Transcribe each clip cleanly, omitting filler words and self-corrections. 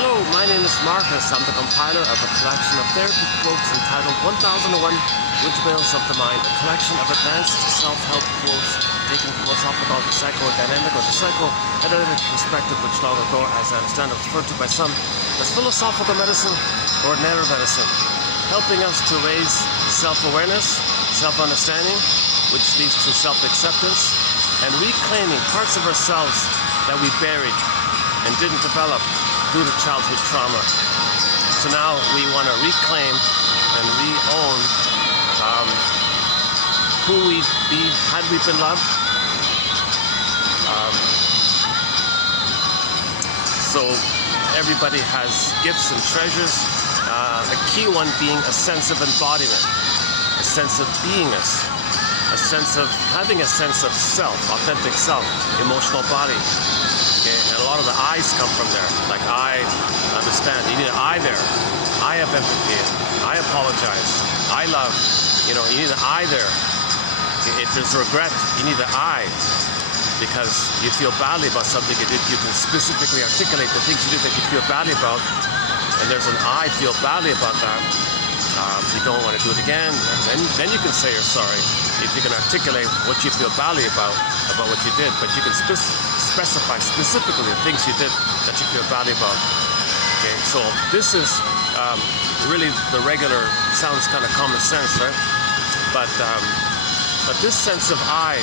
Hello, my name is Marcus. I'm the compiler of a collection of therapy quotes entitled 1001 Windmills of the Mind, a collection of advanced self-help quotes taken from philosophical, the psychodynamic, or the psychoanalytic perspective, which long ago, as I understand, was referred to by some as philosophical medicine or narrow medicine, helping us to raise self-awareness, self-understanding, which leads to self-acceptance, and reclaiming parts of ourselves that we buried and didn't develop due to childhood trauma. So now we want to reclaim and re-own who we'd be had we been loved. So everybody has gifts and treasures, a key one being a sense of embodiment, a sense of beingness, a sense of having a sense of self, authentic self, emotional body. Okay? And a lot of the I's come from there. Like, I understand. You need an I there. I have empathy. I apologize. I love. You know, you need an I there. If there's regret, you need an I. Because you feel badly about something you did, you can specifically articulate the things you did that you feel badly about. And there's an I feel badly about that. You don't want to do it again. And then you can say you're sorry. If you can articulate what you feel badly about what you did, but you can specify specifically the things you did that you feel badly about. Okay, so this is really the regular, sounds kind of common sense, right? But this sense of I,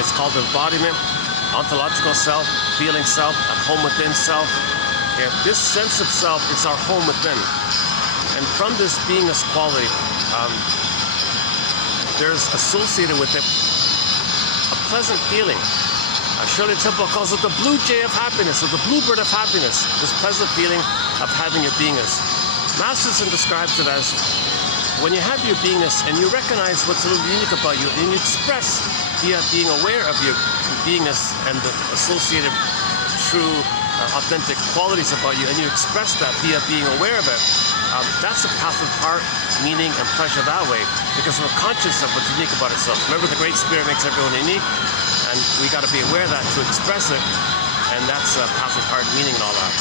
it's called embodiment, ontological self, feeling self, at home within self. Okay, this sense of self is our home within. And from this beingness quality, there's associated with it a pleasant feeling. Shirley Temple calls it the blue jay of happiness, or the bluebird of happiness, this pleasant feeling of having your beingness. Masterson describes it as when you have your beingness and you recognize what's a little unique about you, and you express via being aware of your beingness and the associated true, authentic qualities about you, and you express that via being aware of it, that's a path of heart, meaning, and pleasure that way, because we're conscious of what's unique about ourselves. Remember, the Great Spirit makes everyone unique, and we got to be aware of that to express it, and that's a path of heart, meaning, and all that.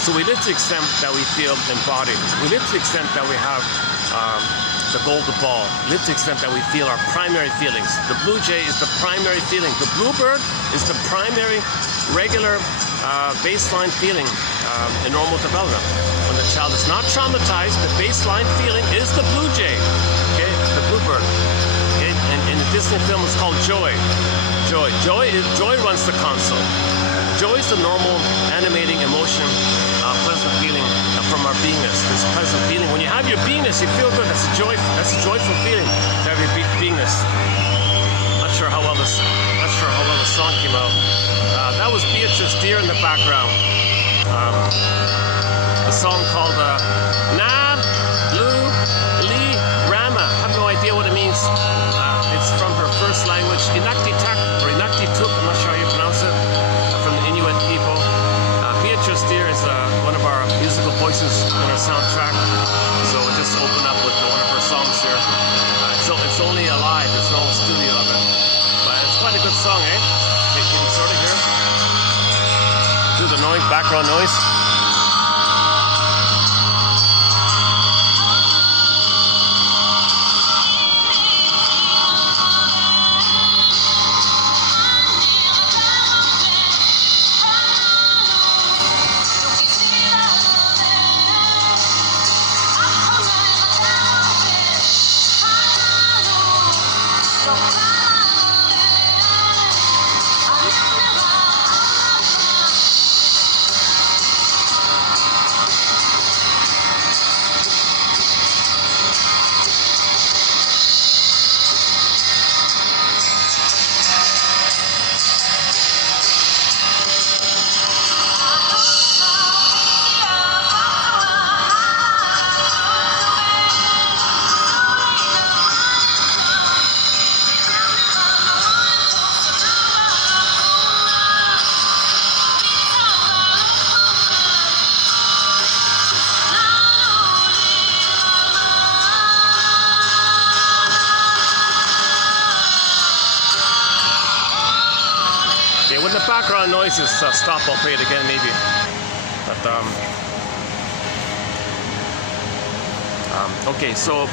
So we live to the extent that we feel embodied. We live to the extent that we have the golden ball. We live to the extent that we feel our primary feelings. The blue jay is the primary feeling. The bluebird is the primary, regular, baseline feeling in normal development. When the child is not traumatized, the baseline feeling is the blue jay, okay, the bluebird. Okay? And in the Disney film, it's called joy. Joy runs the console. Joy is the normal, animating emotion, pleasant feeling from our beingness. This pleasant feeling. When you have your beingness, you feel good. That's a joyful feeling to have your beingness. Not sure how well the song came out. That was Beatrice Deer in the background. A song called Na Lu Li Rama. I have no idea what it means. It's from her first language, Inuktitut, or Inuktitut, I'm not sure how you pronounce it, from the Inuit people. Beatrice Deer is one of our musical voices in our soundtrack, so we'll just open up with one of her songs here. It's only a live, there's no studio of it, but it's quite a good song, eh? Can you sort of hear it? Do the noise, background noise. noises stop, I'll play it again maybe. But okay, so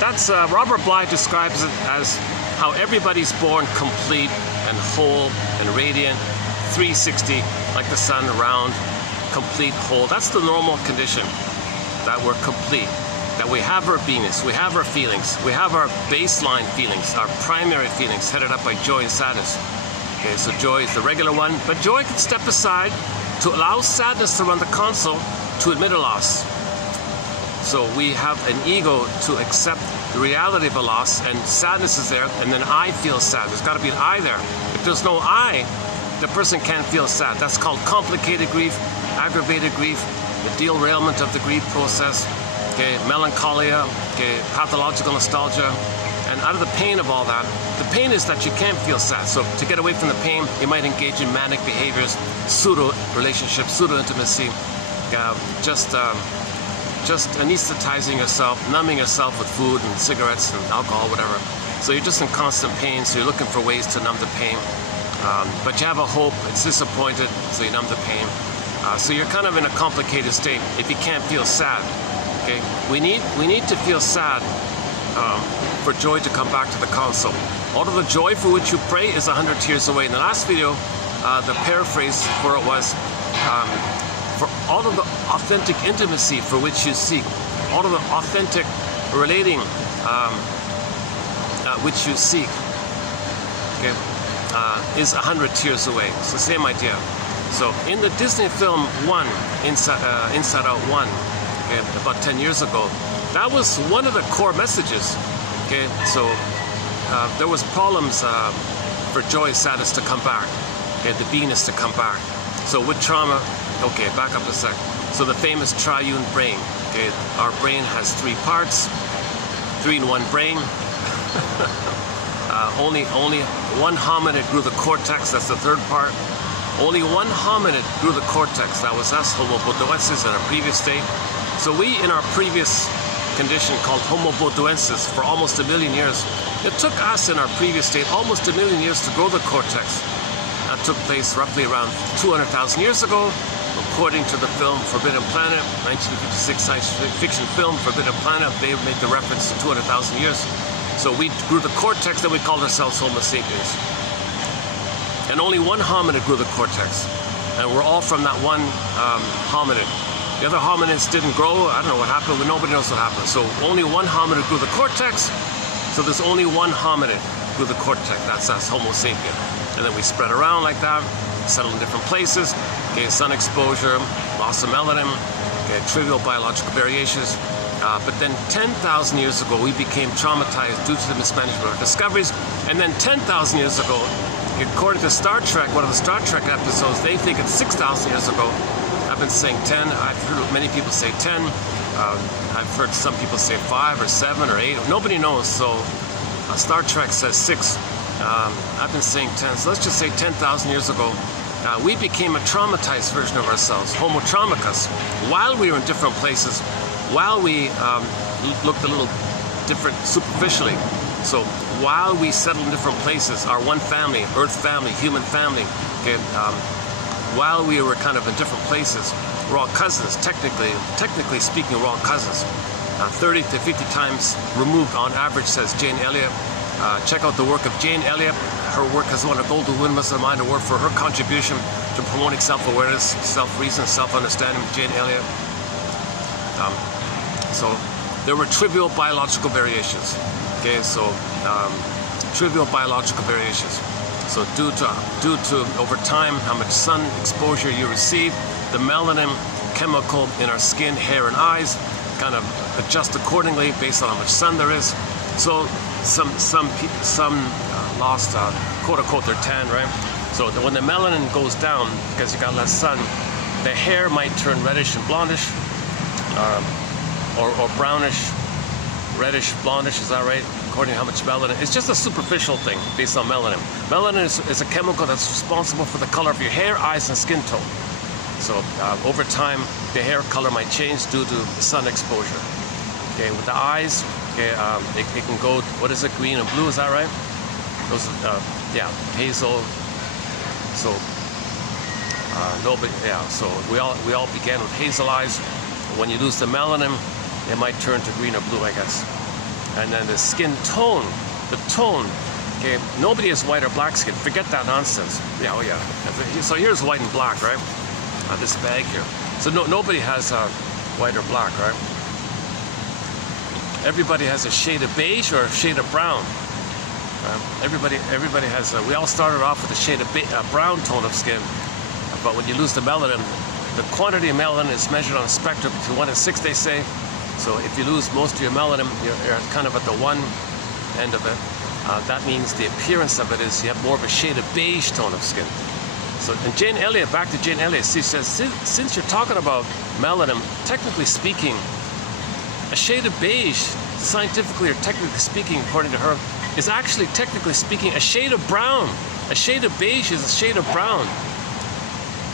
that's Robert Bly describes it as how everybody's born complete and whole and radiant, 360, like the sun, round, complete, whole. That's the normal condition, that we're complete, that we have our beingness, we have our feelings, we have our baseline feelings, our primary feelings headed up by joy and sadness. Okay, so joy is the regular one, but joy can step aside to allow sadness to run the console to admit a loss. So we have an ego to accept the reality of a loss, and sadness is there, and then I feel sad. There's got to be an I there. If there's no I, the person can't feel sad. That's called complicated grief, aggravated grief, the derailment of the grief process, okay, melancholia, okay, pathological nostalgia. And out of the pain of all that, the pain is that you can't feel sad. So to get away from the pain, you might engage in manic behaviors, pseudo-relationships, pseudo-intimacy, just anesthetizing yourself, numbing yourself with food and cigarettes and alcohol, whatever. So you're just in constant pain, so you're looking for ways to numb the pain. But you have a hope, it's disappointed, so you numb the pain. So you're kind of in a complicated state if you can't feel sad. Okay, we need to feel sad for joy to come back to the console. All of the joy for which you pray is 100 tears away. In the last video, the paraphrase for it was, for all of the authentic intimacy for which you seek, all of the authentic relating which you seek, okay, is 100 tears away. It's the same idea. So in the Disney film Inside Out 1, okay, about 10 years ago, that was one of the core messages. Okay, so there was problems for joy and sadness to come back, okay, the beingness to come back. So with trauma, okay, back up a sec. So the famous triune brain, okay, our brain has 3 parts, 3 in 1 brain. Only one hominid grew the cortex, that's the 3rd part. Only one hominid grew the cortex, that was us, Homo bodoensis, in our previous state. So we, in our previous condition called Homo bodoensis, for almost 1 million years, it took us in our previous state almost 1 million years to grow the cortex. That took place roughly around 200,000 years ago, according to the film Forbidden Planet, 1956 science fiction film Forbidden Planet. They make the reference to 200,000 years. So we grew the cortex, then we called ourselves Homo sapiens. And only one hominid grew the cortex. And we're all from that one hominid. The other hominids didn't grow. I don't know what happened, but nobody knows what happened. So only one hominid grew the cortex. So there's only one hominid grew the cortex. That's us, Homo sapien. And then we spread around like that, settled in different places. Okay, sun exposure, loss of melanin, okay, trivial biological variations. But then 10,000 years ago, we became traumatized due to the mismanagement of our discoveries. And then 10,000 years ago, according to Star Trek, one of the Star Trek episodes, they think it's 6,000 years ago. I've been saying 10. I've heard many people say 10. I've heard some people say 5 or 7 or 8. Nobody knows. So Star Trek says 6. I've been saying 10. So let's just say 10,000 years ago, we became a traumatized version of ourselves, Homo traumicus, while we were in different places, while we looked a little different superficially. So while we settled in different places, our one family, Earth family, human family, okay, while we were kind of in different places, we're all cousins, technically speaking, we're all cousins. 30 to 50 times removed on average, says Jane Elliott. Check out the work of Jane Elliott. Her work has won a Golden Windmills Award for her contribution to promoting self-awareness, self-reason, self-understanding. Jane Elliott. So there were trivial biological variations. Okay, so trivial biological variations. So due to over time how much sun exposure you receive, the melanin chemical in our skin, hair, and eyes kind of adjust accordingly based on how much sun there is. So some lost quote unquote their tan, right? So when the melanin goes down because you got less sun, the hair might turn reddish and blondish, or brownish, reddish, blondish. Is that right? According to how much melanin. It's just a superficial thing based on melanin. Melanin is a chemical that's responsible for the color of your hair, eyes, and skin tone. So over time, the hair color might change due to sun exposure. Okay, with the eyes, okay, it can go, what is it, green and blue, is that right? Those, yeah, hazel, So so we all began with hazel eyes. When you lose the melanin, it might turn to green or blue, I guess. And then the skin tone, the tone. Okay, nobody has white or black skin. Forget that nonsense. Yeah, oh yeah. So here's white and black, right? This bag here. So nobody has white or black, right? Everybody has a shade of beige or a shade of brown. Everybody has. We all started off with a shade of brown tone of skin, but when you lose the melanin, the quantity of melanin is measured on a spectrum between 1 and 6, they say. So if you lose most of your melanin, you're kind of at the one end of it. That means the appearance of it is you have more of a shade of beige tone of skin. So, and Jane Elliott, back to Jane Elliott, she says, since you're talking about melanin, technically speaking, a shade of beige, scientifically or technically speaking, according to her, is actually technically speaking a shade of brown. A shade of beige is a shade of brown.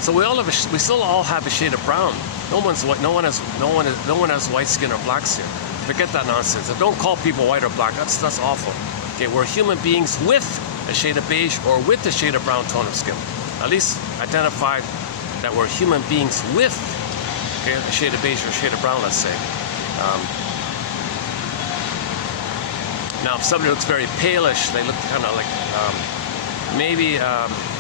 So we still all have a shade of brown. No one has white skin or black skin. Forget that nonsense. And don't call people white or black. That's awful. Okay, we're human beings with a shade of beige or with a shade of brown tone of skin. At least identify that we're human beings with, okay, a shade of beige or a shade of brown, let's say. Now, if somebody looks very palish, they look kind of like, maybe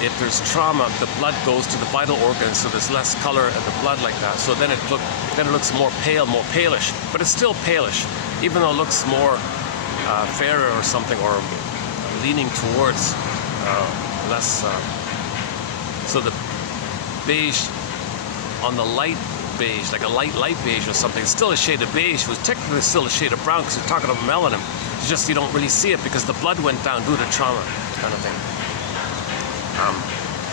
if there's trauma, the blood goes to the vital organs, so there's less color in the blood like that. So then it looks more pale, more palish, but it's still palish, even though it looks more fairer or something, or leaning towards less. So the beige on the light beige, like a light beige or something, it's still a shade of beige, was technically still a shade of brown because you're talking about melanin. It's just you don't really see it because the blood went down due to trauma, kind of thing.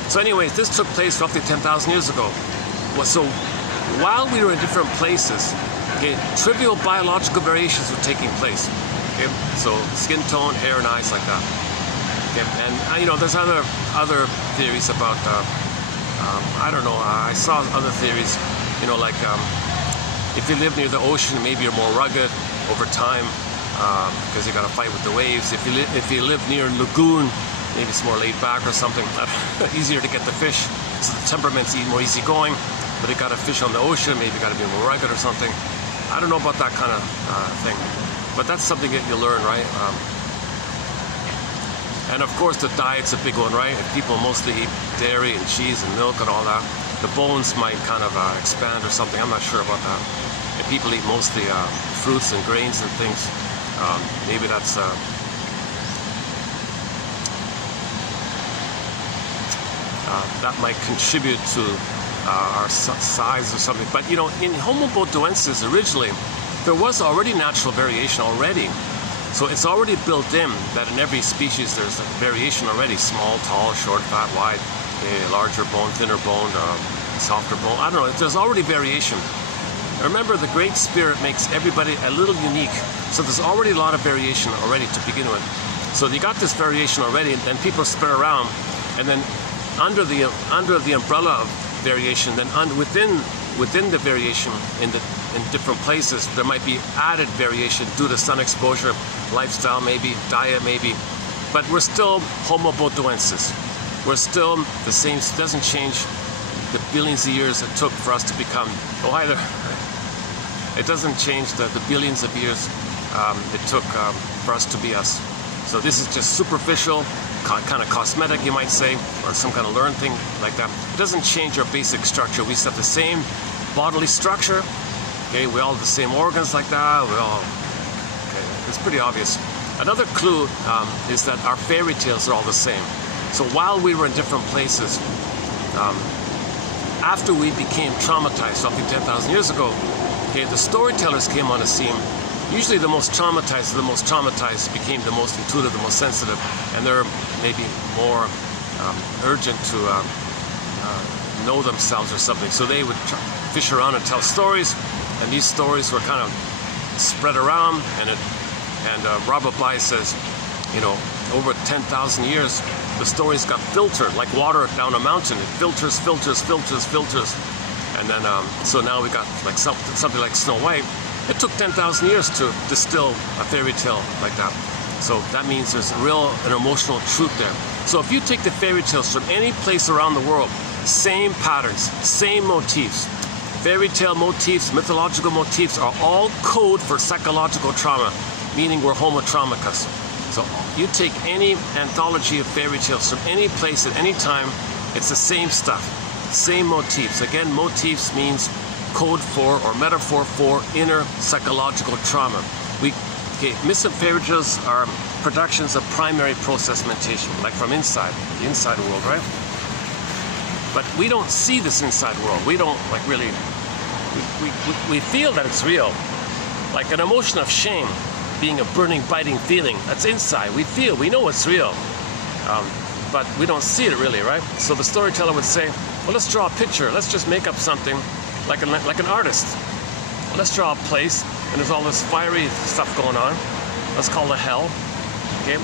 So anyways, this took place roughly 10,000 years ago. So while we were in different places, okay, trivial biological variations were taking place. Okay, so skin tone, hair, and eyes like that. Okay, and there's other theories about. I don't know. I saw other theories. Like if you live near the ocean, maybe you're more rugged over time because you got to fight with the waves. If you live near a lagoon, maybe it's more laid back or something. Easier to get the fish, so the temperament's more easygoing. But you got to fish on the ocean, maybe you got to be more rugged or something. I don't know about that kind of thing. But that's something that you learn, right? And of course the diet's a big one, right? If people mostly eat dairy and cheese and milk and all that, the bones might kind of expand or something. I'm not sure about that. If people eat mostly fruits and grains and things, maybe that's that might contribute to our size or something. But in Homo botuensis originally, there was already natural variation already. So it's already built in that in every species there's a variation already: small, tall, short, fat, wide, larger bone, thinner bone, softer bone. I don't know. There's already variation. Remember, the Great Spirit makes everybody a little unique. So there's already a lot of variation already to begin with. So you got this variation already, and then people spread around, and then under the umbrella of variation, then within the variation in different places, there might be added variation due to sun exposure, lifestyle maybe, diet maybe, but we're still Homo botuensis. We're still the same. It doesn't change the billions of years it took for us to become. It doesn't change the billions of years it took for us to be us. So this is just superficial, kind of cosmetic, you might say, or some kind of learned thing like that. It doesn't change our basic structure. We still have the same bodily structure. Okay, we all have the same organs like that. It's pretty obvious. Another clue is that our fairy tales are all the same. So while we were in different places, after we became traumatized roughly 10,000 years ago, okay, the storytellers came on the scene. Usually the most traumatized became the most intuitive, the most sensitive, and they're maybe more urgent to know themselves or something. So they would fish around and tell stories, and these stories were kind of spread around. And Robert Bly says, over 10,000 years, the stories got filtered like water down a mountain. It filters, and then so now we got like something like Snow White. It took 10,000 years to distill a fairy tale like that. So that means there's an emotional truth there. So if you take the fairy tales from any place around the world, same patterns, same motifs. Fairy tale motifs, mythological motifs are all code for psychological trauma, meaning we're homotraumicus. So you take any anthology of fairy tales from any place at any time, it's the same stuff, same motifs. Again, motifs means code for or metaphor for inner psychological trauma. Myths and fairy tales are productions of primary process mentation, like from inside, the inside world, right? But we don't see this inside world. We don't like really, we feel that it's real. Like an emotion of shame being a burning, biting feeling, that's inside. We know it's real, but we don't see it really, right? So the storyteller would say, well, let's draw a picture. Let's just make up something like an artist. Let's draw a place, and there's all this fiery stuff going on. Let's call it hell, okay?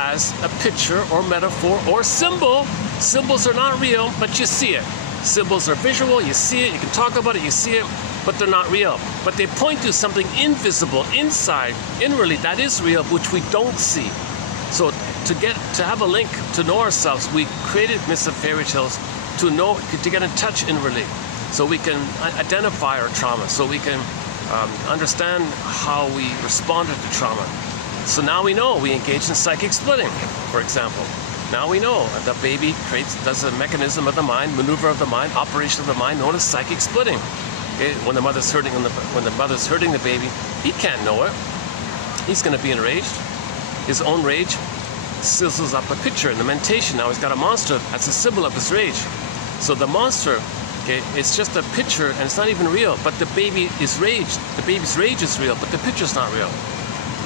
As a picture or metaphor or symbol. Symbols are not real, but you see it. Symbols are visual, you see it, you can talk about it, you see it, but they're not real. But they point to something invisible, inside, inwardly, that is real, which we don't see. So to have a link, to know ourselves, we created myths and fairy tales to get in touch inwardly, so we can identify our trauma, so we can understand how we responded to trauma. So now we know we engage in psychic splitting, for example. Now we know the baby does a mechanism of the mind, maneuver of the mind, operation of the mind known as psychic splitting. Okay? When the mother's hurting the baby, he can't know it. He's going to be enraged. His own rage sizzles up a picture in the mentation. Now he's got a monster that's a symbol of his rage. So the monster, okay, it's just a picture and it's not even real, but the baby is raged. The baby's rage is real, but the picture's not real.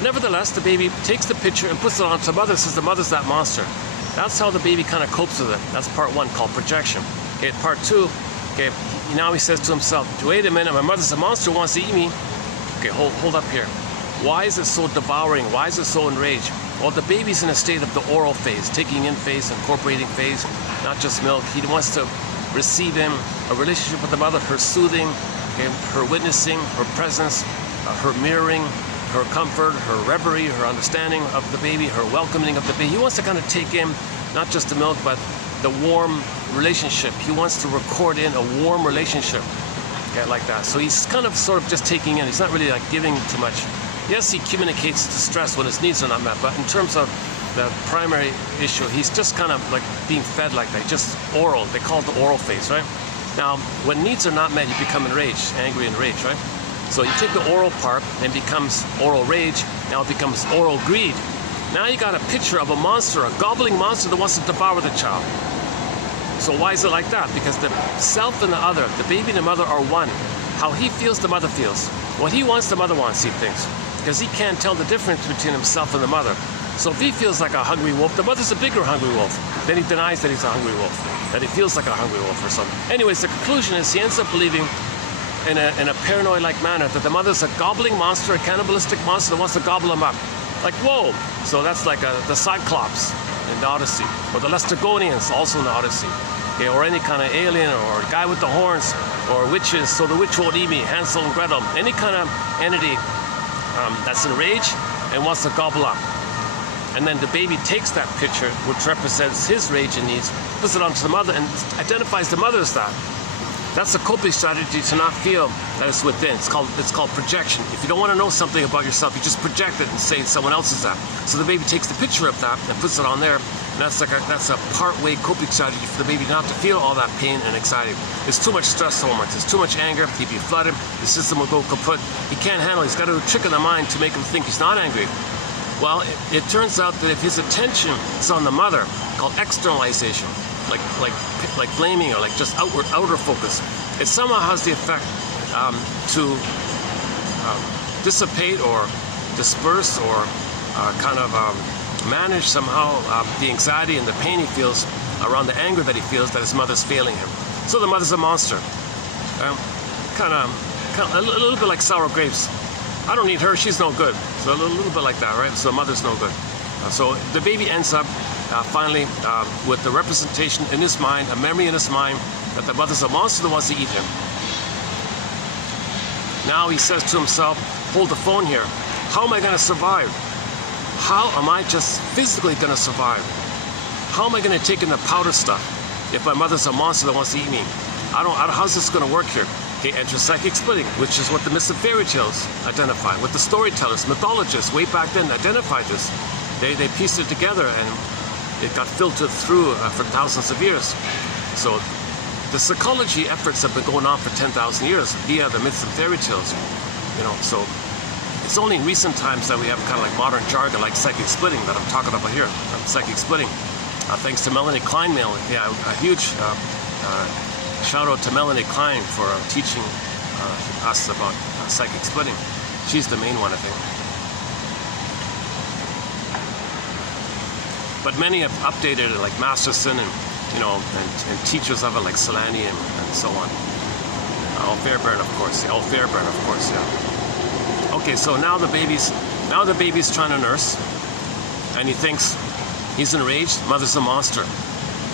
Nevertheless, the baby takes the picture and puts it onto the mother, says the mother's that monster. That's how the baby kind of copes with it. That's part one, called projection. Okay, part two, okay, now he says to himself, wait a minute, my mother's a monster who wants to eat me. Okay, hold up here. Why is it so devouring? Why is it so enraged? Well, the baby's in a state of the oral phase, taking in phase, incorporating phase, not just milk. He wants to receive him, a relationship with the mother, her soothing, okay, her witnessing, her presence, her mirroring, her comfort, her reverie, her understanding of the baby, her welcoming of the baby. He wants to kind of take in not just the milk, but the warm relationship. He wants to record in a warm relationship, okay, like that. So he's kind of sort of just taking in. He's not really like giving too much. Yes, he communicates distress when his needs are not met, but in terms of the primary issue, he's just kind of like being fed like that, just oral. They call it the oral phase, right? Now, when needs are not met, you become enraged, angry and rage, right? So you take the oral part and becomes oral rage, now it becomes oral greed. Now you got a picture of a monster, a gobbling monster that wants to devour the child. So why is it like that? Because the self and the other, the baby and the mother are one. How he feels, the mother feels. What he wants, the mother wants, he thinks. Because he can't tell the difference between himself and the mother. So if he feels like a hungry wolf, the mother's a bigger hungry wolf. Then he denies that he's a hungry wolf, that he feels like a hungry wolf or something. Anyways, the conclusion is he ends up believing in a paranoid-like manner that the mother's a gobbling monster, a cannibalistic monster that wants to gobble him up. Like, whoa! So that's like the Cyclops in the Odyssey, or the Laestagonians, also in the Odyssey. Okay, or any kind of alien, or a guy with the horns, or witches, so the witch won't eat me, Hansel and Gretel. Any kind of entity that's enraged and wants to gobble up. And then the baby takes that picture, which represents his rage and needs, puts it onto the mother, and identifies the mother as that. That's a coping strategy to not feel that it's within. It's called projection. If you don't want to know something about yourself, you just project it and say someone else is that. So the baby takes the picture of that and puts it on there. And that's a part-way coping strategy for the baby not to feel all that pain and anxiety. There's too much stress hormones. There's too much anger. He'd be flooded. The system will go kaput. He can't handle it. He's got to do a trick in the mind to make him think he's not angry. Well, it turns out that if his attention is on the mother, called externalization, like blaming or like just outer focus, it somehow has the effect to dissipate or disperse or kind of manage somehow the anxiety and the pain he feels around the anger that he feels that his mother's failing him. So the mother's a monster. Kind of a little bit like sour grapes. I don't need her, she's no good. So a little bit like that, right? So the mother's no good. So the baby ends up finally with the representation in his mind, a memory in his mind, that the mother's a monster that wants to eat him. Now he says to himself, hold the phone here. How am I going to survive? How am I just physically going to survive? How am I going to take in the powder stuff if my mother's a monster that wants to eat me? How's this going to work here? Okay, enter psychic splitting, which is what the myths and fairy tales identify, what the storytellers, mythologists way back then identified this. They pieced it together and it got filtered through for thousands of years. So the psychology efforts have been going on for 10,000 years via the myths and fairy tales. You know, so it's only in recent times that we have kind of like modern jargon like psychic splitting that I'm talking about here. Psychic splitting. Thanks to Melanie Klein, a huge shout out to Melanie Klein for teaching us about psychic splitting. She's the main one, I think. But many have updated it, like Masterson and and teachers of it like Solani and so on. Berne, of course. Berne, of course. Yeah. Okay, so now the baby's trying to nurse, and he thinks he's enraged. Mother's a monster.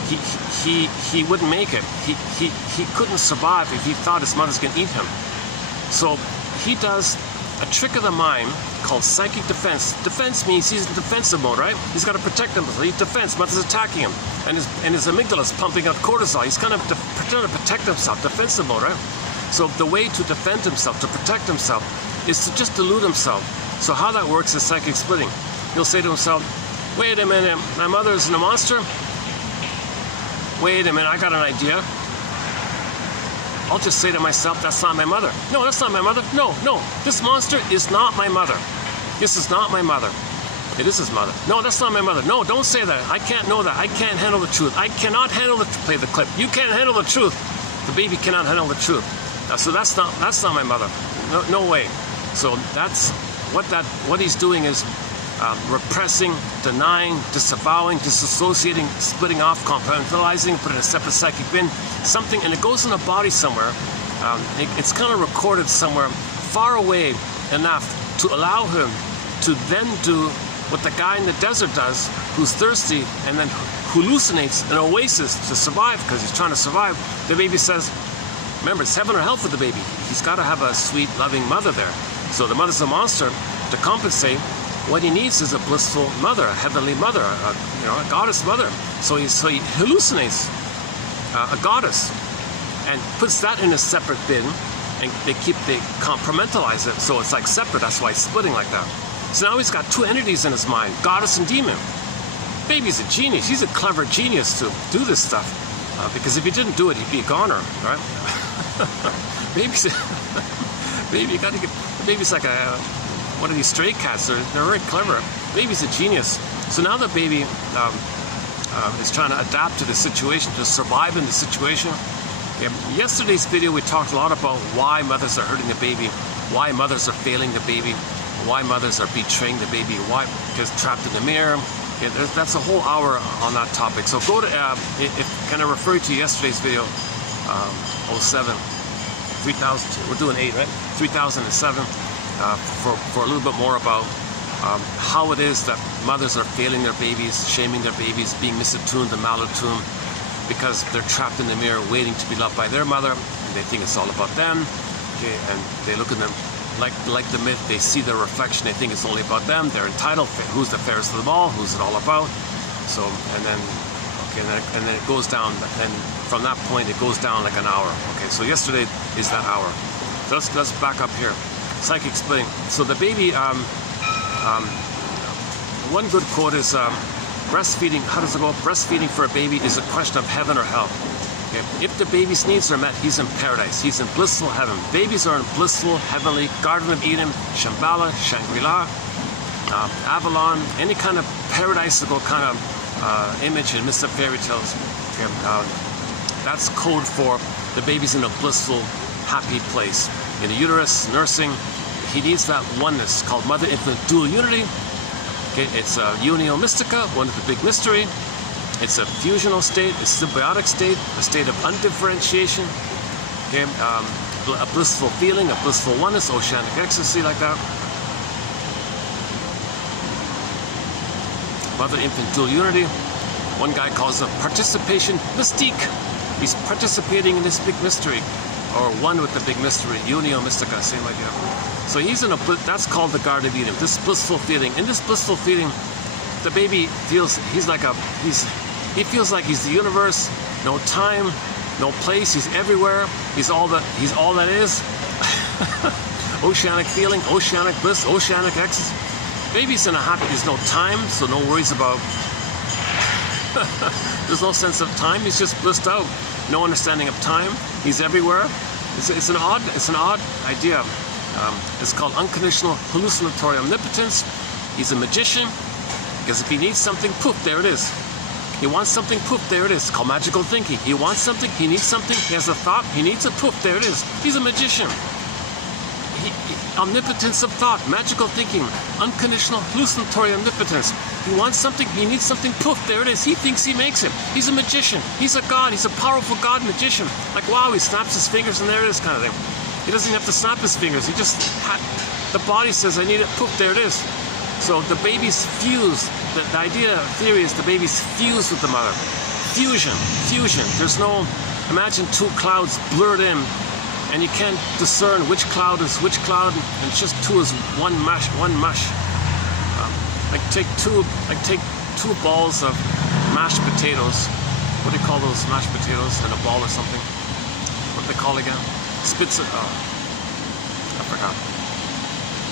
He wouldn't make it. He couldn't survive if he thought his mother's gonna eat him. So he does a trick of the mind called psychic defense. Defense means he's in defensive mode, right? He's got to protect himself. He's defense. Mother's attacking him, and his amygdala is pumping out cortisol. He's kind of trying to protect himself, defensive mode, right? So the way to defend himself, to protect himself, is to just delude himself. So how that works is psychic splitting. He'll say to himself, "Wait a minute, my mother isn't a monster. Wait a minute, I got an idea. I'll just say to myself, that's not my mother. No, that's not my mother. No, this monster is not my mother. This is not my mother. It is his mother. No, that's not my mother. No, don't say that. I can't know that. I can't handle the truth. I cannot handle the play the clip. You can't handle the truth. The baby cannot handle the truth. So that's not my mother. No way. So that's what he's doing is repressing, denying, disavowing, disassociating, splitting off, compartmentalizing, put it in a separate psychic bin, something, and it goes in the body somewhere. It's kind of recorded somewhere far away enough to allow him to then do what the guy in the desert does, who's thirsty and then hallucinates an oasis to survive because he's trying to survive. The baby says, remember, it's heaven or hell for the baby. He's got to have a sweet, loving mother there. So the mother's a monster. To compensate, what he needs is a blissful mother, a heavenly mother, a goddess mother. So he hallucinates a goddess and puts that in a separate bin, and they compartmentalize it, so it's like separate. That's why it's splitting like that. So now he's got two entities in his mind, goddess and demon. Baby's a genius. He's a clever genius to do this stuff, because if he didn't do it, he'd be a goner, right? Baby's like one of these stray cats. They're very clever. Baby's a genius. So now the baby is trying to adapt to the situation, to survive in the situation. In yesterday's video, we talked a lot about why mothers are hurting the baby, why mothers are failing the baby, why mothers are betraying the baby, why because trapped in the mirror. That's a whole hour on that topic. So go to, can I refer you to yesterday's video, 07, 3000, we're doing 8, right? 3007. For a little bit more about how it is that mothers are failing their babies, shaming their babies, being misattuned and malattuned because they're trapped in the mirror waiting to be loved by their mother, and they think it's all about them. Okay, and they look at them like the myth. They see their reflection. They think it's only about them. They're entitled. Who's the fairest of them all? Who's it all about? So and then it goes down. And from that point, it goes down like an hour. Okay, so yesterday is that hour. So let's back up here. Psychic splitting. So the baby, one good quote is breastfeeding. How does it go? Breastfeeding for a baby is a question of heaven or hell. Okay? If the baby's needs are met, he's in paradise. He's in blissful heaven. Babies are in blissful, heavenly, Garden of Eden, Shambhala, Shangri-La, Avalon, any kind of paradisical kind of image in myths and fairy tales. Okay? That's code for the baby's in a blissful, happy place. In the uterus, nursing, he needs that oneness called mother-infant dual unity. Okay, it's a unio mystica, one of the big mystery. It's a fusional state, a symbiotic state, a state of undifferentiation. Okay, a blissful feeling, a blissful oneness, oceanic ecstasy, like that. Mother-infant dual unity. One guy calls it participation mystique. He's participating in this big mystery, or one with the big mystery, unio mystica, same idea. So he's in that's called the Garden of Eden, this blissful feeling. In this blissful feeling, the baby feels he's He feels like he's the universe, no time, no place. He's everywhere. He's all that is. Oceanic feeling, oceanic bliss, oceanic ecstasy. Baby's in a happy. There's no time, so no worries about. There's no sense of time. He's just blissed out. No understanding of time. He's everywhere. It's an odd idea. It's called unconditional hallucinatory omnipotence. He's a magician because if he needs something, poof, there it is. He wants something, poof, there it is. It's called magical thinking. He wants something, he needs something, he has a thought, he needs it, poof, there it is. He's a magician. Omnipotence of thought, magical thinking, unconditional hallucinatory omnipotence. He wants something, he needs something, poof, there it is. He thinks he makes it. He's a magician. He's a god. He's a powerful god magician. Like, wow, he snaps his fingers and there it is kind of thing. He doesn't have to snap his fingers. He just, the body says, I need it, poof, there it is. So the baby's fused. The theory is the baby's fused with the mother. Fusion. There's no, imagine two clouds blurred in, and you can't discern which cloud is which cloud, and it's just two is one mush. Take two balls of mashed potatoes. What do you call those mashed potatoes in a ball or something? What do they call again? Spitz it. Oh, I forgot.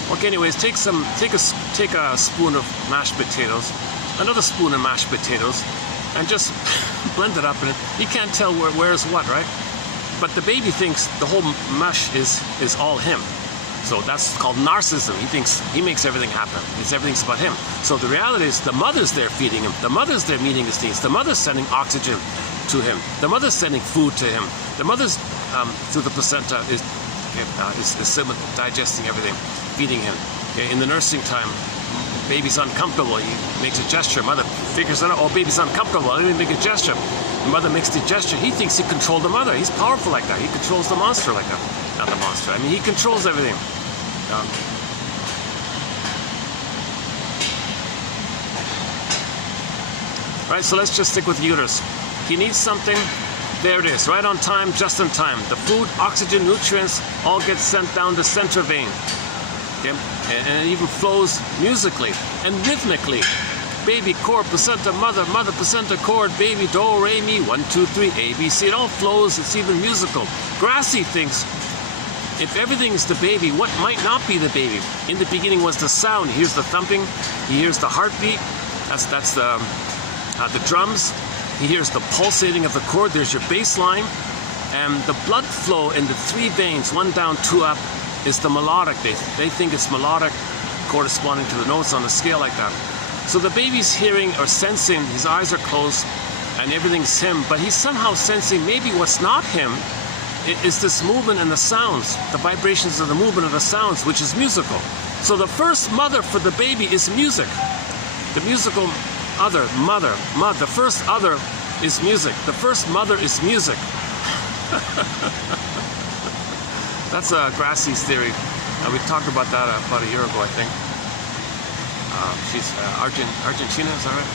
Okay, anyways, take a spoon of mashed potatoes, another spoon of mashed potatoes, and just blend it up in it. You can't tell where's what, right? But the baby thinks the whole mush is all him. So that's called narcissism. He thinks he makes everything happen. Everything's about him. So the reality is the mother's there feeding him. The mother's there meeting his needs. The mother's sending oxygen to him. The mother's sending food to him. The mother's through the placenta is digesting everything, feeding him. Okay, in the nursing time, baby's uncomfortable. He makes a gesture. Mother figures out, oh, baby's uncomfortable. Let me make a gesture. The mother makes the gesture. He thinks he controls the mother. He's powerful like that. He controls the monster like that. Not the monster. I mean, he controls everything. Right, so let's just stick with uterus. He needs something. There it is, right on time, just in time. The food, oxygen, nutrients all get sent down the center vein. Okay? And it even flows musically and rhythmically. Baby, cord, placenta, mother, mother, placenta, cord, baby, do, re, mi, 1, 2, 3, A, B, C. It all flows, it's even musical. Grassy thinks, if everything is the baby, what might not be the baby? In the beginning was the sound. He hears the thumping, he hears the heartbeat, that's the drums. He hears the pulsating of the cord. There's your bass line. And the blood flow in the three veins, one down, two up, is the melodic. They think it's melodic, corresponding to the notes on the scale like that. So the baby's hearing or sensing, his eyes are closed, and everything's him, but he's somehow sensing maybe what's not him is this movement and the sounds, the vibrations of the movement of the sounds, which is musical. So the first mother for the baby is music. The musical other, mother, the first other is music. The first mother is music. That's Grassie's theory. We talked about that about a year ago, I think. She's Argentina, is that right?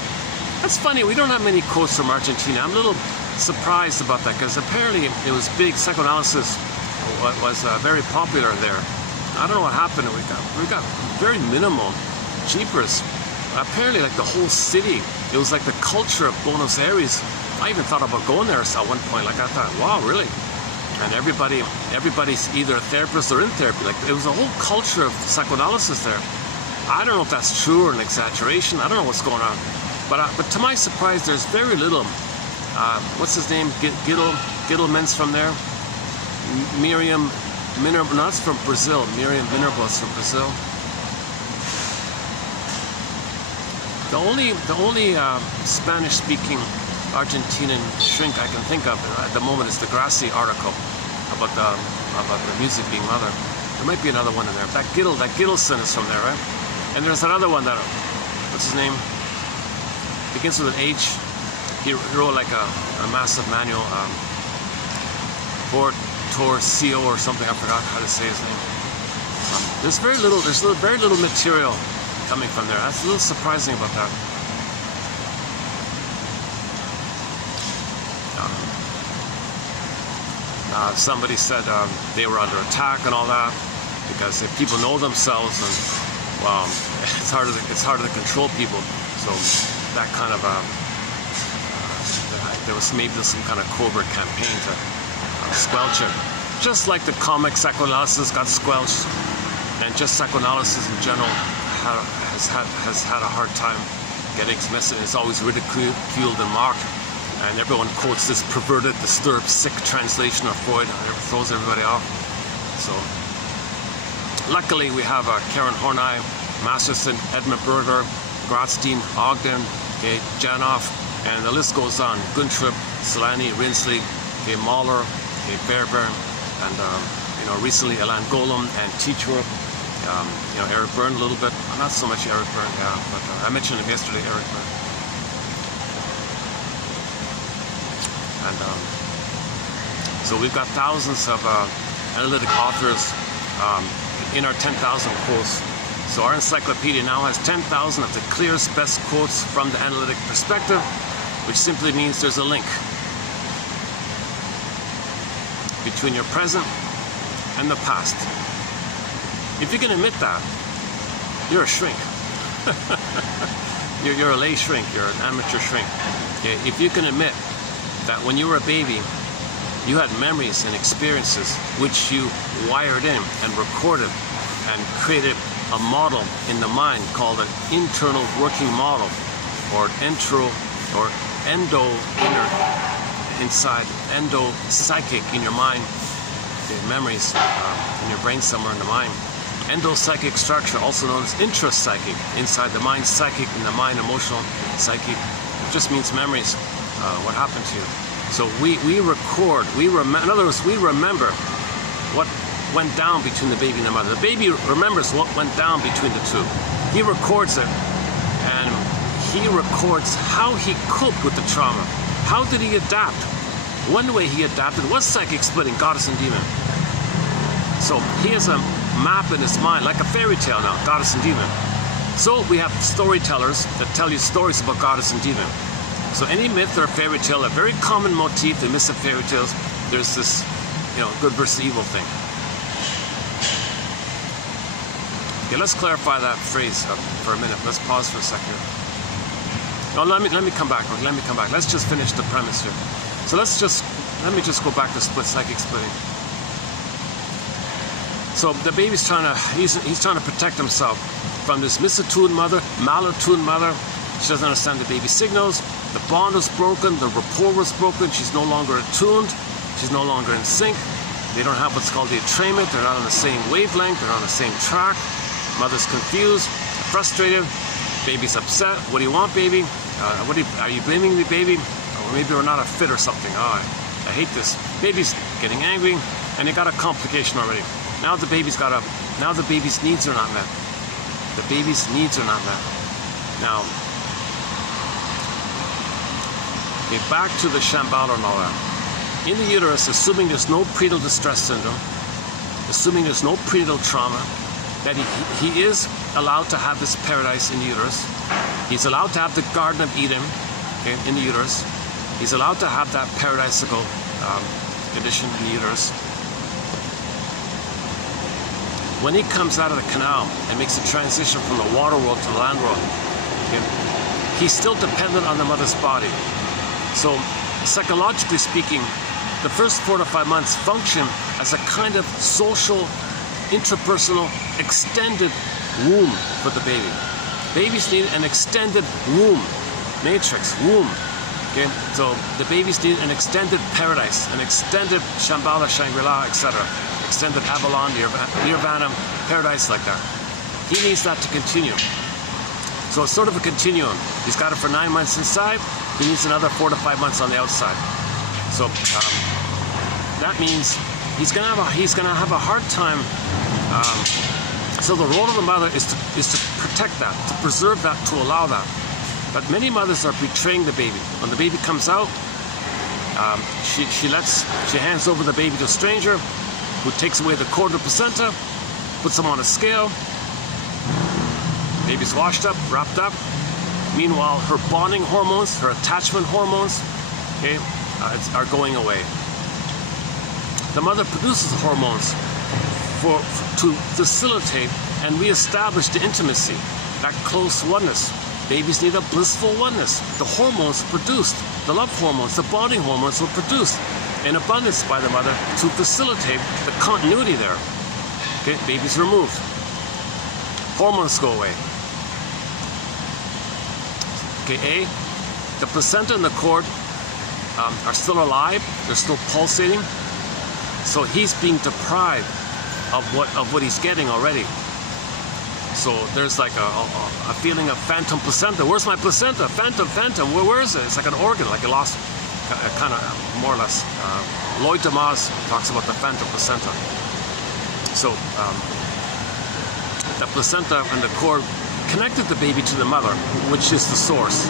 That's funny, we don't have many quotes from Argentina. I'm a little surprised about that, because apparently it was big. Psychoanalysis was very popular there. I don't know what happened. We got very minimal. Jeepers. Apparently, like the whole city, it was like the culture of Buenos Aires. I even thought about going there at one point. Like I thought, wow, really? And everybody's either a therapist or in therapy. Like it was a whole culture of psychoanalysis there. I don't know if that's true or an exaggeration. I don't know what's going on. But to my surprise, there's very little. What's his name? Gittleman's from there. Miriam Minerva. No, that's from Brazil. Miriam Minerva's from Brazil. The only Spanish-speaking Argentinian shrink I can think of at the moment is the Grassi article about the music being mother. There might be another one in there. That Gittleson is from there, right? And there's another one that, what's his name? Begins with an H. He wrote like a massive manual, Torcio or something. I forgot how to say his name. There's very little material coming from there. That's a little surprising about that. Somebody said they were under attack and all that, because if people know themselves, and well, it's harder to control people. So that kind of there was maybe some kind of covert campaign to squelch it. Just like the comic psychoanalysis got squelched, and just psychoanalysis in general has had a hard time getting its message. It's always ridiculed and mocked, and everyone quotes this perverted, disturbed, sick translation of Freud, and it throws everybody off. So luckily we have Karen Horney, Masterson, Edmund Berger, Grotstein, Ogden, okay, Janoff, and the list goes on. Guntrip, Solani, Rinsley, okay, Mahler, okay, Berne, and you know, recently Alan Golem and Teachwork. You know, Eric Berne a little bit, not so much Eric Berne, yeah, but I mentioned him yesterday, Eric Berne. And so we've got thousands of analytic authors in our 10,000 quotes. So our encyclopedia now has 10,000 of the clearest, best quotes from the analytic perspective, which simply means there's a link between your present and the past. If you can admit that, you're a shrink. you're a lay shrink, you're an amateur shrink. Okay? If you can admit that when you were a baby, you had memories and experiences which you wired in and recorded and created a model in the mind called an internal working model, or endo inner, inside, endo psychic in your mind, the memories in your brain somewhere in the mind. Endo-psychic structure, also known as intra-psychic, inside the mind, psychic in the mind, emotional, psychic. It just means memories, what happened to you. So we record, in other words, we remember what went down between the baby and the mother. The baby remembers what went down between the two. He records it, and he records how he coped with the trauma. How did he adapt? One way he adapted was psychic splitting, goddess and demon. So he has a map in his mind, like a fairy tale now, goddess and demon. So we have storytellers that tell you stories about goddess and demon. So any myth or fairy tale, a very common motif in myths and fairy tales, there's this, you know, good versus evil thing. Okay, let's clarify that phrase for a minute. Let's pause for a second. No, let me come back. Okay, let me come back. Let's just finish the premise here. So let me just go back to psychic splitting. So the baby's he's trying to protect himself from this misattuned mother, malattuned mother. She doesn't understand the baby's signals. The bond was broken, the rapport was broken. She's no longer attuned. She's no longer in sync. They don't have what's called the attunement. They're not on the same wavelength. They're on the same track. Mother's confused, frustrated. Baby's upset. What do you want, baby? Are you blaming me, baby? Or maybe we're not a fit or something. Oh, I hate this. Baby's getting angry, and they got a complication already. Now the baby's needs are not met. The baby's needs are not met. Now, okay, back to the Shambhala and all that. In the uterus, assuming there's no prenatal distress syndrome, assuming there's no prenatal trauma, that he is allowed to have this paradise in the uterus. He's allowed to have the Garden of Eden, okay, in the uterus. He's allowed to have that paradisical condition in the uterus. When he comes out of the canal and makes a transition from the water world to the land world, okay, he's still dependent on the mother's body. So, psychologically speaking, the first 4 to 5 months function as a kind of social, interpersonal, extended womb for the baby. Babies need an extended womb, matrix, womb. Okay, so the babies need an extended paradise, an extended Shambhala, Shangri-La, etc. Extended Avalon, Nirvana, paradise like that. He needs that to continue. So it's sort of a continuum. He's got it for 9 months inside. He needs another 4 to 5 months on the outside. So that means he's gonna have a hard time. So the role of the mother is to protect that, to preserve that, to allow that. But many mothers are betraying the baby. When the baby comes out, she hands over the baby to a stranger who takes away the cord of the placenta, puts them on a scale. Baby's washed up, wrapped up. Meanwhile, her bonding hormones, her attachment hormones, okay, are going away. The mother produces hormones to facilitate and reestablish the intimacy, that close oneness. Babies need a blissful oneness. The hormones produced the love hormones, the bonding hormones were produced in abundance by the mother to facilitate the continuity there. Okay, baby's removed. Hormones go away. Okay, A, the placenta and the cord are still alive, they're still pulsating, so he's being deprived of what he's getting already. So there's like a feeling of phantom placenta. Where's my placenta? Phantom, where is it? It's like an organ, like it lost, kind of more or less. Lloyd DeMaz talks about the phantom placenta. So the placenta and the cord connected the baby to the mother, which is the source.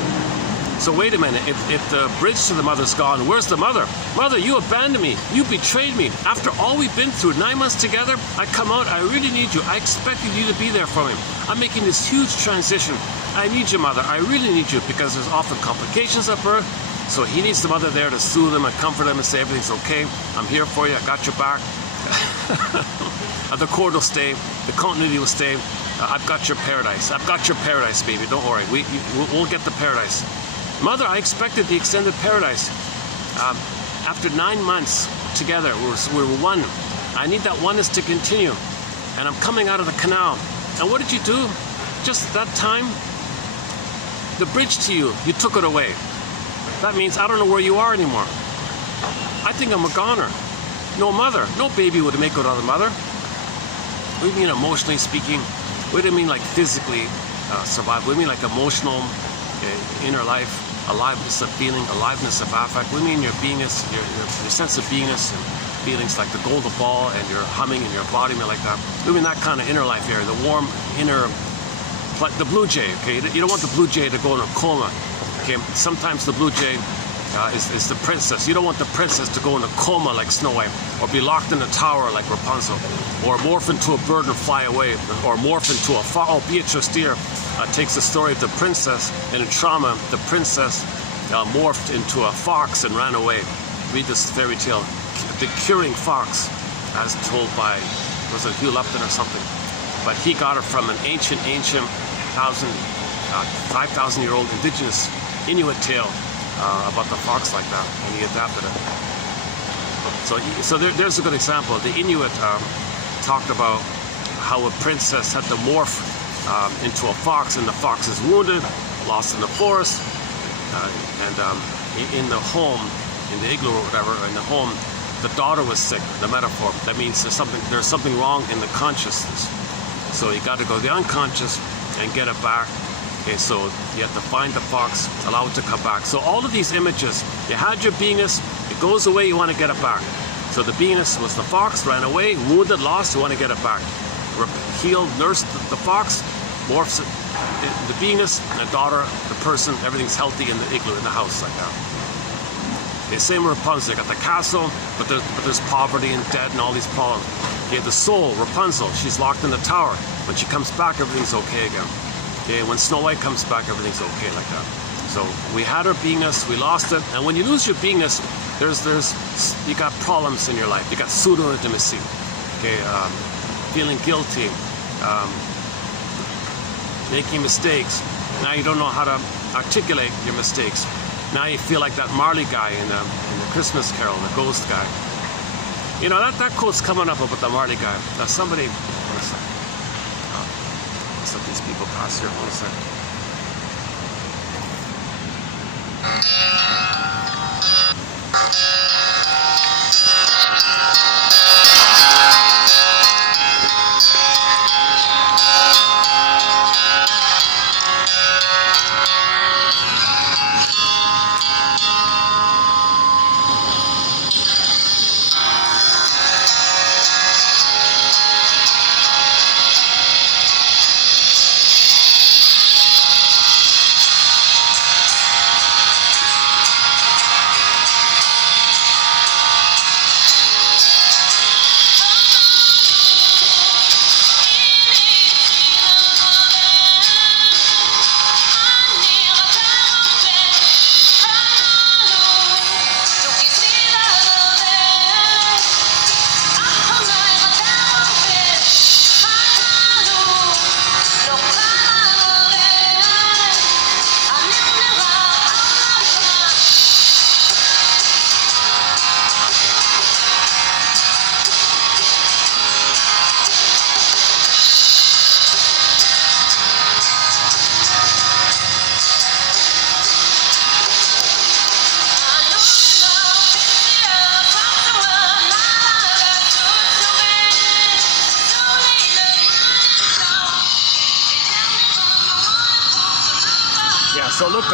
So wait a minute, if the bridge to the mother's gone, where's the mother? Mother, you abandoned me, you betrayed me. After all we've been through, 9 months together, I come out, I really need you. I expected you to be there for me. I'm making this huge transition. I need you, mother, I really need you, because there's often complications at birth. So he needs the mother there to soothe him and comfort him and say everything's okay. I'm here for you, I got your back. The cord will stay, the continuity will stay. I've got your paradise. I've got your paradise, baby, don't worry. We'll get the paradise. Mother, I expected the extended paradise. After 9 months together, we were one. I need that oneness to continue. And I'm coming out of the canal. And what did you do? Just that time, the bridge to you, you took it away. That means I don't know where you are anymore. I think I'm a goner. No mother, no baby would make it without a mother. What do you mean emotionally speaking? What do you mean like physically survive? What do you mean like emotional, inner life? Aliveness of feeling, aliveness of affect. We mean your beingness, your sense of beingness and feelings like the golden ball and your humming in your body, like that. We mean that kind of inner life area, the warm inner, like the blue jay. Okay, you don't want the blue jay to go in a coma. Okay, sometimes the blue jay is the princess. You don't want the princess to go in a coma like Snow White, or be locked in a tower like Rapunzel, or morph into a bird and fly away, or morph into a fox. Oh, Beatrice Deer takes the story of the princess in a trauma. The princess morphed into a fox and ran away. Read this fairy tale, The Curing Fox, as told by, was it Hugh Lupton or something? But he got her from an ancient 5,000-year-old indigenous Inuit tale about the fox like that, and he adapted it. So there's a good example. The Inuit talked about how a princess had to morph into a fox, and the fox is wounded, lost in the forest, and in the home, in the igloo or whatever, in the home, the daughter was sick. The metaphor, that means there's something wrong in the consciousness. So you got to go to the unconscious and get it back. Okay, so you have to find the fox, allow it to come back. So all of these images, you had your beingness, it goes away, you want to get it back. So the beingness was the fox, ran away, wounded, lost, you want to get it back. Healed, nursed the fox, morphs it, the beingness, and the daughter, the person, everything's healthy in the igloo, in the house like that. Okay, same with Rapunzel, you got the castle, but there's poverty and debt and all these problems. Okay, the soul, Rapunzel, she's locked in the tower. When she comes back, everything's okay again. Okay, when Snow White comes back, everything's okay like that. So we had our beingness, we lost it, and when you lose your beingness, you got problems in your life. You got pseudo-intimacy. Okay, feeling guilty, making mistakes. Now you don't know how to articulate your mistakes. Now you feel like that Marley guy in the Christmas Carol, the ghost guy. You know, that quote's coming up about the Marley guy. Now somebody, hold a second. Let's let these people pass here. Hold a second. So look,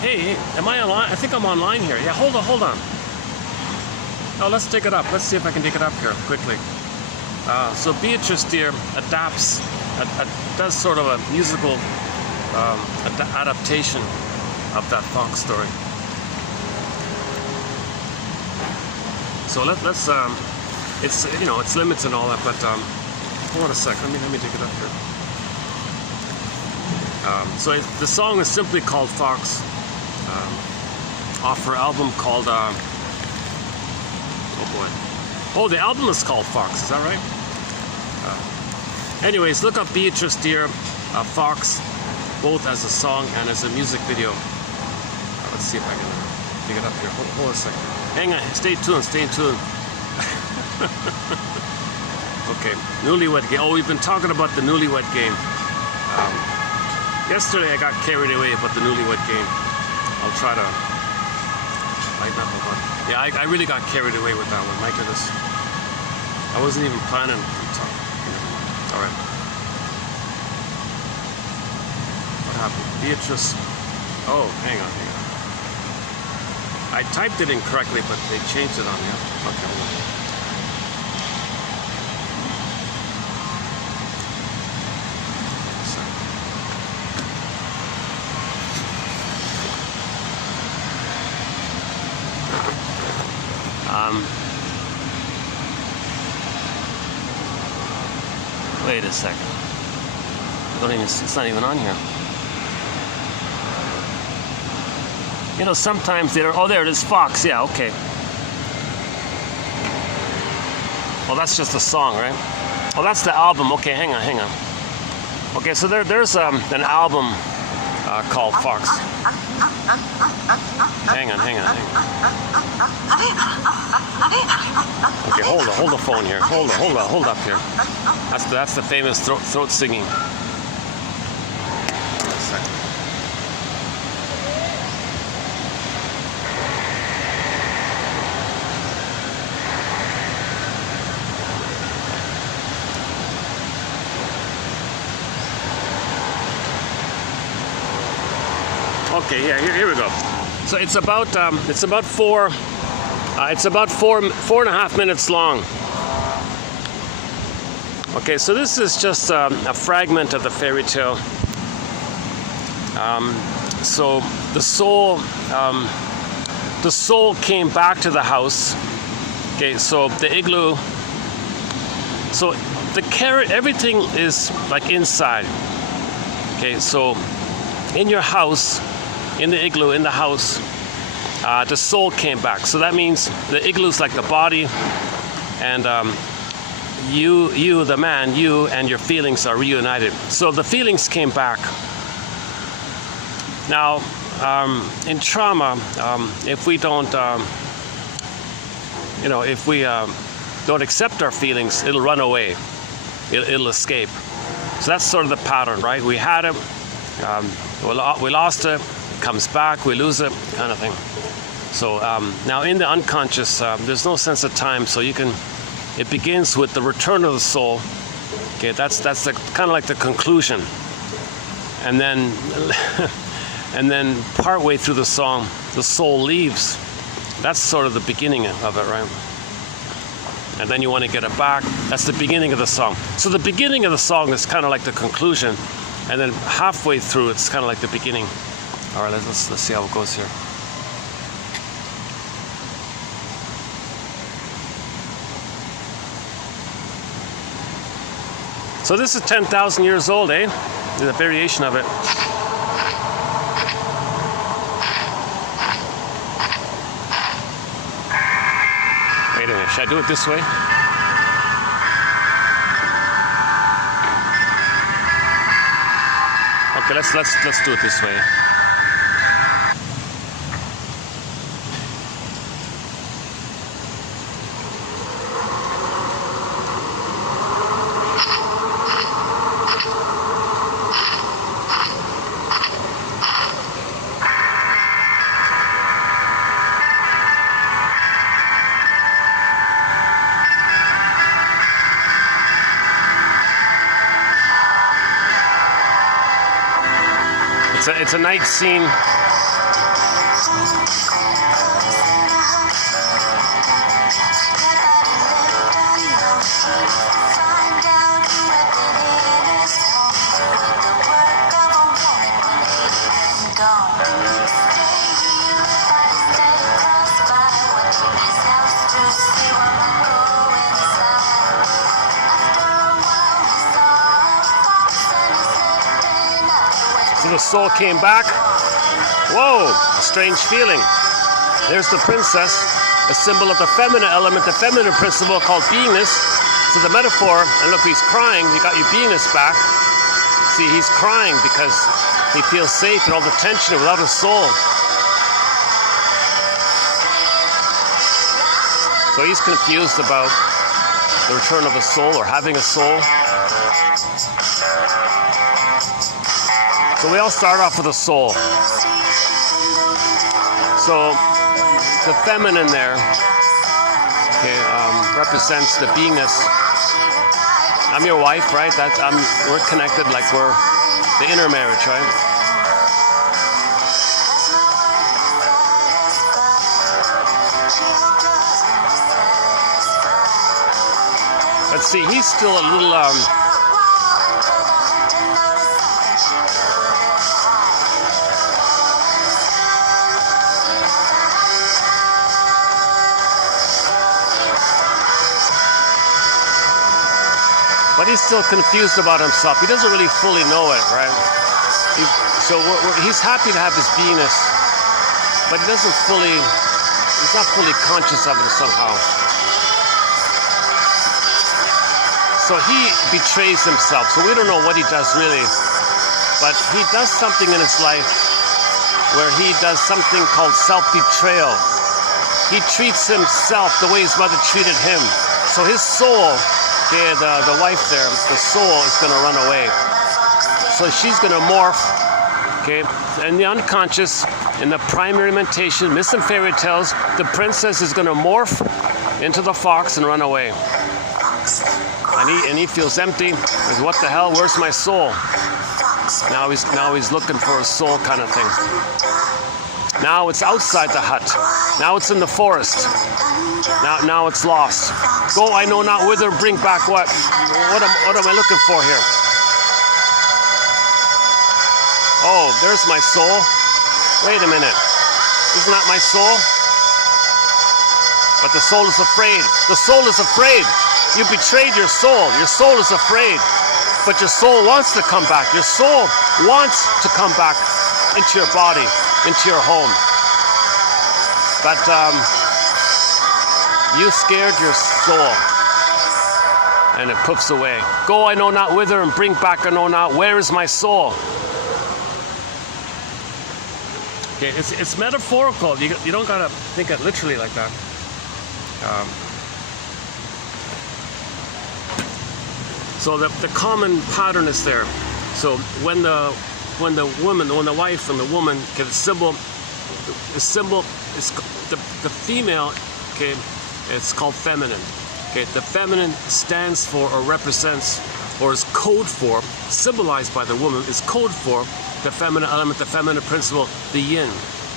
hey, am I online? I think I'm online here. Yeah, hold on. Oh, let's take it up. Let's see if I can take it up here quickly. So Beatrice Deer does sort of a musical adaptation of that Fox story. So let's it's it's limits and all that, but hold on a sec. Let me take it up here. So the song is simply called Fox, off her album called oh boy, oh, the album is called Fox. Is that right? Anyways, look up Beatrice Deer, Fox, both as a song and as a music video. Let's see if I can pick it up here. Hold a second. Hang on, stay tuned. Okay, Newlywed Game. Oh, we've been talking about the Newlywed Game. Yesterday I got carried away about the Newlywed Game. I'll try to lighten up about it. Yeah, I really got carried away with that one. My goodness. I wasn't even planning to talk. All right. What happened? Beatrice. Oh, hang on. I typed it incorrectly, but they changed it on me. Okay. Wait a second. It's not even on here. Sometimes they're, oh, there it is, Fox. Yeah, okay. Well, that's just a song, right? Oh, that's the album. Okay, hang on. Okay, so there's an album called Fox. Hang on. Okay, hold the phone here. Hold up here. That's the famous throat singing. Okay, yeah, here we go. So it's about 4 and a half minutes long. Okay, so this is just a fragment of the fairy tale. So the soul came back to the house. Okay, so the igloo. So the carrot, everything is like inside. Okay, so in your house, in the igloo, in the house, the soul came back. So that means the igloo's like the body, and you, the man, you and your feelings are reunited. So the feelings came back. Now, in trauma, if we don't, if we don't accept our feelings, it'll run away. It'll escape. So that's sort of the pattern, right? We had it, we lost it, comes back, we lose it, kind of thing. So now in the unconscious, there's no sense of time, so it begins with the return of the soul. Okay, that's the kind of like the conclusion, and then partway through the song, the soul leaves. That's sort of the beginning of it, right? And then you want to get it back. That's the beginning of the song. So the beginning of the song is kind of like the conclusion, and then halfway through, it's kind of like the beginning. All right, let's see how it goes here. So this is 10,000 years old, eh? There's a variation of it. Wait a minute, should I do it this way? Okay, let's do it this way. It's a night scene. So the soul came back. Whoa, a strange feeling. There's the princess, a symbol of the feminine element, the feminine principle called beingness. So the metaphor, and look, he's crying, you got your beingness back. See, he's crying because he feels safe in all the tension without a soul. So he's confused about the return of a soul or having a soul. So we all start off with a soul. So the feminine there, okay, represents the beingness. I'm your wife, right? We're connected like we're the inner marriage, right? Let's see, he's still a little but he's still confused about himself. He doesn't really fully know it, right? He's happy to have his beingness, but he's not fully conscious of it somehow. So he betrays himself. So we don't know what he does really, but he does something in his life where he does something called self-betrayal. He treats himself the way his mother treated him. So his soul, okay, the wife there, the soul is going to run away. So she's going to morph, okay, in the unconscious, in the primary mentation, myths and fairy tales, the princess is going to morph into the fox and run away. And he feels empty. He's, what the hell? Where's my soul? Now he's looking for a soul kind of thing. Now it's outside the hut. Now it's in the forest. Now it's lost. Go, I know not whither, bring back what? What am I looking for here? Oh, there's my soul. Wait a minute. Isn't that my soul? But the soul is afraid. The soul is afraid. You betrayed your soul. Your soul is afraid. But your soul wants to come back. Your soul wants to come back into your body, into your home. But you scared your soul. And it poofs away. Go, I know not whither, and bring back, I know not where is my soul. Okay, it's metaphorical. You don't gotta think it literally like that. So the common pattern is there. So when the wife and the woman get a symbol, is the female. Okay, it's called feminine. Okay, the feminine stands for or represents or is code for, symbolized by the woman, is code for the feminine element, the feminine principle, the yin.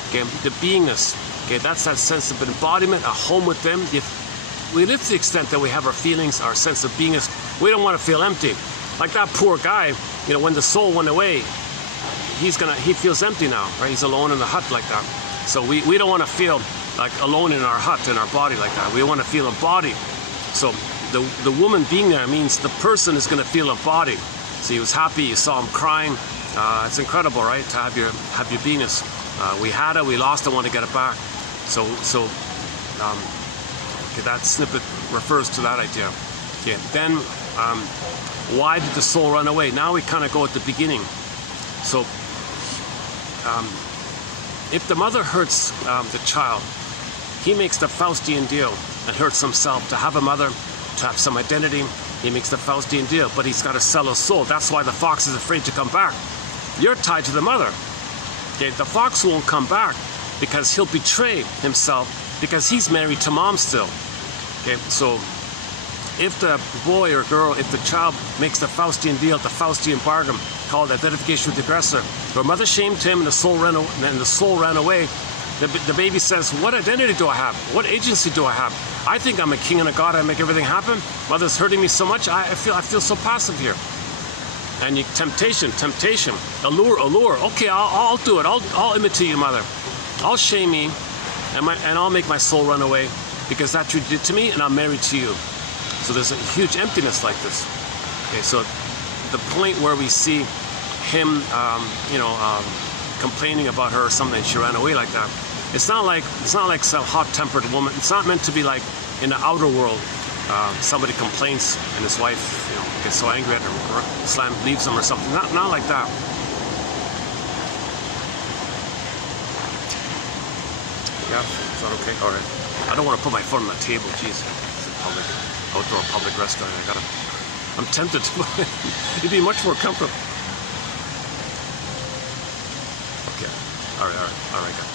Okay, the beingness. Okay, that's that sense of embodiment, a home with them. If we live to the extent that we have our feelings, our sense of beingness, we don't want to feel empty. Like that poor guy, when the soul went away, he feels empty now, right? He's alone in the hut like that. So we don't want to feel like alone in our hut, in our body like that. We want to feel embodied. So the woman being there means the person is going to feel embodied. So he was happy, you saw him crying. It's incredible, right? To have your beingness. We had it, we lost it, want to get it back. So okay, that snippet refers to that idea. Okay, then why did the soul run away? Now we kind of go at the beginning. So if the mother hurts the child, he makes the Faustian deal and hurts himself. To have a mother, to have some identity, he makes the Faustian deal, but he's got to sell his soul. That's why the fox is afraid to come back. You're tied to the mother. Okay, the fox won't come back because he'll betray himself because he's married to mom still. Okay, so if the boy or girl, if the child makes the Faustian deal, the Faustian bargain, called identification with the aggressor. Where mother shamed him and the soul ran away. The baby says, what identity do I have? What agency do I have? I think I'm a king and a god. I make everything happen. Mother's hurting me so much. I feel so passive here. And temptation, allure. Okay, I'll do it. I'll imitate you, mother. I'll shame me, and I'll make my soul run away because that's what you did to me, and I'm married to you. So there's a huge emptiness like this. Okay, so the point where we see him, complaining about her or something, and she ran away like that. It's not like some hot-tempered woman. It's not meant to be like in the outer world. Somebody complains and his wife, gets so angry at her, leaves him or something. Not like that. Yeah, is that okay? All right. I don't want to put my foot on the table. Jeez, it's a outdoor public restaurant. I'm tempted to. It'd be much more comfortable. Okay. All right, guys.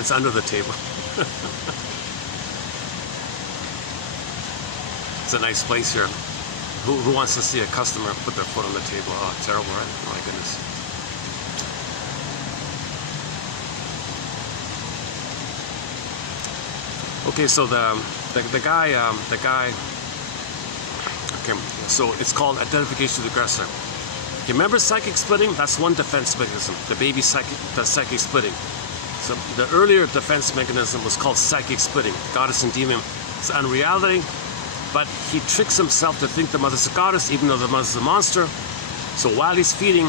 It's under the table. It's a nice place here. Who wants to see a customer put their foot on the table? Oh, terrible, right? Oh, my goodness. Okay, so the guy. Okay, so it's called identification with the aggressor. Okay, remember psychic splitting? That's one defense mechanism. The baby psychic splitting. So the earlier defense mechanism was called psychic splitting. Goddess and demon. It's unreality. But he tricks himself to think the mother's a goddess, even though the mother's a monster. So while he's feeding,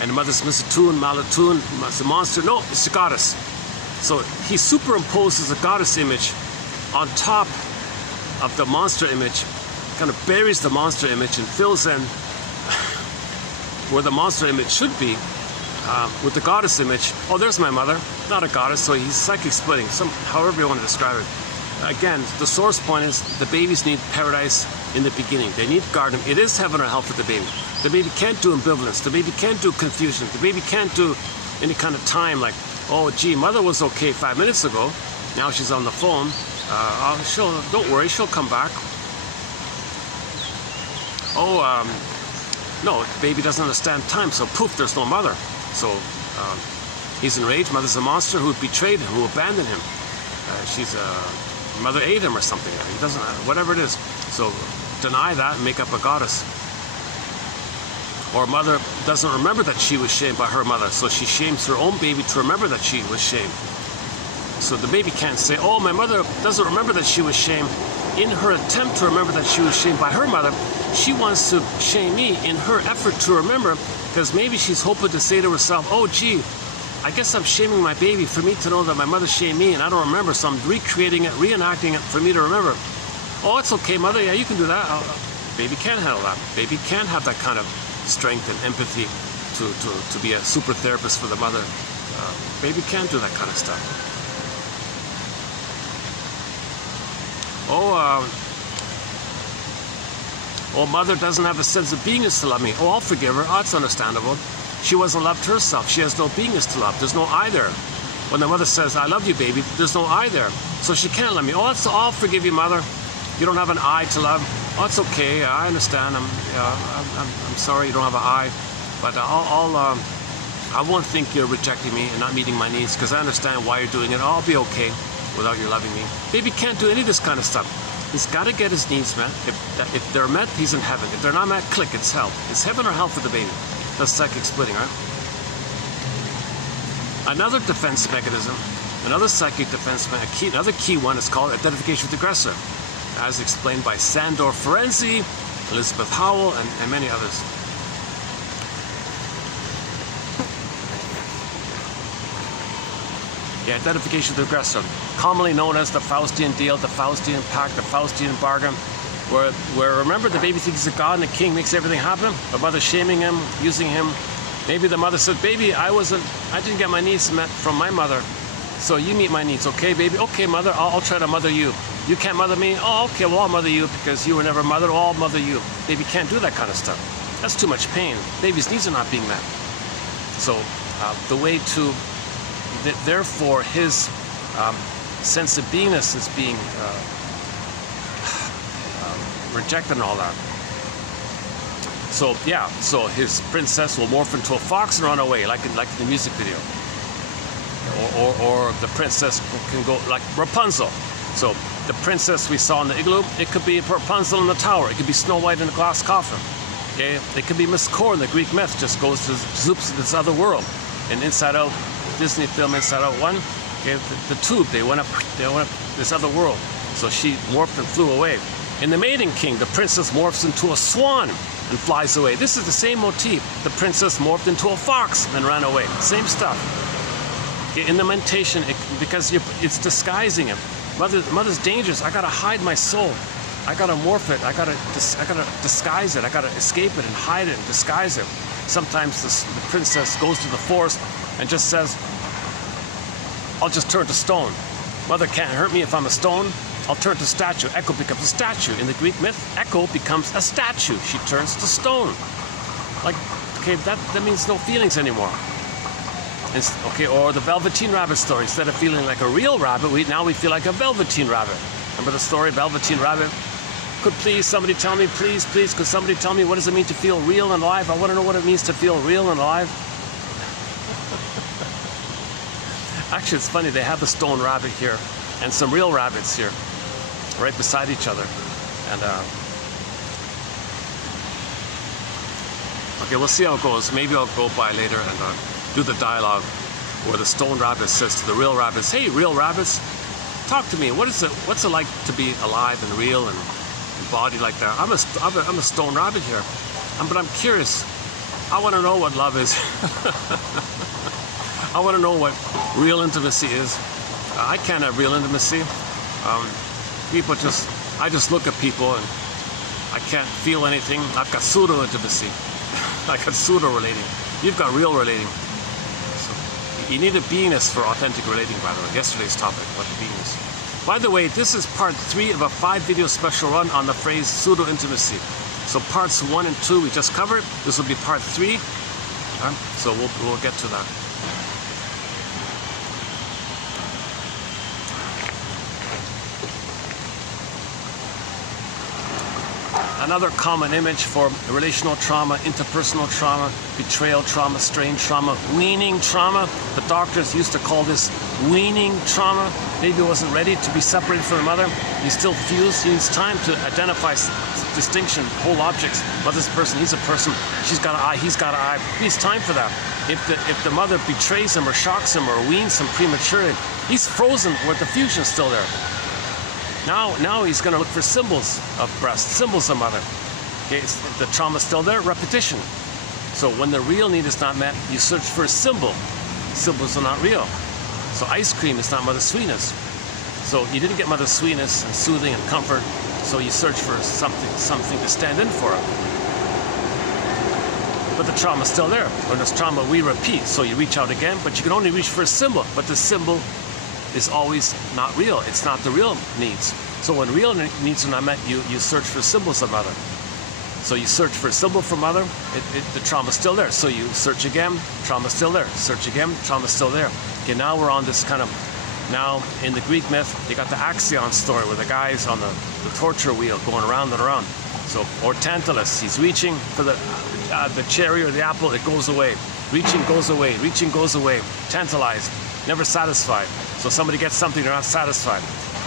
and the mother's Misatun, Malatun, it's a monster. No, it's a goddess. So he superimposes a goddess image on top of the monster image, kind of buries the monster image and fills in where the monster image should be with the goddess image. Oh, there's my mother, not a goddess. So he's psychic splitting, however you want to describe it. Again, the source point is the babies need paradise in the beginning. They need garden. It is heaven or hell for the baby. The baby can't do ambivalence. The baby can't do confusion. The baby can't do any kind of time like, oh, gee, mother was okay 5 minutes ago. Now she's on the phone. Don't worry, she'll come back. Oh, no, the baby doesn't understand time. So poof, there's no mother. So he's enraged. Mother's a monster who betrayed him, who abandoned him. Mother ate him or something. He doesn't, whatever it is. So deny that and make up a goddess. Or mother doesn't remember that she was shamed by her mother, so she shames her own baby to remember that she was shamed. So the baby can't say, oh, my mother doesn't remember that she was shamed. In her attempt to remember that she was shamed by her mother, she wants to shame me in her effort to remember, because maybe she's hoping to say to herself, oh, gee, I guess I'm shaming my baby for me to know that my mother shamed me and I don't remember, so I'm recreating it, reenacting it for me to remember. Oh, it's okay, mother, yeah, you can do that. Baby can't handle that. Baby can't have that kind of strength and empathy to be a super therapist for the mother. Baby can't do that kind of stuff. Oh, mother doesn't have a sense of beingness to love me. Oh, I'll forgive her. Oh, that's understandable. She wasn't loved herself. She has no beingness to love. There's no I there. When the mother says, I love you, baby, there's no I there. So she can't love me. Oh, I'll forgive you, mother. You don't have an I to love. Oh, it's okay. I understand. I'm sorry you don't have an I. But I won't think you're rejecting me and not meeting my needs because I understand why you're doing it. I'll be okay without you loving me. Baby can't do any of this kind of stuff. He's got to get his needs met. If they're met, he's in heaven. If they're not met, click, it's hell. It's heaven or hell for the baby. That's psychic splitting, right? Another defense mechanism, another psychic defense mechanism, another key one is called identification with the aggressor, as explained by Sandor Ferenczi, Elizabeth Howell, and many others. Yeah, identification with the aggressor, commonly known as the Faustian deal, the Faustian pact, the Faustian bargain, where remember the baby thinks he's a god and the king makes everything happen. The mother shaming him, using him. Maybe the mother said, baby, I didn't get my needs met from my mother, so you meet my needs, okay, baby? Okay, mother, I'll try to mother you. You can't mother me? Oh, okay, well, I'll mother you because you were never mothered. Oh, I'll mother you. Baby can't do that kind of stuff. That's too much pain. Baby's needs are not being met. So the way to, therefore, his sense of beingness is being rejected and all that. So yeah, so his princess will morph into a fox and run away, like in the music video. Or the princess can go like Rapunzel. So the princess we saw in the igloo, it could be Rapunzel in the tower. It could be Snow White in a glass coffin. Okay, it could be Miss Core in the Greek myth, just goes to zoops to this other world. And Inside Out, Disney film Inside Out 1, okay, the tube, they went up this other world. So she morphed and flew away. In The Maiden King, the princess morphs into a swan and flies away. This is the same motif. The princess morphed into a fox and ran away. Same stuff. In the mentation, because it's disguising him. Mother's dangerous. I gotta hide my soul. I gotta morph it. I gotta disguise it. I gotta escape it and hide it and disguise it. Sometimes the princess goes to the forest and just says, "I'll just turn to stone. Mother can't hurt me if I'm a stone. I'll turn to statue." Echo becomes a statue. In the Greek myth, Echo becomes a statue. She turns to stone. Like, okay, that means no feelings anymore. Okay, or the Velveteen Rabbit story. Instead of feeling like a real rabbit, now we feel like a Velveteen Rabbit. Remember the story, Velveteen Rabbit? Could please somebody tell me, please, could somebody tell me what does it mean to feel real and alive? I want to know what it means to feel real and alive. Actually, it's funny, they have a stone rabbit here and some real rabbits here, right beside each other. And okay, we'll see how it goes. Maybe I'll go by later and do the dialogue where the stone rabbit says to the real rabbits, "Hey, real rabbits, talk to me. What's it like to be alive and real and embodied like that? I'm a stone rabbit here, but I'm curious. I want to know what love is. I want to know what real intimacy is. I can't have real intimacy. I just look at people and I can't feel anything. I've got pseudo-intimacy. I got pseudo-relating. You've got real relating. You need a beingness for authentic relating, by the way. Yesterday's topic, what the beingness. By the way, this is part 3 of a 5-video special run on the phrase pseudo-intimacy. So parts 1 and 2 we just covered. This will be part 3. So we'll get to that. Another common image for relational trauma, interpersonal trauma, betrayal trauma, strain trauma, weaning trauma. The doctors used to call this weaning trauma. Baby wasn't ready to be separated from the mother. He still feels he needs time to identify distinction, whole objects. Mother's a person, he's a person. She's got an eye, he's got an eye. He needs time for that. If the mother betrays him or shocks him or weans him prematurely, he's frozen where the fusion's still there. Now he's going to look for symbols of breast, symbols of mother. Okay, the trauma's still there, repetition. So when the real need is not met, you search for a symbol. Symbols are not real. So ice cream is not mother's sweetness. So you didn't get mother's sweetness and soothing and comfort, so you search for something to stand in for it. But the trauma's still there. When there's trauma, we repeat. So you reach out again, but you can only reach for a symbol. But the symbol is always not real. It's not the real needs. So when real needs are not met, you search for symbols of mother. So you search for a symbol for mother, the trauma's still there. So you search again, trauma's still there. Search again, trauma's still there. Okay, now we're on this kind of, now in the Greek myth, you got the Axion story where the guy's on the torture wheel going around and around. So, or Tantalus, he's reaching for the cherry or the apple, it goes away. Reaching goes away, reaching goes away. Tantalized, never satisfied. So somebody gets something, they're not satisfied.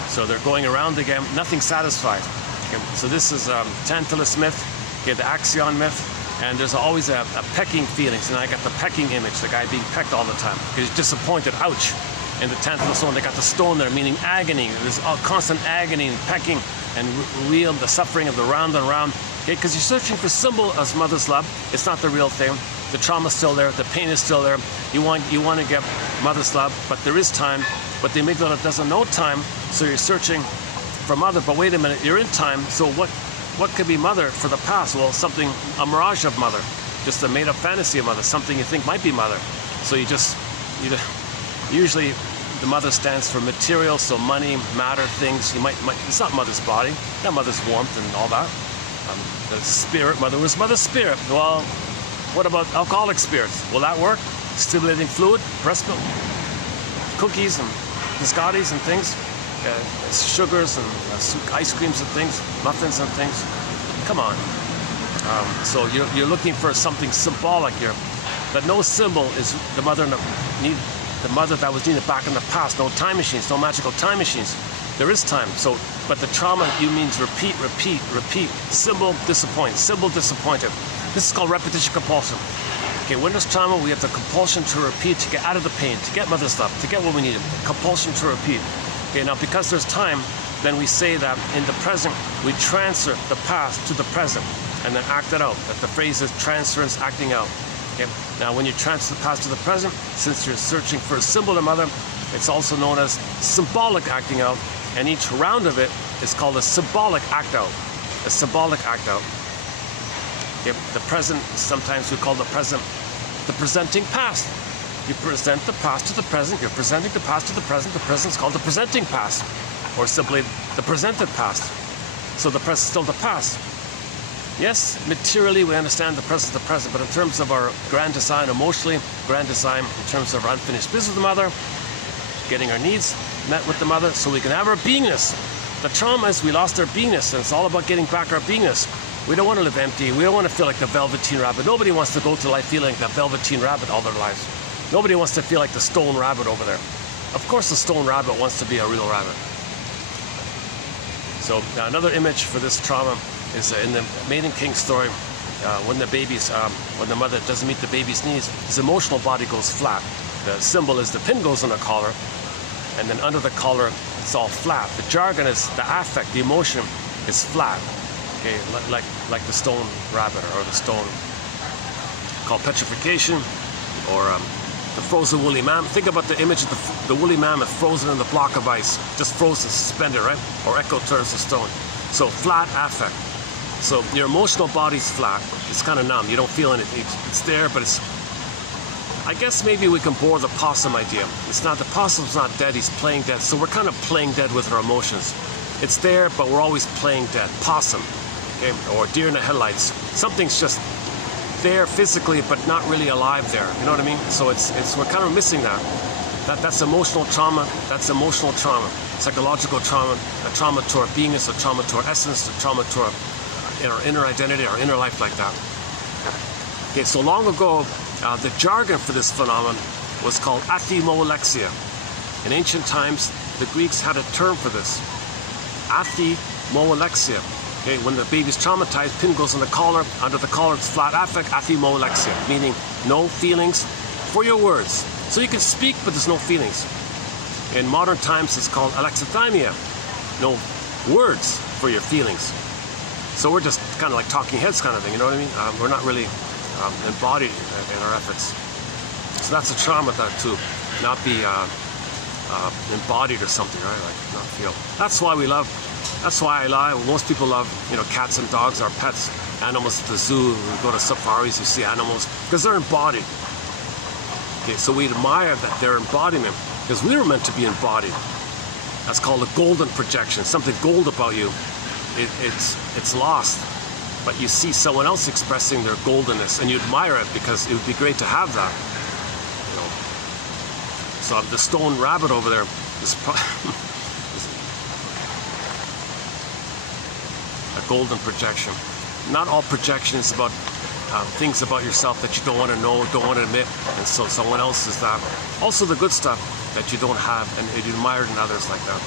So they're going around again, nothing satisfied. Okay, so this is Tantalus myth, okay, the Axion myth, and there's always a pecking feeling. So now I got the pecking image, the guy being pecked all the time. He's disappointed, ouch. And the Tantalus one, they got the stone there, meaning agony. There's constant agony and pecking and real, the suffering of the round and round. Okay, because you're searching for symbol as mother's love. It's not the real thing. The trauma's still there, the pain is still there. You want to get mother's love, but there is time. But the amygdala doesn't know time, so you're searching for mother. But wait a minute, you're in time, so what could be mother for the past? Well, something, a mirage of mother, just a made-up fantasy of mother, something you think might be mother. So usually the mother stands for material, so money, matter, things. It's not mother's body, not mother's warmth and all that. The spirit, mother was mother's spirit. Well, what about alcoholic spirits? Will that work? Stimulating fluid, breast milk, cookies and biscottis and things, sugars and ice creams and things, muffins and things. Come on. So you're looking for something symbolic here. That no symbol is the mother that was needed back in the past. No time machines, no magical time machines. There is time. So, but the trauma you means repeat, repeat, repeat. Symbol, disappoint. Symbol, disappointed. This is called repetition compulsion. Okay, when there's trauma, we have the compulsion to repeat, to get out of the pain, to get mother's love, to get what we needed. Compulsion to repeat. Okay, now because there's time, then we say that in the present, we transfer the past to the present and then act it out. That the phrase is transference, acting out. Okay, now when you transfer the past to the present, since you're searching for a symbol of mother, it's also known as symbolic acting out, and each round of it is called a symbolic act out. A symbolic act out. Okay, the present, sometimes we call the present the presenting past. You present the past to the present, you're presenting the past to the present's called the presenting past, or simply the presented past. So the present is still the past. Yes, materially we understand the present is the present, but in terms of our grand design, emotionally, grand design, in terms of our unfinished business with the mother, getting our needs met with the mother so we can have our beingness. The trauma is we lost our beingness, and it's all about getting back our beingness. We don't want to live empty. We don't want to feel like the velveteen rabbit. Nobody wants to go to life feeling like that velveteen rabbit all their lives. Nobody wants to feel like the stone rabbit over there. Of course the stone rabbit wants to be a real rabbit. So another image for this trauma is in the Maiden King story, when the mother doesn't meet the baby's needs, his emotional body goes flat. The symbol is the pin goes on the collar, and then under the collar it's all flat. The jargon is the affect, the emotion is flat. Okay, like the stone rabbit or the stone called petrification, or the frozen woolly mammoth. Think about the image of the woolly mammoth frozen in the block of ice, just frozen, suspended, right? Or echo turns to stone. So flat affect. So your emotional body's flat. It's kind of numb. You don't feel anything. It's there, but it's. I guess maybe we can bore the possum idea. It's not, the possum's not dead. He's playing dead. So we're kind of playing dead with our emotions. It's there, but we're always playing dead. Possum. Okay, or deer in the headlights. Something's just there physically, but not really alive there. You know what I mean? So it's we're kind of missing that. That's emotional trauma. That's emotional trauma. Psychological trauma. A trauma to our beingness. A trauma to our essence. A trauma to our inner identity, our inner life, like that. Okay, so long ago, the jargon for this phenomenon was called athymolexia. In ancient times, the Greeks had a term for this. Athymolexia. Okay, when the baby's traumatized, pin goes on the collar, under the collar it's flat affect, athymolexia, meaning no feelings for your words. So you can speak, but there's no feelings. In modern times, it's called alexithymia, no words for your feelings. So we're just kind of like talking heads kind of thing, you know what I mean? We're not really embodied in our efforts. So that's a trauma, that too, not be embodied or something, right? Like not feel. That's why we love. That's why I lie. Most people love, cats and dogs, our pets, animals at the zoo. We go to safaris, you see animals, because they're embodied. Okay, so we admire that their embodiment, because we were meant to be embodied. That's called a golden projection. Something gold about you. It's lost, but you see someone else expressing their goldenness, and you admire it because it would be great to have that. So the stone rabbit over there is a golden projection. Not all projection is about things about yourself that you don't want to know, don't want to admit, and so someone else is that. Also the good stuff that you don't have and you admire in others, like that.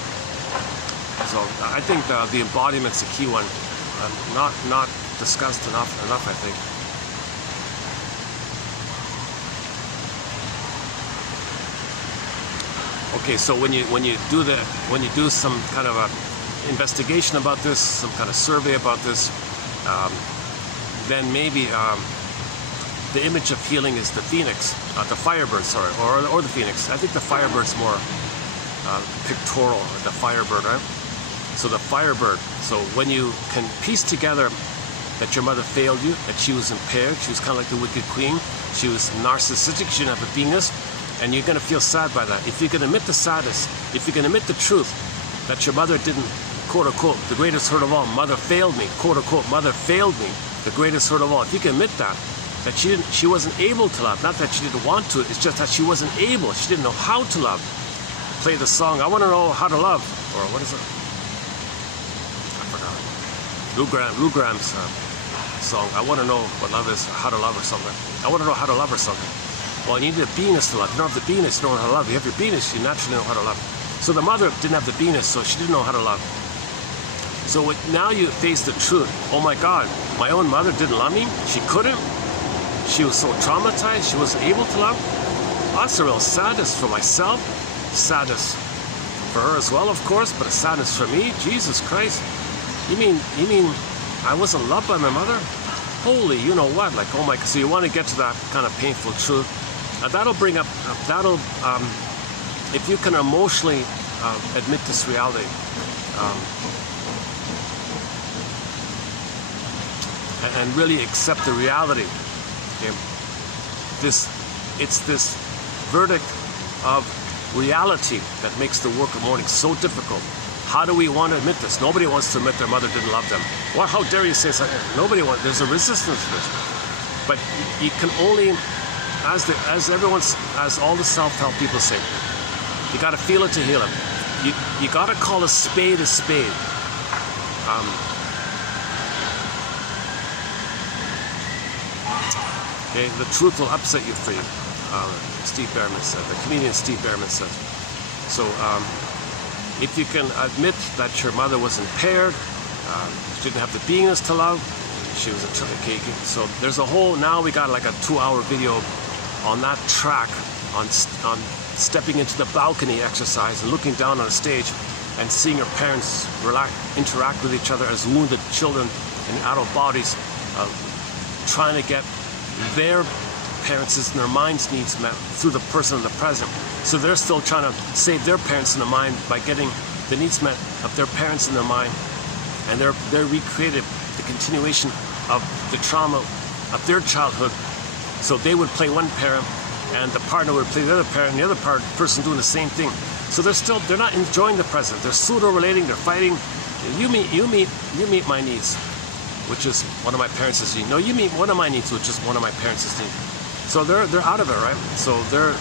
So I think the embodiment's a key one, not discussed enough, I think. Okay, so when you do some kind of a investigation about this, some kind of survey about this, then maybe the image of healing is the phoenix, the firebird, sorry, or the phoenix. I think the firebird's more pictorial, the firebird, right? So the firebird. So when you can piece together that your mother failed you, that she was impaired, she was kind of like the wicked queen, she was narcissistic, she didn't have a beingness, and you're going to feel sad by that. If you can admit the sadness, if you can admit the truth that your mother didn't, quote unquote, the greatest hurt of all, mother failed me, quote unquote, mother failed me, the greatest hurt of all. If you can admit that she wasn't able to love, not that she didn't want to, it's just that she wasn't able, she didn't know how to love. Play the song, I want to know how to love, or what is it? I forgot. Lou Graham's song. I want to know what love is, how to love or something. I want to know how to love or something. Well, you need a beingness to love. You don't have the beingness, you don't know how to love. You have your beingness, you naturally know how to love. So the mother didn't have the beingness, so she didn't know how to love. So now you face the truth. Oh my God, my own mother didn't love me. She couldn't. She was so traumatized, she wasn't able to love. That's a real sadness for myself. Sadness for her as well, of course, but a sadness for me. Jesus Christ. You mean I wasn't loved by my mother? Holy, you know what? Like, oh my, so you want to get to that kind of painful truth. That'll bring up, if you can emotionally admit this reality, and really accept the reality. Okay? It's this verdict of reality that makes the work of mourning so difficult. How do we want to admit this? Nobody wants to admit their mother didn't love them. Well, how dare you say something? Nobody wants. There's a resistance to this. But you can only, as all the self-help people say, you got to feel it to heal it. You got to call a spade a spade. Okay, the truth will upset you for you. Steve Berne said. The comedian Steve Berne said. So if you can admit that your mother was impaired, she didn't have the beingness to love, she was a cake. So there's a whole, now we got like a 2-hour video on that track, on stepping into the balcony exercise and looking down on a stage and seeing your parents interact with each other as wounded children in adult bodies, trying to get their parents' and their mind's needs met through the person in the present. So they're still trying to save their parents in the mind by getting the needs met of their parents in their mind, and they're recreated the continuation of the trauma of their childhood. So they would play one parent, and the partner would play the other parent, and the other person doing the same thing. So they're not enjoying the present. They're pseudo-relating. They're fighting. You meet my needs, which is one of my parents' needs. No, you meet one of my needs, which is one of my parents' needs. So they're out of it, right? So they're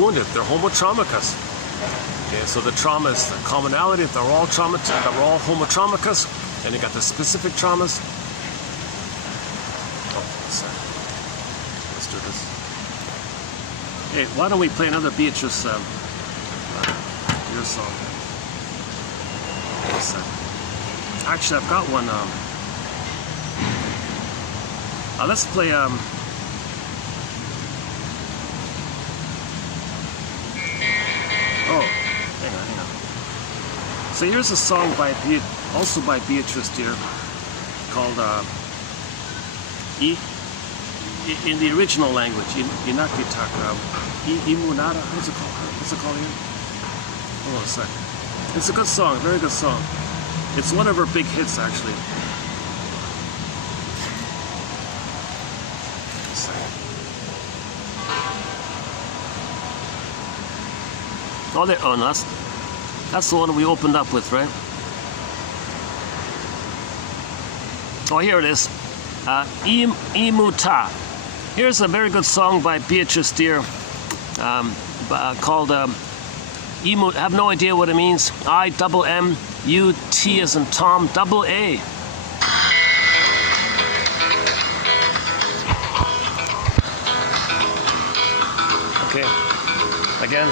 wounded. They're homotraumicus. Okay, so the trauma is the commonality. They're all homotraumicus, and you got the specific traumas. Oh, sorry. Let's do this. Hey, why don't we play another Beatrice your song? Actually, I've got one. Let's play. Oh, hang on. So here's a song also by Beatrice Dear, called in the original language, Inakitaka, Imunara. What's it called here? Hold on a second. It's a good song, very good song. It's one of her big hits, actually. Oh, no, that's the one we opened up with, right? Oh, here it is. Imuta. Here's a very good song by Beatrice Dear called Imu. I have no idea what it means. I-double-M-U-T as in Tom, double A. Okay, again.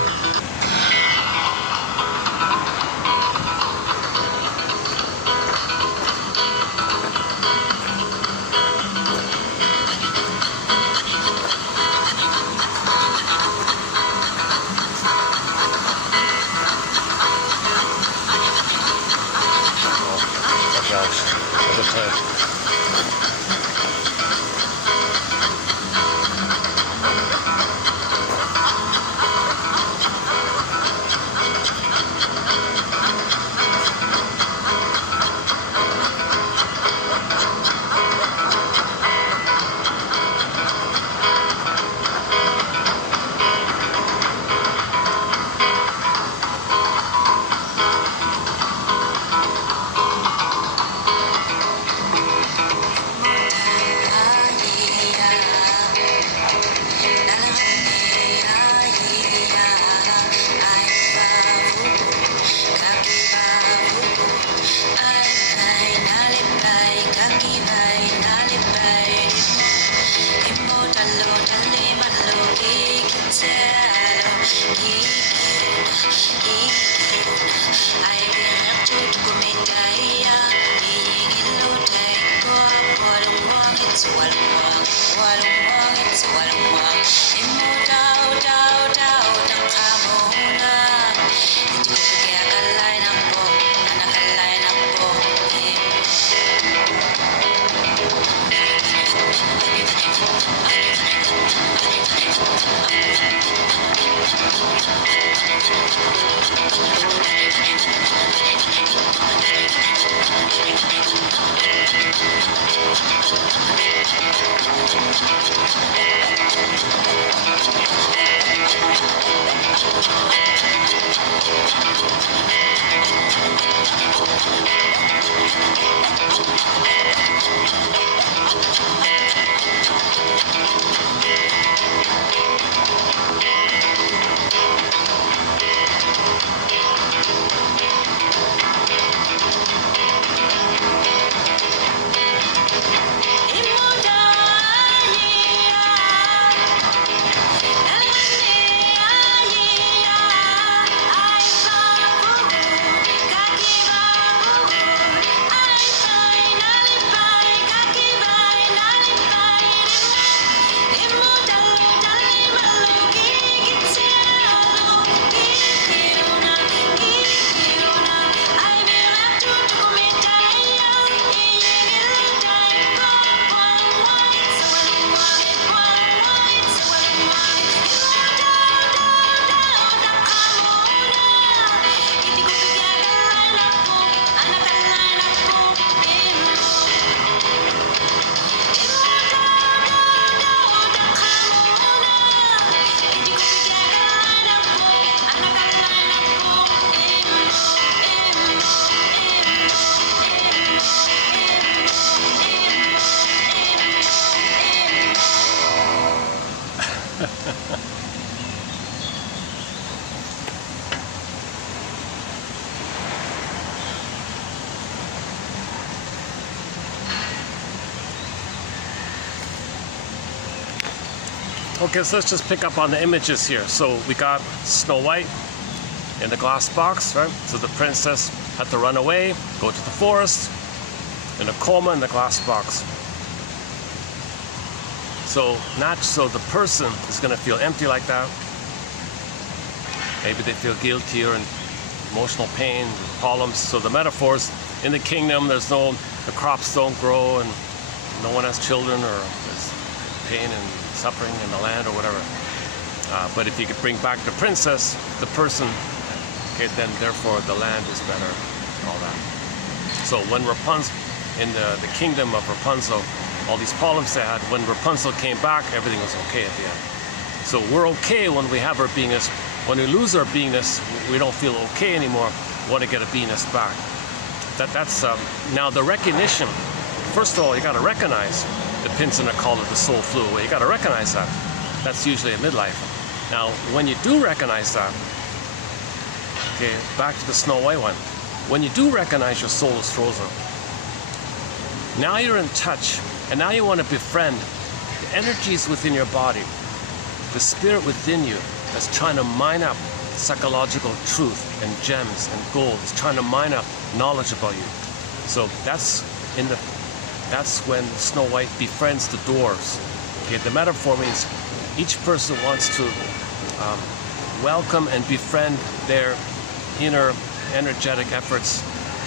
Okay, so let's just pick up on the images here. So we got Snow White in the glass box, right? So the princess had to run away, go to the forest, in a coma in the glass box. So the person is going to feel empty like that. Maybe they feel guilty or in emotional pain, problems. So the metaphors, in the kingdom, the crops don't grow and no one has children, or there's pain and suffering in the land or whatever. But if you could bring back the princess, the person, okay, then therefore the land is better, all that. So when Rapunzel, in the kingdom of Rapunzel, all these problems they had, when Rapunzel came back, everything was okay at the end. So we're okay when we have our beingness. When we lose our beingness, we don't feel okay anymore. We want to get a beingness back. That's now the recognition. First of all, you got to recognize the pins in the collar, the soul flew away. You got to recognize that. That's usually a midlife. Now, when you do recognize that, okay, back to the Snow White one. When you do recognize your soul is frozen, now you're in touch, and now you want to befriend the energies within your body, the spirit within you that's trying to mine up psychological truth and gems and gold. It's trying to mine up knowledge about you. So that's when Snow White befriends the dwarves. Okay, the metaphor means each person wants to welcome and befriend their inner energetic efforts,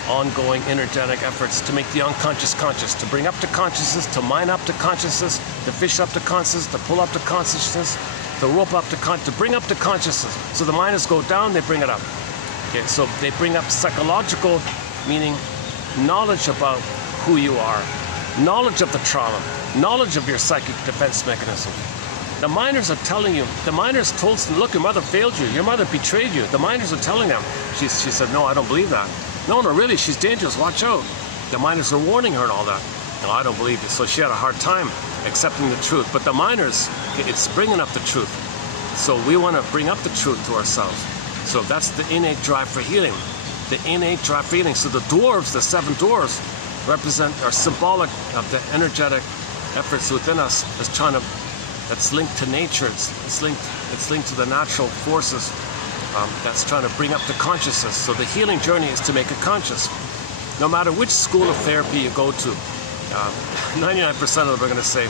ongoing energetic efforts to make the unconscious conscious, to bring up to consciousness, to mine up to consciousness, to fish up to consciousness, to pull up to consciousness, to rope up to bring up to consciousness. So the minds go down, they bring it up. Okay, so they bring up psychological, meaning knowledge about who you are, knowledge of the trauma, knowledge of your psychic defense mechanism. The minors are telling you, the minors told them, look, your mother failed you, your mother betrayed you. The minors are telling them. She said, no, I don't believe that. No, really, she's dangerous, watch out. The minors are warning her and all that. No, I don't believe it. So she had a hard time accepting the truth. But the minors, it's bringing up the truth. So we want to bring up the truth to ourselves. So that's the innate drive for healing. The innate drive for healing. So the dwarves, the 7 dwarves, are symbolic of the energetic efforts within us that's linked to nature. It's linked to the natural forces that's trying to bring up the consciousness. So the healing journey is to make it conscious. No matter which school of therapy you go to, 99% of them are going to say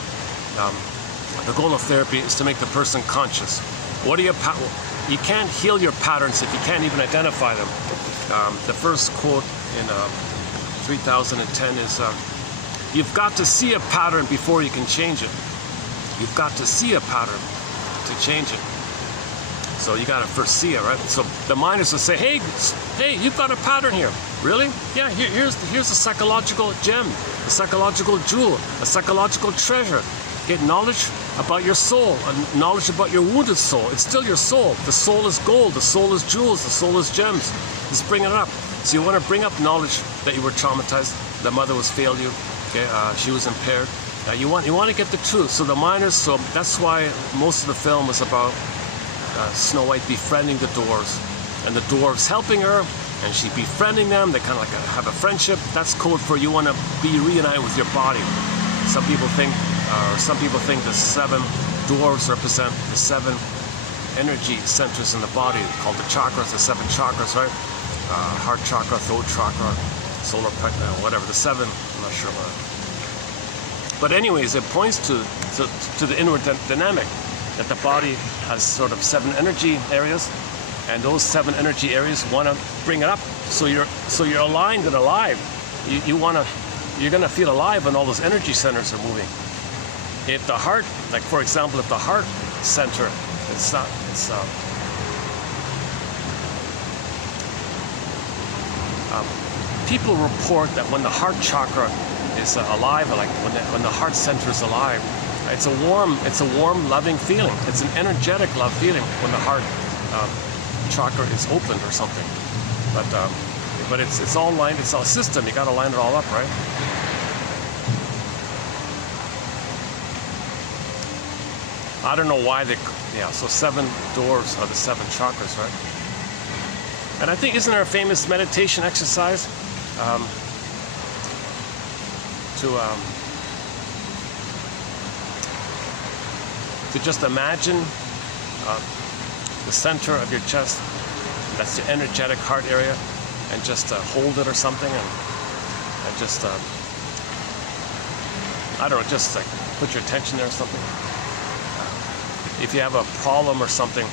the goal of therapy is to make the person conscious. You can't heal your patterns if you can't even identify them. The first quote in 3010 is, you've got to see a pattern before you can change it. You've got to see a pattern to change it. So you got to first see it, right? So the minors will say, hey, you've got a pattern here. Really? Yeah, here's a psychological gem, a psychological jewel, a psychological treasure. Get knowledge about your soul, knowledge about your wounded soul. It's still your soul. The soul is gold, the soul is jewels, the soul is gems. Just bring it up. So you want to bring up knowledge that you were traumatized, the mother was failed you, okay, she was impaired. You want to get the truth. So the minors, so that's why most of the film was about Snow White befriending the dwarves, and the dwarves helping her, and she befriending them. They kind of like have a friendship. That's code for you want to be reunited with your body. Some people think the 7 dwarves represent the 7 energy centers in the body, called the chakras, the 7 chakras, right? Heart chakra, throat chakra, solar plexus, whatever, the 7. I'm not sure about it. But anyways, it points to the inward dynamic, that the body has sort of 7 energy areas, and those 7 energy areas want to bring it up. So you're aligned and alive. You're gonna feel alive when all those energy centers are moving. If the heart, like for example, if the heart center, people report that when the heart chakra is alive, like when the heart center is alive, it's a warm, loving feeling. It's an energetic love feeling when the heart chakra is opened or something. But it's all lined. It's a system. You got to line it all up, right? I don't know why so 7 doors are the 7 chakras, right? And I think, isn't there a famous meditation exercise to to just imagine the center of your chest, that's the energetic heart area, and just hold it or something, and just, I don't know, just like put your attention there or something. If you have a problem or something,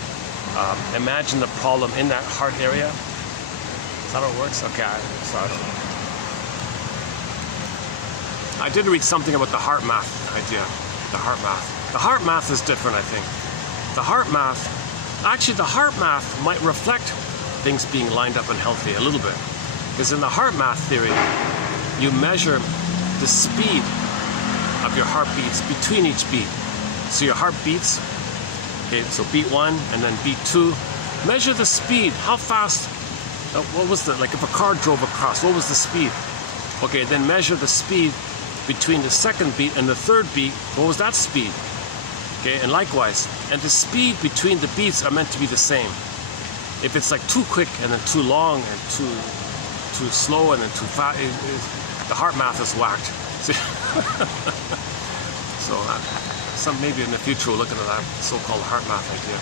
imagine the problem in that heart area. Is that how it works? Okay, so I don't know. I did read something about the heart math idea. The heart math. The heart math is different, I think. The heart math, actually the heart math might reflect things being lined up and healthy a little bit. Because in the heart math theory, you measure the speed of your heartbeats between each beat. So your heart beats, okay, so beat 1 and then beat 2. Measure the speed, how fast, what was the, like if a car drove across, what was the speed? Okay, then measure the speed between the second beat and the third beat, what was that speed? Okay, and likewise, and the speed between the beats are meant to be the same. If it's like too quick and then too long and too slow and then too fast, the heart math is whacked. So maybe in the future we'll look into that so-called heart math idea.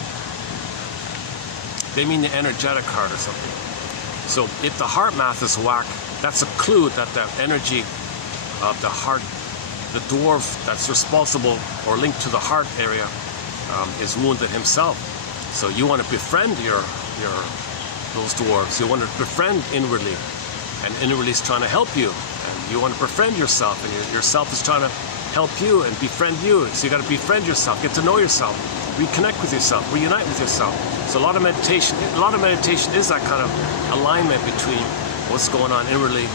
They mean the energetic heart or something. So if the heart math is whack, that's a clue that the energy of the heart, the dwarf that's responsible or linked to the heart area is wounded himself. So you want to befriend those dwarves. You want to befriend inwardly, and inwardly is trying to help you. And you want to befriend yourself, and yourself is trying to help you and befriend you. So you got to befriend yourself, get to know yourself, reconnect with yourself, reunite with yourself. So a lot of meditation is that kind of alignment between what's going on inwardly,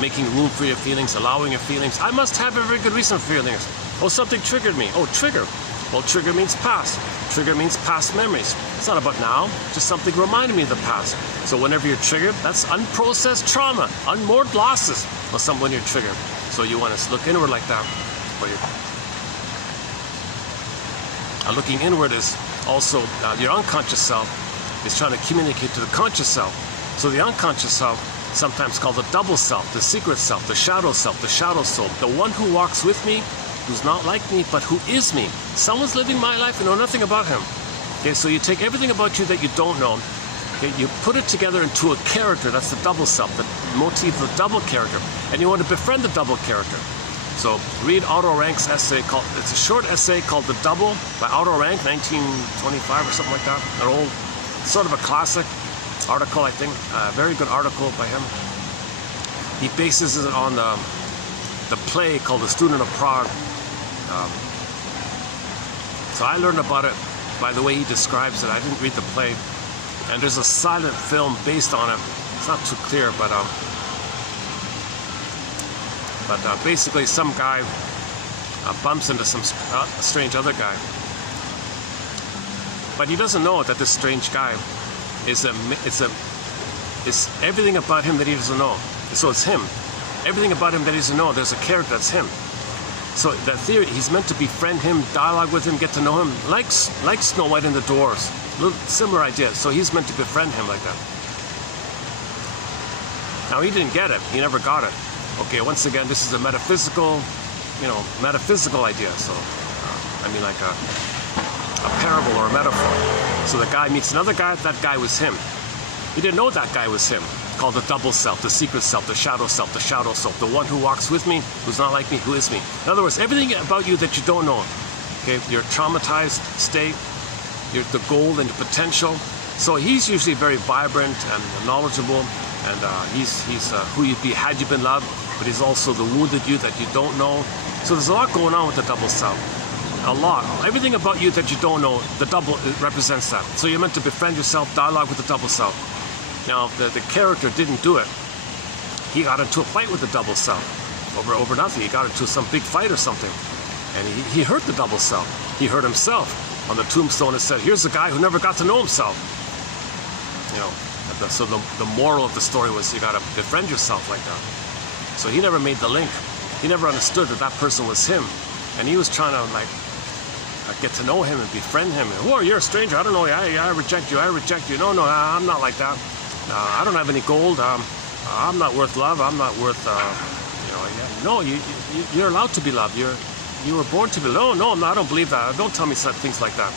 making room for your feelings, allowing your feelings. I must have a very good reason for feelings. Oh, something triggered me. Oh, trigger. Well, trigger means past. Trigger means past memories. It's not about now, just something reminding me of the past. So whenever you're triggered, that's unprocessed trauma, unmoored losses when you're triggered. So you want to look inward like that. Looking inward is also your unconscious self is trying to communicate to the conscious self. So the unconscious self, sometimes called the double self, the secret self, the shadow soul, the one who walks with me, who's not like me, but who is me. Someone's living my life and know nothing about him. Okay, so you take everything about you that you don't know, okay, you put it together into a character, that's the double self, the motif of the double character, and you want to befriend the double character. So read Otto Rank's essay called, it's a short essay called The Double by Otto Rank, 1925 or something like that. An old, sort of a classic article, I think, very good article by him. He bases it on the play called The Student of Prague. So I learned about it by the way he describes it. I didn't read the play, and there's a silent film based on it. It's not too clear, but basically some guy bumps into some strange other guy, but he doesn't know that this strange guy is everything about him that he doesn't know. So it's him. Everything about him that he doesn't know, there's a character that's him. So that theory, he's meant to befriend him, dialogue with him, get to know him, like Snow White and the Dwarfs. Little similar idea. So he's meant to befriend him like that. Now he didn't get it. He never got it. Okay, once again, this is a metaphysical, metaphysical idea. So, I mean, like a parable or a metaphor. So the guy meets another guy. That guy was him. He didn't know that guy was him. Called the double self, the secret self, the shadow self, the one who walks with me, who's not like me, who is me. In other words, everything about you that you don't know, okay, your traumatized state, the goal and the potential. So he's usually very vibrant and knowledgeable, and he's who you'd be had you been loved, but he's also the wounded you that you don't know. So there's a lot going on with the double self. A lot. Everything about you that you don't know, the double represents that. So you're meant to befriend yourself, dialogue with the double self. Now, the character didn't do it. He got into a fight with the double self over nothing. He got into some big fight or something, and he hurt the double self. He hurt himself. On the tombstone it said, here's a guy who never got to know himself. So the moral of the story was you got to befriend yourself like that. So he never made the link. He never understood that person was him, and he was trying to get to know him and befriend him. Oh, you're a stranger. I don't know. I reject you. I reject you. No, I'm not like that. I don't have any gold. I'm not worth love. I'm not worth. No, you're allowed to be loved. you were born to be. No, no, I don't believe that. Don't tell me such things like that.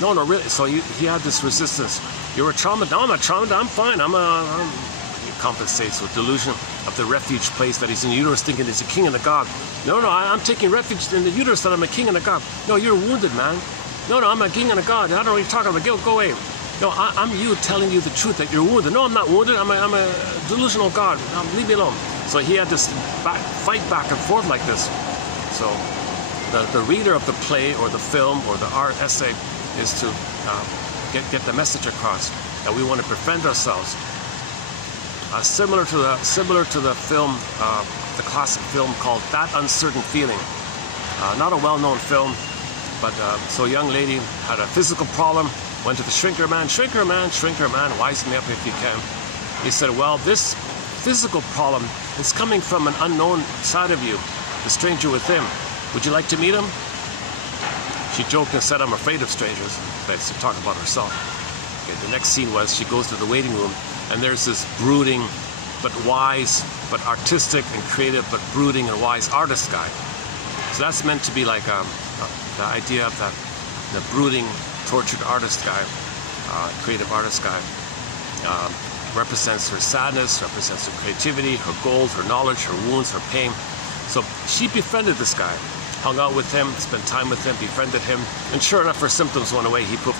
No, no, really. So he had this resistance. You were traumatized. No, I'm not traumatized. I'm fine. He compensates with delusion of the refuge place that he's in the uterus, thinking he's a king and a god. No, no, I'm taking refuge in the uterus that I'm a king and a god. No, you're wounded, man. No, no, I'm a king and a god. I don't know what you're talking about. Go away. No, I'm you telling you the truth that you're wounded. No, I'm not wounded. I'm a delusional god. No, leave me alone. So he had this fight back and forth like this. So the reader of the play or the film or the art essay is to get the message across that we want to befriend ourselves. Similar to the film, the classic film called That Uncertain Feeling. Not a well-known film, but so a young lady had a physical problem, went to the shrinker man, wise me up if you can. He said, well, this physical problem is coming from an unknown side of you, the stranger within. Would you like to meet him? She joked and said, I'm afraid of strangers. That's to talk about herself. Okay, the next scene was she goes to the waiting room, and there's this brooding, but wise, but artistic and creative, but brooding and wise artist guy. So that's meant to be like the idea of the brooding, tortured artist guy, creative artist guy. Represents her sadness, represents her creativity, her goals, her knowledge, her wounds, her pain. So she befriended this guy, hung out with him, spent time with him, befriended him, and sure enough, her symptoms went away. He put,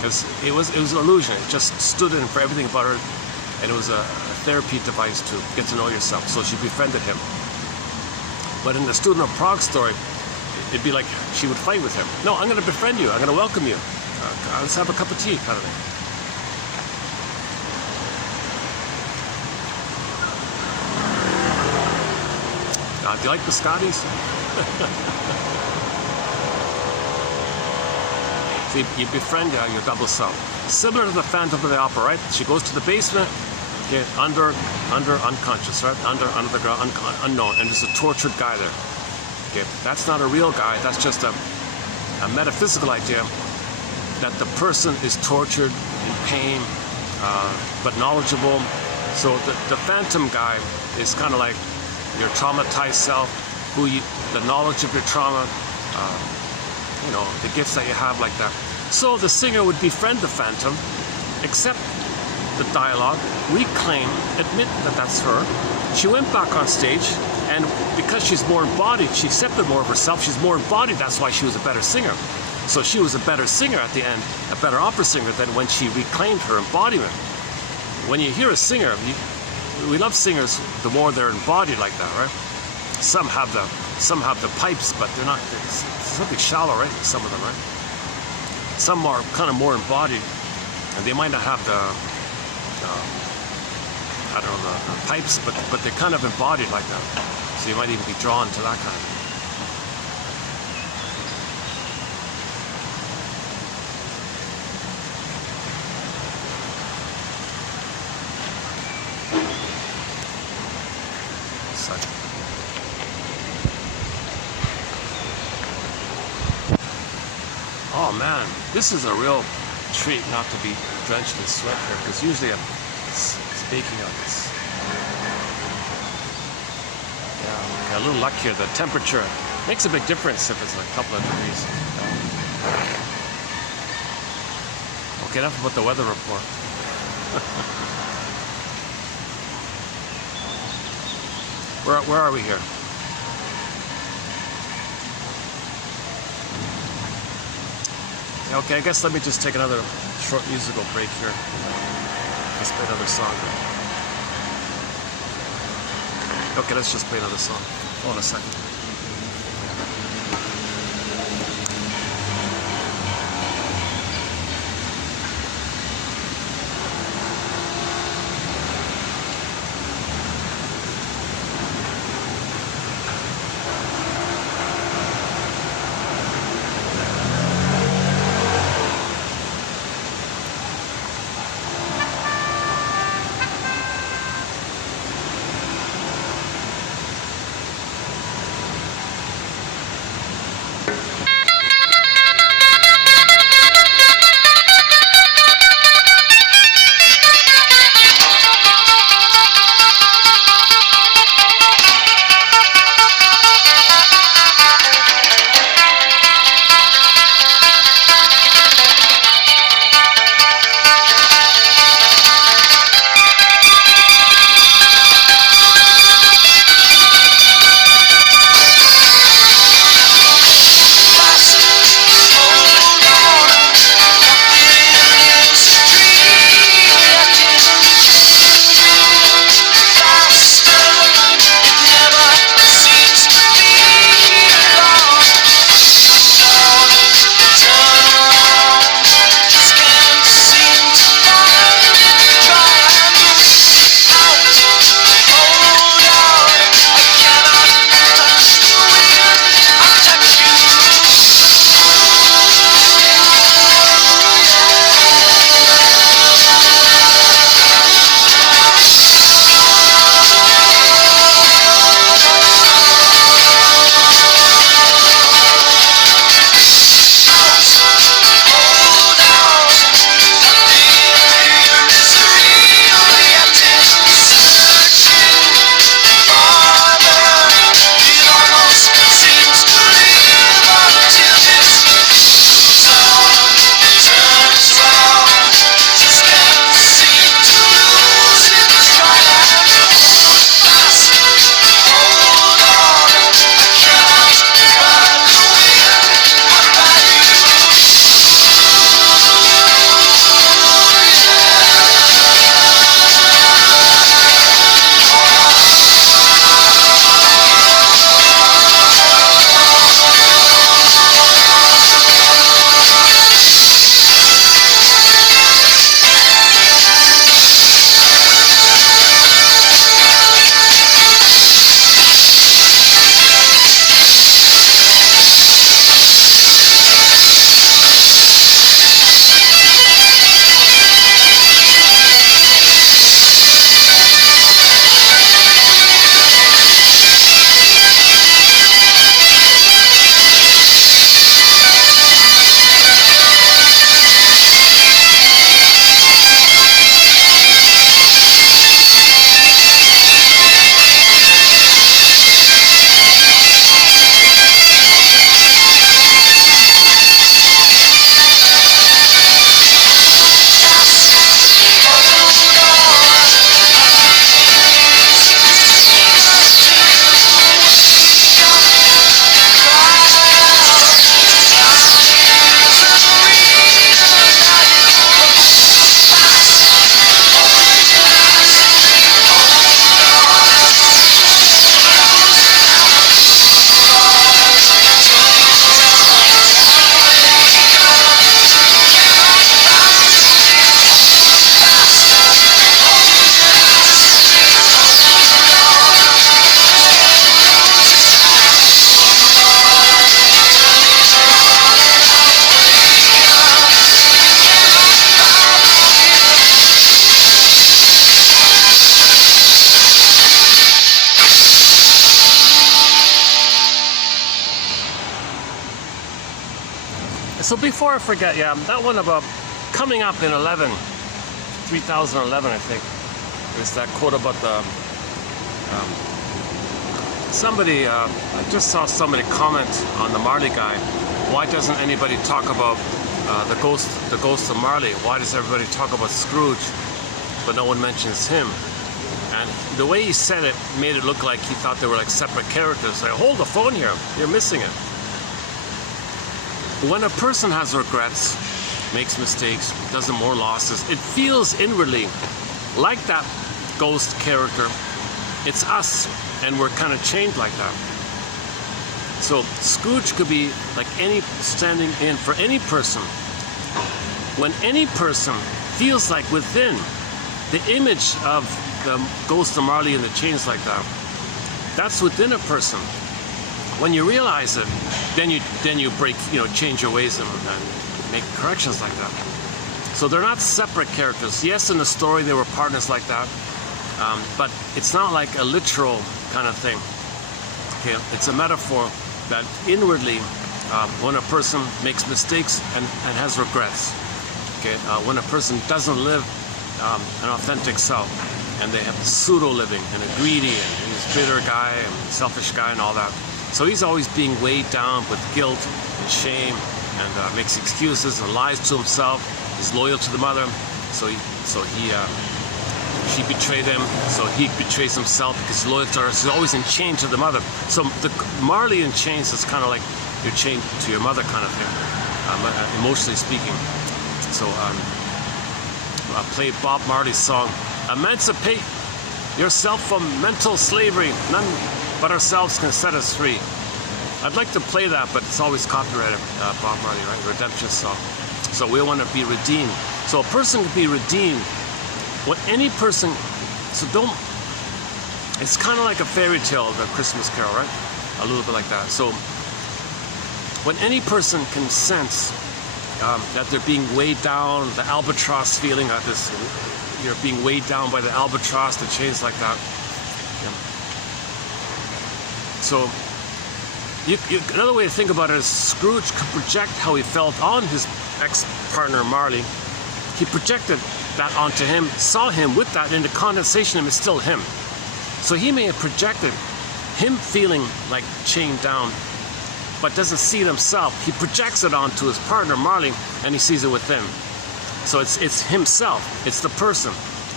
because it was an illusion. It just stood in for everything about her, and it was a therapy device to get to know yourself. So she befriended him. But in the Student of Prague story, it'd be like she would fight with him. No, I'm going to befriend you. I'm going to welcome you. Let's have a cup of tea, kind of thing. Do you like biscottis? So you befriend your double self. Similar to the Phantom of the Opera, right? She goes to the basement, okay, under unconscious, right? Under the ground, unknown, and there's a tortured guy there. Okay, that's not a real guy. That's just a metaphysical idea that the person is tortured, in pain, but knowledgeable. So the phantom guy is kind of like your traumatized self, the knowledge of your trauma, the gifts that you have like that. So the singer would befriend the phantom, accept the dialogue, reclaim, admit that that's her. She went back on stage, and because she's more embodied, she accepted more of herself. She's more embodied. That's why she was a better singer. So she was a better singer at the end, a better opera singer than when she reclaimed her embodiment. When you hear a singer, we love singers the more they're embodied like that, right? Some have the pipes, but they're not. It's something shallow, right? Some of them, right? Some are kind of more embodied, and they might not have the pipes, but they're kind of embodied like that. So you might even be drawn to that kind of thing. Oh man, this is a real treat not to be drenched in sweat here, because usually it's baking out this. Yeah, a little luck here. The temperature makes a big difference if it's a couple of degrees. Okay, enough about the weather report. Where are we here? Okay, I guess let me just take another short musical break here. Let's play another song. Okay, let's just play another song. Hold on a second. So before I forget, yeah, that one about coming up in 3011, I think. There's that quote about the somebody. I just saw somebody comment on the Marley guy. Why doesn't anybody talk about the ghost of Marley? Why does everybody talk about Scrooge, but no one mentions him? And the way he said it made it look like he thought they were like separate characters. Like, hold the phone here, you're missing it. When a person has regrets, makes mistakes, does more losses, it feels inwardly like that ghost character. It's us, and we're kind of chained like that. So Scrooge could be like any standing in for any person. When any person feels like within the image of the ghost of Marley and the chains like that, that's within a person. When you realize it, then you break, change your ways and make corrections like that. So they're not separate characters. Yes, in the story they were partners like that, but it's not like a literal kind of thing. Okay, it's a metaphor that inwardly, when a person makes mistakes and has regrets, okay, when a person doesn't live an authentic self, and they have pseudo-living and a greedy and he's a bitter guy and selfish guy and all that. So he's always being weighed down with guilt and shame and makes excuses and lies to himself. He's loyal to the mother, so she betrayed him, so he betrays himself because he's loyal to her. So he's always in chain to the mother. So the Marley in chains is kind of like you're chained to your mother kind of thing, emotionally speaking. So I played Bob Marley's song, "Emancipate yourself from mental slavery. None but ourselves can set us free." I'd like to play that, but it's always copyrighted, Bob Marley, right? Redemption song. So we want to be redeemed. So a person can be redeemed. What any person, so don't, it's kind of like a fairy tale, the Christmas Carol, right? A little bit like that. So when any person can sense that they're being weighed down, the albatross feeling, you're being weighed down by the albatross, the chains like that. Yeah. So another way to think about it is Scrooge could project how he felt on his ex-partner Marley. He projected that onto him, saw him with that, and the condensation of him is still him. So he may have projected him feeling like chained down, but doesn't see it himself. He projects it onto his partner Marley, and he sees it within. So it's himself, it's the person.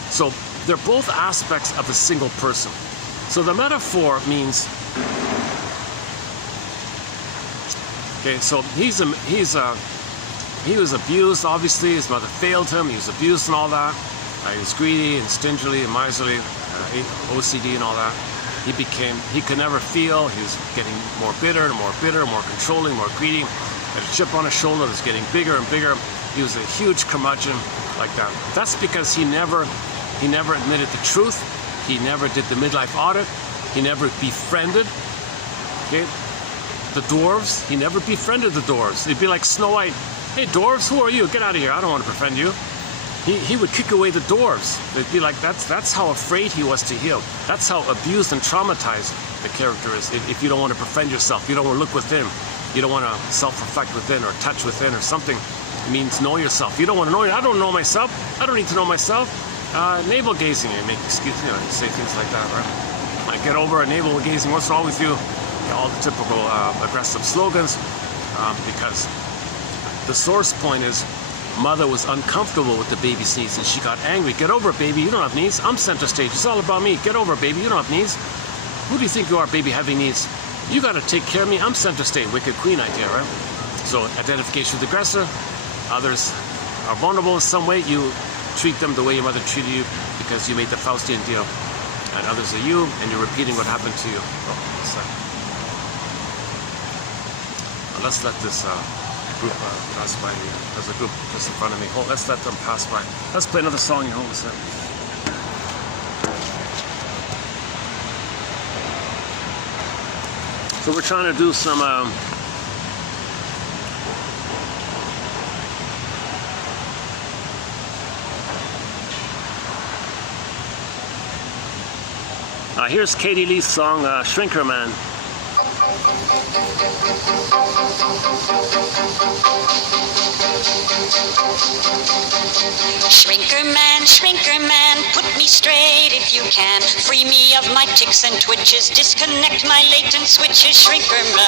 So they're both aspects of a single person. So the metaphor means, okay, so he was abused, obviously. His mother failed him. He was abused and all that. He was greedy and stingily and miserly, OCD and all that. He could never feel. He was getting more bitter, more controlling, more greedy. Had a chip on his shoulder that's getting bigger and bigger. He was a huge curmudgeon like that. That's because he never admitted the truth. He never did the midlife audit. He never befriended, okay, the dwarves. He never befriended the dwarves. It'd be like Snow White. "Hey, dwarves, who are you? Get out of here. I don't want to befriend you." He would kick away the dwarves. It'd be like, that's how afraid he was to heal. That's how abused and traumatized the character is. If you don't want to befriend yourself, you don't want to look within, you don't want to self-reflect within or touch within or something. It means know yourself. You don't want to know. I don't know myself. I don't need to know myself. Navel gazing. You make excuses. Say things like that, right? I get over navel gazing. What's wrong with you? All the typical aggressive slogans, because the source point is mother was uncomfortable with the baby's needs and she got angry. Get over it, baby. You don't have needs. I'm center stage. It's all about me. Get over it, baby. You don't have needs. Who do you think you are, baby, having needs? You got to take care of me. I'm center stage. Wicked queen idea, right? So identification with the aggressor. Others are vulnerable in some way. You treat them the way your mother treated you because you made the Faustian deal. And others are you, and you're repeating what happened to you. Let's let this group pass by me. There's a group just in front of me. Let's let them pass by. Let's play another song, listen. So we're trying to do some here's Katie Lee's song, Shrinker Man. Shrinker man, put me straight if you can. Free me of my tics and twitches, disconnect my latent switches, shrinker man.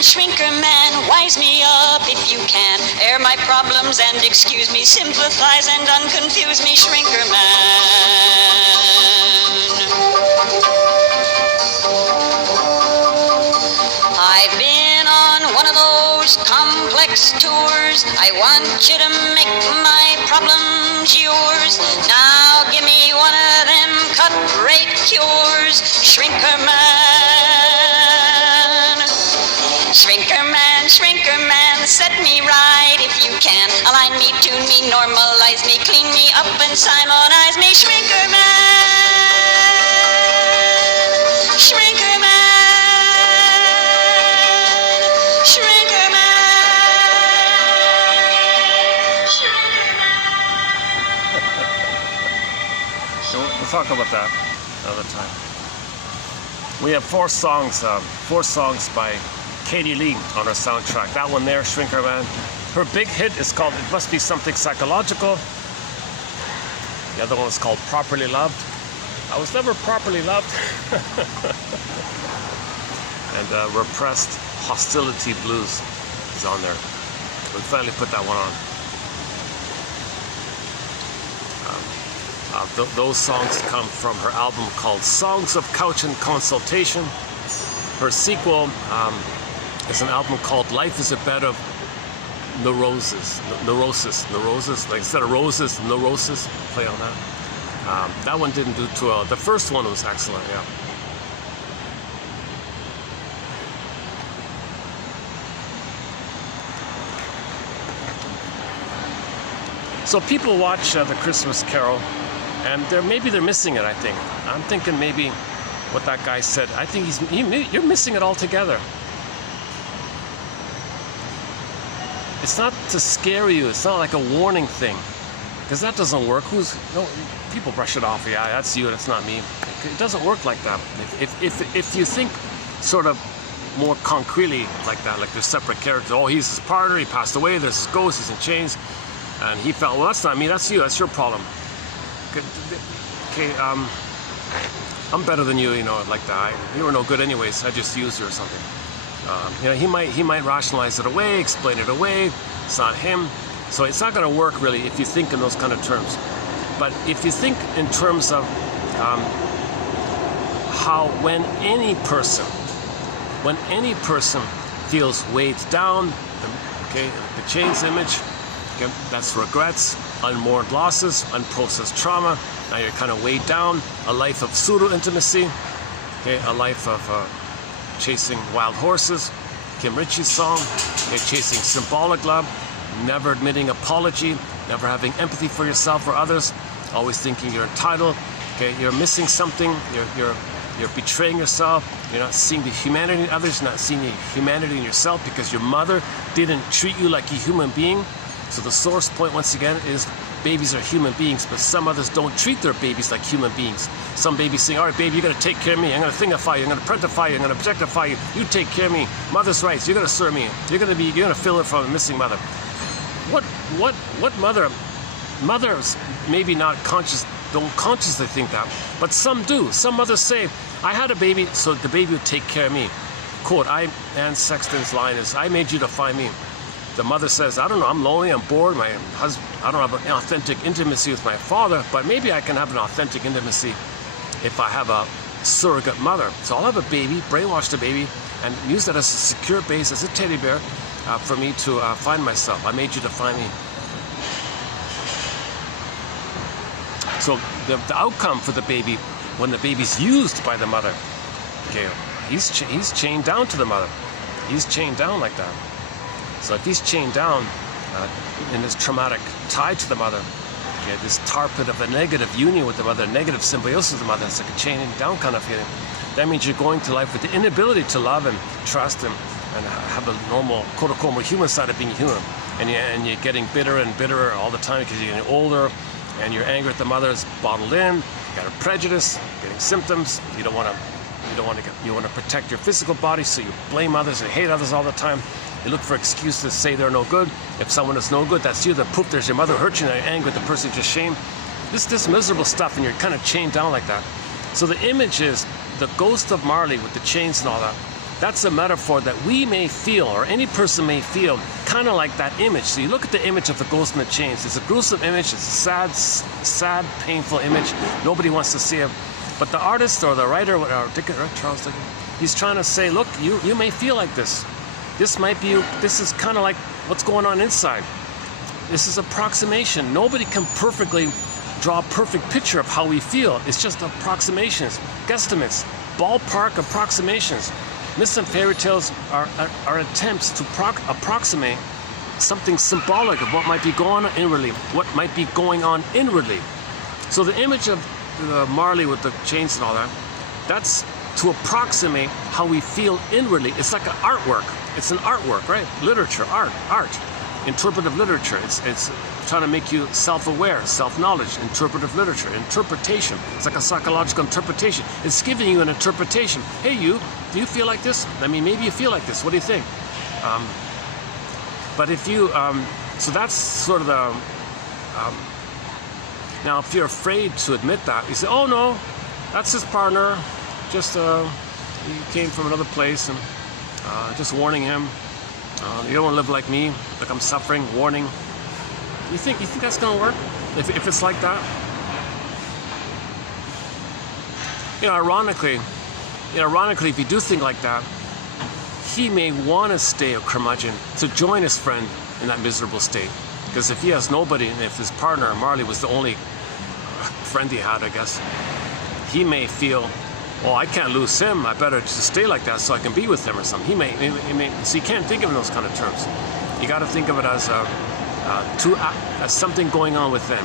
Shrinker man, wise me up if you can. Air my problems and excuse me, sympathize and unconfuse me, shrinker man. I've been on one of those complex tours. I want you to make my problems yours. Now give me one of them cut-rate cures, shrinker man. Shrinker man, set me right if you can. Align me, tune me, normalize me, clean me up and simonize me, shrinker man. Shrinker man. Shrinker man. So we'll talk about that another time. We have four songs by Katie Lee on our soundtrack. That one there, Shrinker Man. Her big hit is called It Must Be Something Psychological. The other one is called Properly Loved. I was never properly loved. And Repressed Hostility Blues is on there. We finally put that one on. Those songs come from her album called Songs of Couch and Consultation. Her sequel is an album called Life is a Bed of Neurosis. Like instead of roses, neurosis. Play on that. That one didn't do too well. The first one was excellent, yeah. So people watch the Christmas Carol, and maybe they're missing it. I think. I'm thinking maybe what that guy said. I think you're missing it altogether. It's not to scare you. It's not like a warning thing, because that doesn't work. People brush it off. Yeah, that's you. That's not me. It doesn't work like that. If you think sort of more concretely like that, like there's separate characters. Oh, he's his partner. He passed away. There's his ghost. He's in chains, and he felt. Well, that's not me. That's you. That's your problem. Okay. I'm better than you. You know, like that. You were no good anyways. I just used you or something. He might rationalize it away, explain it away. It's not him. So it's not going to work really if you think in those kind of terms. But if you think in terms of how when any person feels weighed down, okay, the chains image, okay, that's regrets, unmourned losses, unprocessed trauma. Now you're kind of weighed down. A life of pseudo-intimacy, okay, a life of chasing wild horses, Kim Ritchie's song, okay, chasing symbolic love, never admitting apology, never having empathy for yourself or others, always thinking you're entitled, okay, you're missing something, you're betraying yourself, you're not seeing the humanity in others, not seeing the humanity in yourself because your mother didn't treat you like a human being. So the source point once again is babies are human beings, but some others don't treat their babies like human beings. Some babies saying, all right, baby, you're going to take care of me. I'm going to thingify you. I'm going to parенtify you. I'm going to objectify you. You take care of me. Mother's rights. You're going to serve me. You're going to fill it from a missing mother. What mother? Mothers maybe not don't consciously think that, but some do. Some mothers say, I had a baby, so the baby would take care of me. Quote, Anne Sexton's line is, I made you to find me. The mother says, I don't know, I'm lonely, I'm bored, my husband, I don't have an authentic intimacy with my father, but maybe I can have an authentic intimacy if I have a surrogate mother. So I'll have a baby, brainwash the baby, and use that as a secure base, as a teddy bear, for me to find myself. I made you to find me. So the outcome for the baby, when the baby's used by the mother, okay, he's chained down to the mother. He's chained down like that. So if he's chained down in this traumatic tie to the mother, okay, this tar pit of a negative union with the mother, negative symbiosis with the mother, it's like a chaining down kind of feeling. That means you're going to life with the inability to love and trust and have a normal, quote-unquote, more human side of being human. And you're getting bitter and bitterer all the time because you're getting older. and your anger at the mother is bottled in. You got a prejudice, getting symptoms. You want to protect your physical body, so you blame others and hate others all the time. You look for excuses to say they're no good. If someone is no good, that's you. Then poof, there's your mother hurt you, and you're angry at the person you just shamed. This miserable stuff, and you're kind of chained down like that. So the image is the ghost of Marley with the chains and all that. That's a metaphor that we may feel, or any person may feel, kind of like that image. So you look at the image of the ghost in the chains. It's a gruesome image. It's a sad, painful image. Nobody wants to see it. But the artist or the writer, Charles Dickens, he's trying to say, look, you may feel like this. This might be you. This is kind of like what's going on inside. This is approximation. Nobody can perfectly draw a perfect picture of how we feel. It's just approximations, guesstimates, ballpark approximations. Myths and fairy tales are attempts to approximate something symbolic of what might be going on inwardly, So the image of Marley with the chains and all that, that's to approximate how we feel inwardly. It's like an artwork. It's an artwork, right? Literature, art, interpretive literature. It's trying to make you self-aware, self-knowledge, interpretive literature, interpretation. It's like a psychological interpretation. It's giving you an interpretation. Hey, do you feel like this? I mean, maybe you feel like this. What do you think? But if you, so that's sort of the, now if you're afraid to admit that, you say, oh no, that's his partner, just, he came from another place, and just warning him, you don't want to live like me, like I'm suffering, warning. You think that's going to work? If it's like that? Ironically, if you do think like that, he may want to stay a curmudgeon to join his friend in that miserable state. Because if he has nobody, and if his partner, Marley, was the only friend he had, I guess, he may feel, oh, I can't lose him. I better just stay like that so I can be with him or something. He may. So you can't think of it in those kind of terms. You got to think of it as as something going on with them.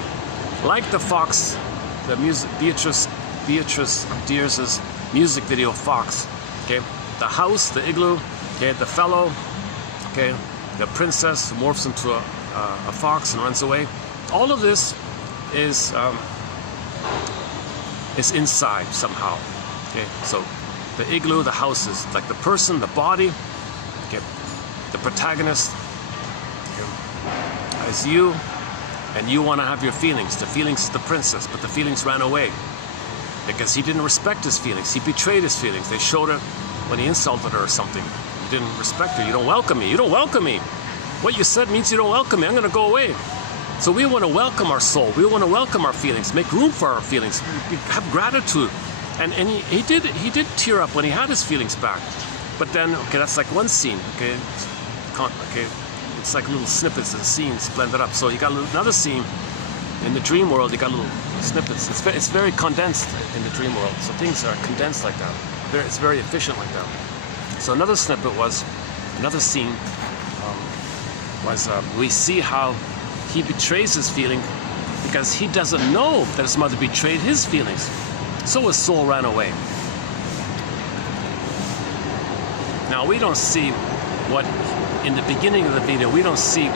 Like the Fox, the music, Beatrice Dears' music video, Fox. Okay, the house, the igloo. Okay, the fellow. Okay, the princess who morphs into a fox and runs away. All of this is inside somehow. Okay, so the igloo, the house is like the person, the body. Okay, the protagonist is you, and you want to have your feelings. The feelings is the princess, but the feelings ran away because he didn't respect his feelings. He betrayed his feelings. They showed it when he insulted her or something. You didn't respect her. You don't welcome me. You don't welcome me. What you said means you don't welcome me. I'm going to go away. So we want to welcome our soul. We want to welcome our feelings. Make room for our feelings. Have gratitude. And he did tear up when he had his feelings back. But then, okay, that's like one scene. Okay, it's like little snippets of scenes blended up. So you got another scene in the dream world. You got little snippets. It's very condensed in the dream world. So things are condensed like that. It's very efficient like that. So another snippet was, another scene we see how he betrays his feeling because he doesn't know that his mother betrayed his feelings. So his soul ran away. Now we don't see what, in the beginning of the video, we don't see.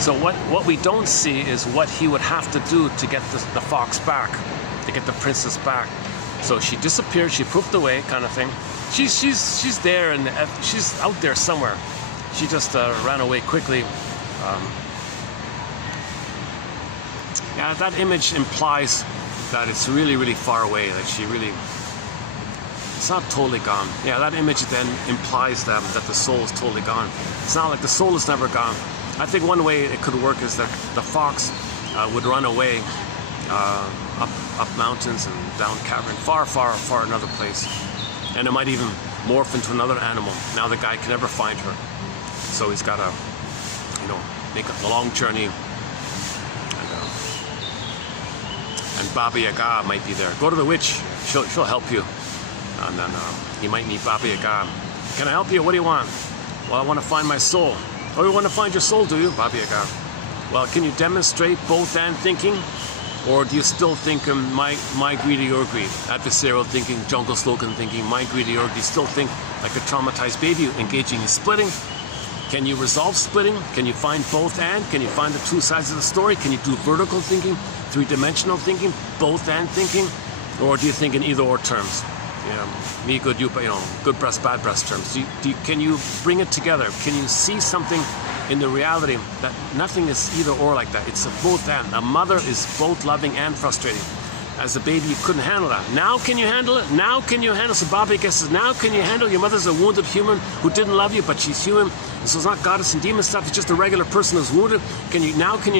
So what we don't see is what he would have to do to get the fox back, to get the princess back. So she disappeared, she poofed away, kind of thing. She's there, and she's out there somewhere. She just ran away quickly. Yeah, that image implies that it's really, really far away, that it's not totally gone. Yeah, that image then implies that the soul is totally gone. It's not like the soul is never gone. I think one way it could work is that the fox would run away up mountains and down cavern, far, far, far another place. And it might even morph into another animal. Now the guy can never find her. So he's got to, make a long journey. And Baba Yaga might be there. Go to the witch. She'll help you. And then he might meet Baba Yaga. Can I help you? What do you want? Well, I want to find my soul. Oh, you want to find your soul, do you? Baba Yaga. Well, can you demonstrate both and thinking? Or do you still think my greed or your greed? Adversarial thinking, jungle slogan thinking, my greed or your greed. Do you still think like a traumatized baby engaging in splitting? Can you resolve splitting? Can you find both and? Can you find the two sides of the story? Can you do vertical thinking, three-dimensional thinking, both and thinking? Or do you think in either or terms? Me good, you good breast, bad breast terms. Can you bring it together? Can you see something in the reality that nothing is either or like that? It's a both and. A mother is both loving and frustrating. As a baby, you couldn't handle that. Now can you handle it? Now can you handle it? So Bobby says, now can you handle your mother's a wounded human who didn't love you, but she's human. And so it's not goddess and demon stuff. It's just a regular person who's wounded. Can you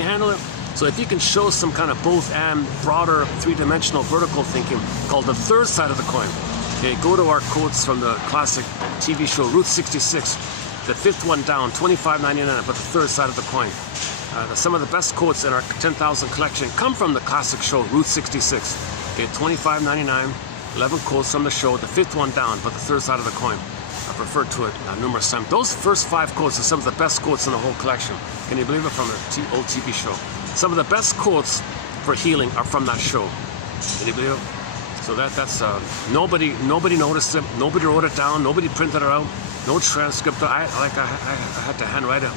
handle it? So if you can show some kind of both and broader three-dimensional vertical thinking called the third side of the coin. Okay, go to our quotes from the classic TV show Route 66. The fifth one down, $25.99, but the third side of the coin. Some of the best quotes in our 10,000 collection come from the classic show Route 66. Okay, $25.99, 11 quotes from the show, the fifth one down, but the third side of the coin. I've referred to it numerous times. Those first 5 quotes are some of the best quotes in the whole collection. Can you believe it? From the old TV show. Some of the best quotes for healing are from that show. Can you believe it? So that's nobody noticed it. Nobody wrote it down. Nobody printed it out. No transcript. I had to handwrite it.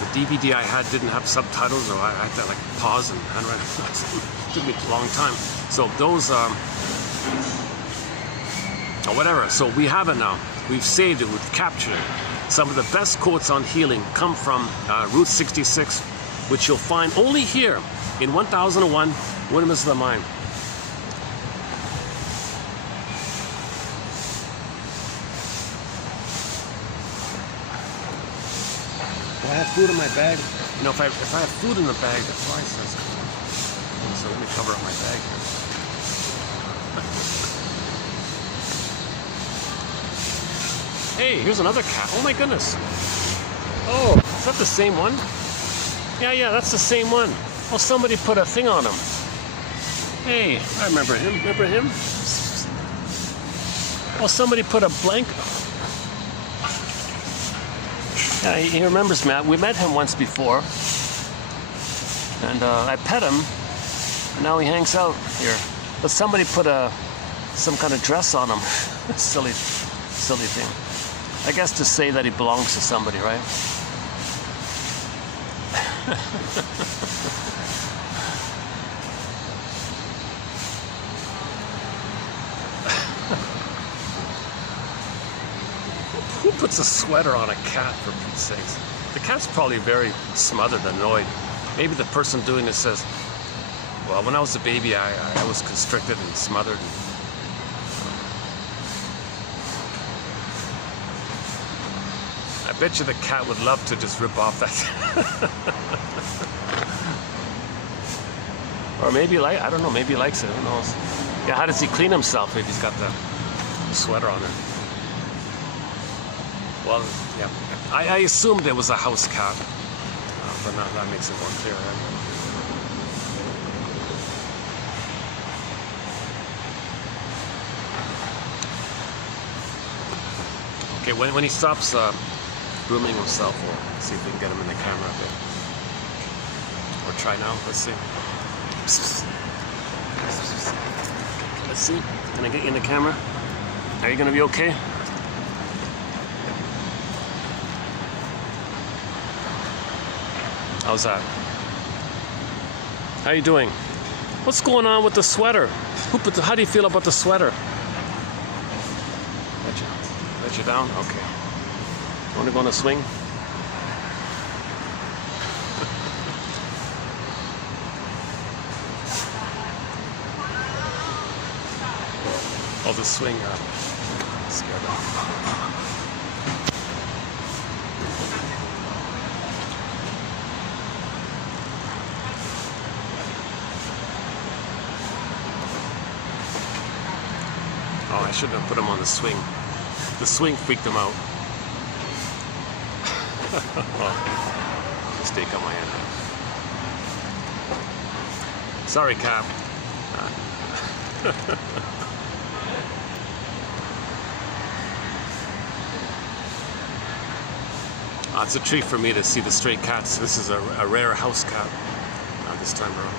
The DVD I had didn't have subtitles, or I had to pause and handwrite it. It took me a long time. So those or whatever. So we have it now. We've saved it. We've captured it. Some of the best quotes on healing come from Route 66, which you'll find only here in 1001 Windmills of the Mind. Do I have food in my bag? You know, if I have food in the bag, the fly says it. So let me cover up my bag here. Hey, here's another cat. Oh my goodness. Oh, is that the same one? Yeah, that's the same one. Oh, somebody put a thing on him. Hey, I remember him. Remember him? Oh, somebody put a blanket. Yeah, he remembers Matt. We met him once before. And I pet him. And now he hangs out here. But somebody put some kind of dress on him. silly thing. I guess to say that he belongs to somebody, right? Who puts a sweater on a cat, for Pete's sakes? The cat's probably very smothered and annoyed. Maybe the person doing this says, well, when I was a baby, I was constricted and smothered. I bet you the cat would love to just rip off that. Or maybe, I don't know, maybe he likes it, who knows. Yeah, how does he clean himself if he's got the sweater on it? Well, yeah, I assumed it was a house cat, but now that makes it more clear, right? Okay, when he stops grooming himself, we'll see if we can get him in the camera a bit. Or try now, let's see. Let's see, can I get you in the camera? Are you gonna be okay? How's that? How you doing? What's going on with the sweater? How do you feel about the sweater? Let you down? Okay. You want to go on a swing? Oh, the swing. Scared off. Oh, I shouldn't have put him on the swing. The swing freaked him out. Oh, mistake on my end. Sorry, Cap. It's a treat for me to see the stray cats. This is a rare house cat this time around.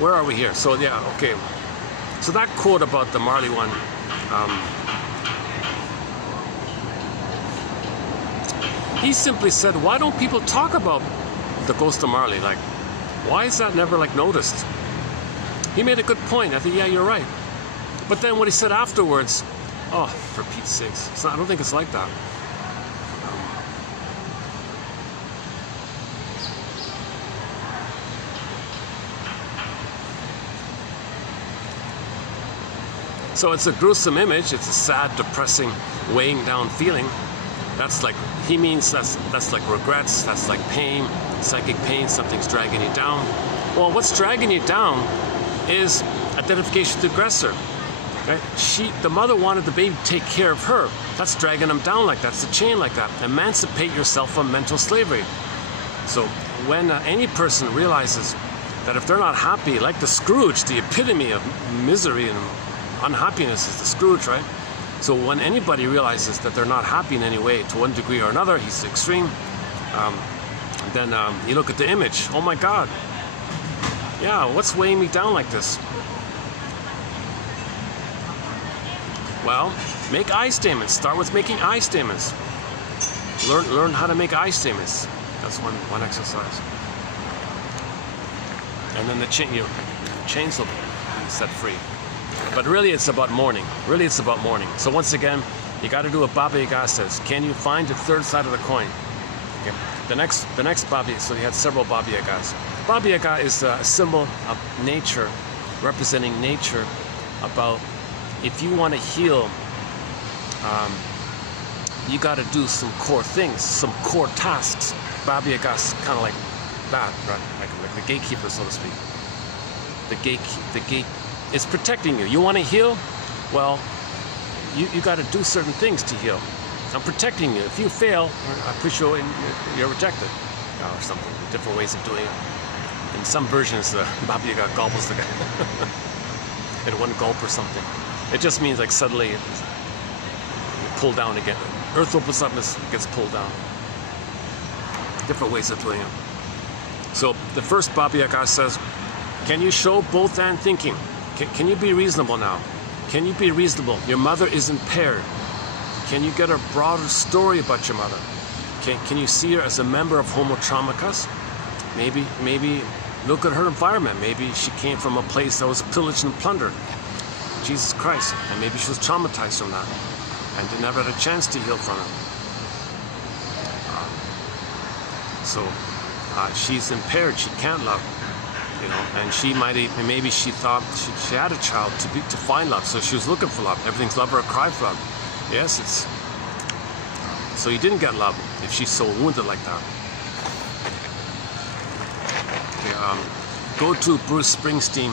Where are we here? So yeah, okay. So that quote about the Marley one, He simply said, why don't people talk about the ghost of Marley? Like, why is that never like noticed? He made a good point. I think, yeah, you're right. But then what he said afterwards, oh, for Pete's sakes, I don't think it's like that. So it's a gruesome image. It's a sad, depressing, weighing down feeling. That's like, he means that's like regrets, that's like pain, psychic pain, something's dragging you down. Well, what's dragging you down is identification with the aggressor. Right? The mother wanted the baby to take care of her. That's dragging them down like that. It's a chain like that. Emancipate yourself from mental slavery. So when any person realizes that if they're not happy, like the Scrooge, the epitome of misery and unhappiness is the Scrooge, right? So when anybody realizes that they're not happy in any way, to one degree or another, he's extreme, then you look at the image. Oh my God. Yeah, what's weighing me down like this? Well, make I statements. Start with making I statements. Learn how to make I statements. That's one exercise. And then the chains will be set free. But really it's about mourning. Really it's about mourning. So once again, you got to do what Baba Yaga says. Can you find the third side of the coin? Okay. The next Baba, so he had several Baba Yagas. Baba Yaga is a symbol of nature, representing nature, about if you want to heal, you got to do some core things, some core tasks. Baba Yaga's kind of like that, right? Like the gatekeeper, so to speak. The gate. It's protecting you. You want to heal? Well, you got to do certain things to heal. I'm protecting you. If you fail, I push you in, you're rejected, or something. Different ways of doing it. In some versions, Baba Yaga gobbles the guy in one gulp or something. It just means like suddenly you pull down again. Earth opens up and gets pulled down. Different ways of doing it. So the first Baba Yaga says, can you show both and thinking? Can you be reasonable now? Can you be reasonable? Your mother is impaired. Can you get a broader story about your mother? Can you see her as a member of Homo Traumicus? Maybe look at her environment. Maybe she came from a place that was pillaged and plundered. Jesus Christ. And maybe she was traumatized from that and never had a chance to heal from it. So she's impaired. She can't love. You know, and maybe she thought she had a child to find love, so she was looking for love. Everything's love or a cry for love. Yes, it's so you didn't get love if she's so wounded like that. Okay, go to Bruce Springsteen,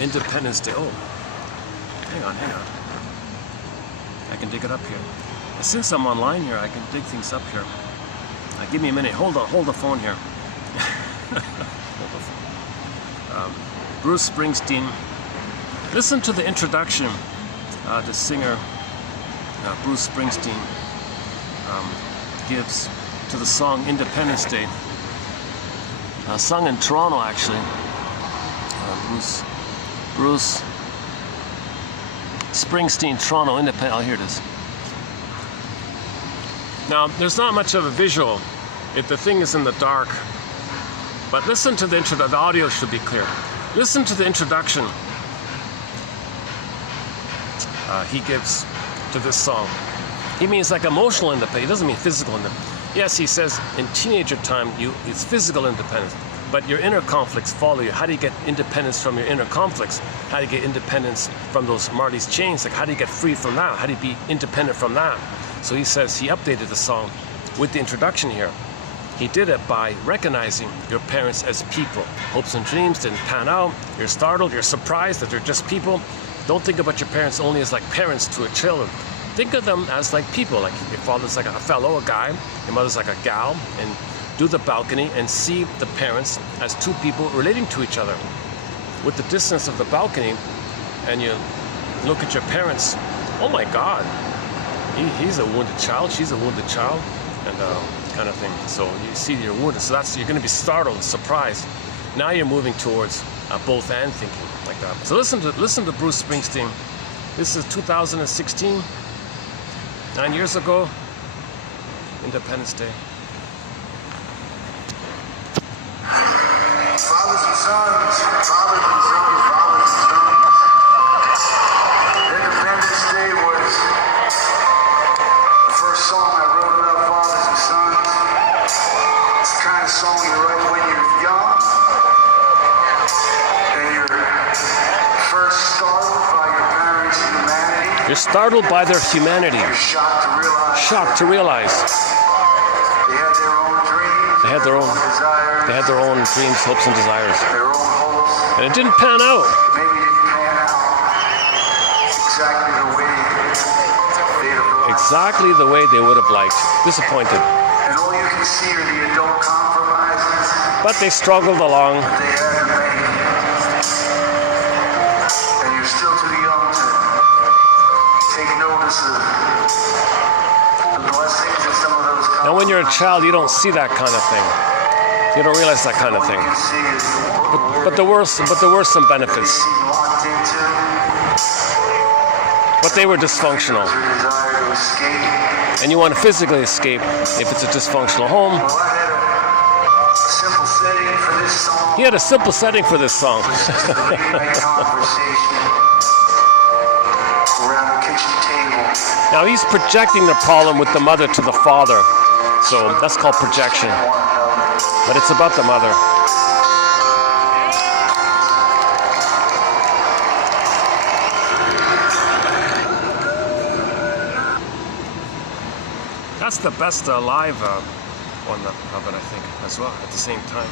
Independence Day. Oh, hang on. I can dig it up here. And since I'm online here, I can dig things up here. Give me a minute. Hold the phone here. Bruce Springsteen. Listen to the introduction the singer Bruce Springsteen gives to the song Independence Day. Sung in Toronto, actually. Bruce Springsteen, Toronto, Independence. Oh, here it is. Now, there's not much of a visual. The thing is in the dark. But listen to the intro. The audio should be clear. Listen to the introduction he gives to this song. He means like emotional independence. He doesn't mean physical independence. Yes, he says in teenager time, it's physical independence, but your inner conflicts follow you. How do you get independence from your inner conflicts? How do you get independence from those Marley's chains? Like, how do you get free from that? How do you be independent from that? So he says he updated the song with the introduction here. He did it by recognizing your parents as people. Hopes and dreams didn't pan out. You're startled, you're surprised that they're just people. Don't think about your parents only as like parents to a children. Think of them as like people, like your father's like a fellow, a guy, your mother's like a gal, and do the balcony and see the parents as two people relating to each other. With the distance of the balcony, and you look at your parents, oh my God, he's a wounded child, she's a wounded child, and kind of thing. So you see you're wounded, so you're going to be startled, surprised. Now you're moving towards both and thinking like that. So listen to Bruce Springsteen. This is 2016, 9 years ago. Independence Day. Fathers and sons, fathers and sons, fathers and sons. Independence Day was the first song I wrote about fathers and sons. It's the kind of song you write when you're young and you're first startled by your parents' humanity. You're startled by their humanity. You're shocked to realize Shocked to realize they had their own dreams, they had their own desires, they had their own dreams, hopes, and desires, their own hopes. and it didn't pan out. Maybe it didn't pan out exactly the way they'd have liked. Exactly the way they would have liked. Disappointed, And all you can see are the adult compromises but they struggled along. that they had to make. And you're still too young to take notice of the blessings that some of those compromises. And when you're a child, you don't see that kind of thing. You don't realize that kind of All thing. you can see is the world But there were some they benefits. seem locked into. But they were dysfunctional. Their desire to escape. And you want to physically escape if it's a dysfunctional home. Well, I had a simple setting for this song. He had a simple setting for this song. Just a late night conversation around the kitchen table. Now he's projecting the problem with the mother to the father. So that's called projection. But it's about the mother. That's the best live one of it, I think, as well, at the same time.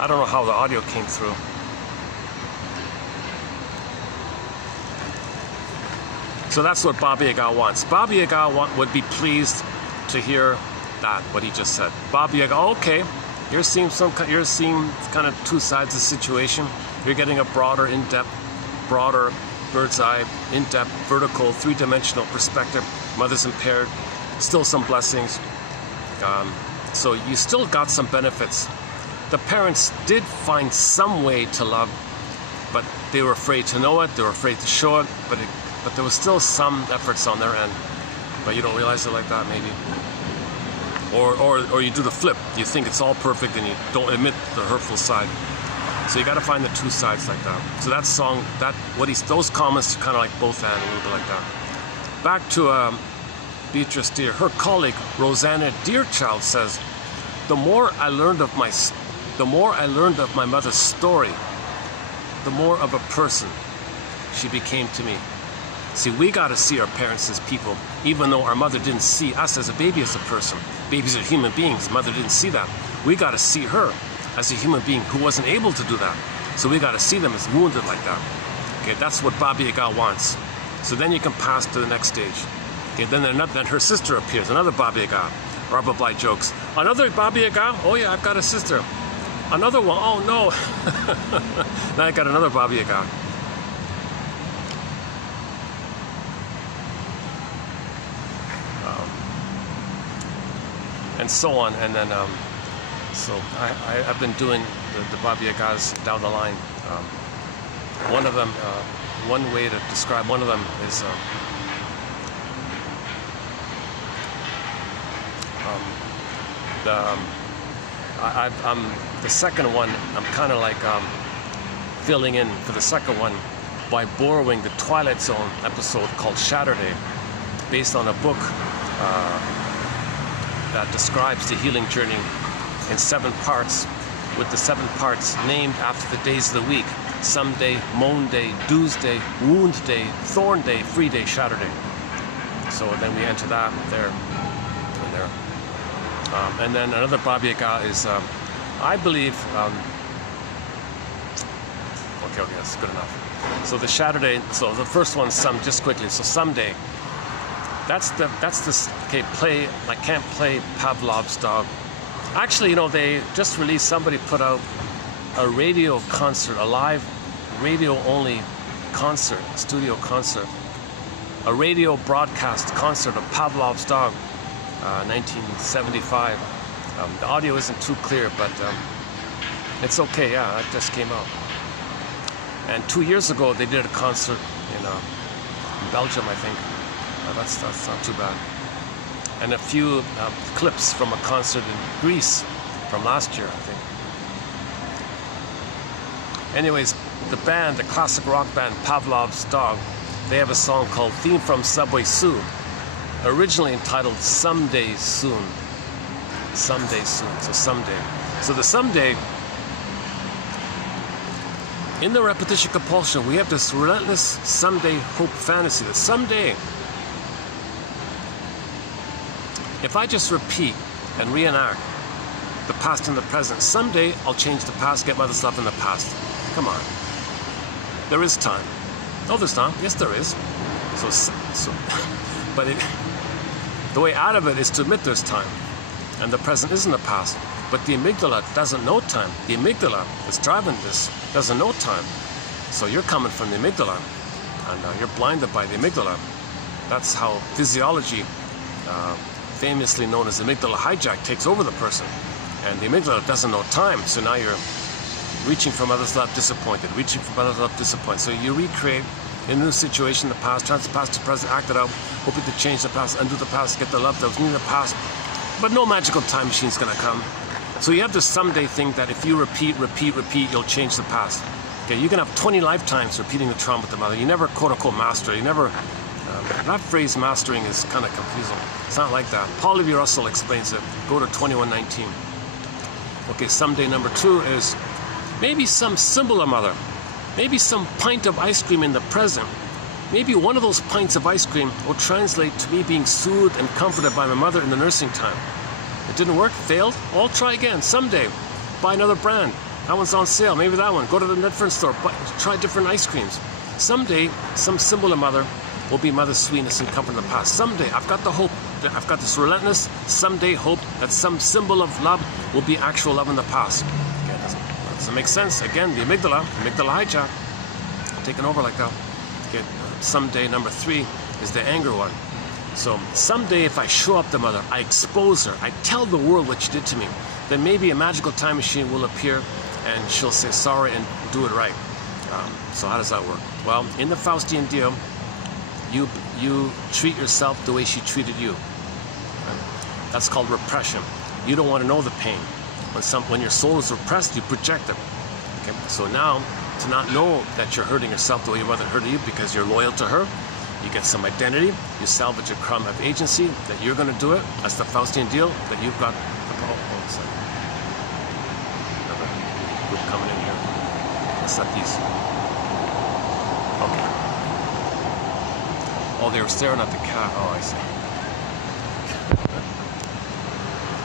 I don't know how the audio came through. So that's what Baba Yaga wants. Baba Yaga would be pleased to hear that, what he just said. Baba Yaga, okay, you're seeing kind of two sides of the situation. You're getting a broader, in-depth, broader, bird's eye, in-depth, vertical, three-dimensional perspective. Mother's impaired, still some blessings. So you still got some benefits. The parents did find some way to love, but they were afraid to know it, they were afraid to show it, but there was still some efforts on their end. But you don't realize it like that, maybe. Or you do the flip. You think it's all perfect and you don't admit the hurtful side. So you got to find the two sides like that. So that song, those comments kind of like both end a little bit like that. Back to Beatrice Deer. Her colleague Rosanna Deerchild says, the more I learned of my mother's story, the more of a person she became to me. See, we got to see our parents as people, even though our mother didn't see us as a baby as a person. Babies are human beings. Mother didn't see that. We got to see her as a human being who wasn't able to do that. So we got to see them as wounded like that. Okay, that's what Baba Yaga wants. So then you can pass to the next stage. Okay, then her sister appears, another Baba Yaga. Barbara Bly jokes, another Baba Yaga? Oh yeah, I've got a sister. Another one? Oh no. Now I got another Baba Yaga. And so on, and then so I've been doing the Baba Yagas down the line. One of them, one way to describe one of them is I'm the second one. I'm kind of like filling in for the second one by borrowing the Twilight Zone episode called Saturday, based on a book that describes the healing journey in 7 parts, with the 7 parts named after the days of the week: Someday, Moan Day, Doomsday, Wound Day, Thorn Day, Free Day, Saturday. So then we enter that there and there. And then another Baba Yaga is, I believe, okay, that's good enough. So the Saturday, so the first one, just quickly, so Someday. That's this, okay, I can't play Pavlov's dog. Actually, they just released, somebody put out a radio concert, a live radio-only concert, studio concert, a radio broadcast concert of Pavlov's dog, 1975. The audio isn't too clear, but it's okay, yeah, that just came out. And 2 years ago, they did a concert in Belgium, I think. That's not too bad. And a few clips from a concert in Greece from last year, I think. Anyways, the band, the classic rock band Pavlov's Dog, they have a song called Theme from Subway Sue, originally entitled Someday Soon. Someday Soon, so someday. So the someday, in the repetition compulsion, we have this relentless someday hope fantasy that someday, if I just repeat and reenact the past and the present, someday I'll change the past, get mother's love in the past. Come on. There is time. Oh, there's time. Yes, there is. But the way out of it is to admit there's time. And the present isn't the past. But the amygdala doesn't know time. The amygdala that's driving this doesn't know time. So you're coming from the amygdala, and you're blinded by the amygdala. That's how physiology, famously known as amygdala hijack, takes over the person. And the amygdala doesn't know time. So now you're reaching for mother's love, disappointed. Reaching for mother's love, disappointed. So you recreate in a new situation the past, transfer the past to present, act it out, hoping to change the past, undo the past, get the love that was in the past. But no magical time machine's gonna come. So you have this someday thing that if you repeat, you'll change the past. Okay, you can have 20 lifetimes repeating the trauma with the mother. You never quote-unquote master. You never, that phrase mastering is kind of confusing. It's not like that. Paul Levi Russell explains it. Go to 2119. Okay, someday number 2 is maybe some symbol of mother. Maybe some pint of ice cream in the present. Maybe one of those pints of ice cream will translate to me being soothed and comforted by my mother in the nursing time. It didn't work, failed. I'll try again someday. Buy another brand. That one's on sale. Maybe that one. Go to the different store. Try different ice creams. Someday, some symbol of mother will be mother's sweetness and comfort in the past. Someday, I've got the hope. I've got this relentless someday hope that some symbol of love will be actual love in the past. Okay, doesn't make sense. Again, the amygdala hijack, taking over like that. Okay, someday number 3 is the anger one. So someday if I show up the mother, I expose her, I tell the world what she did to me, then maybe a magical time machine will appear and she'll say sorry and do it right. So how does that work? Well, in the Faustian deal, you treat yourself the way she treated you. That's called repression. You don't want to know the pain. When your soul is repressed, you project it. Okay? So now, to not know that you're hurting yourself the way your mother hurted you because you're loyal to her, you get some identity, you salvage a crumb of agency that you're going to do it. That's the Faustian deal that you've got. Another group coming in here. Let's set these. Okay. Oh, they were staring at the cat. Oh, I see.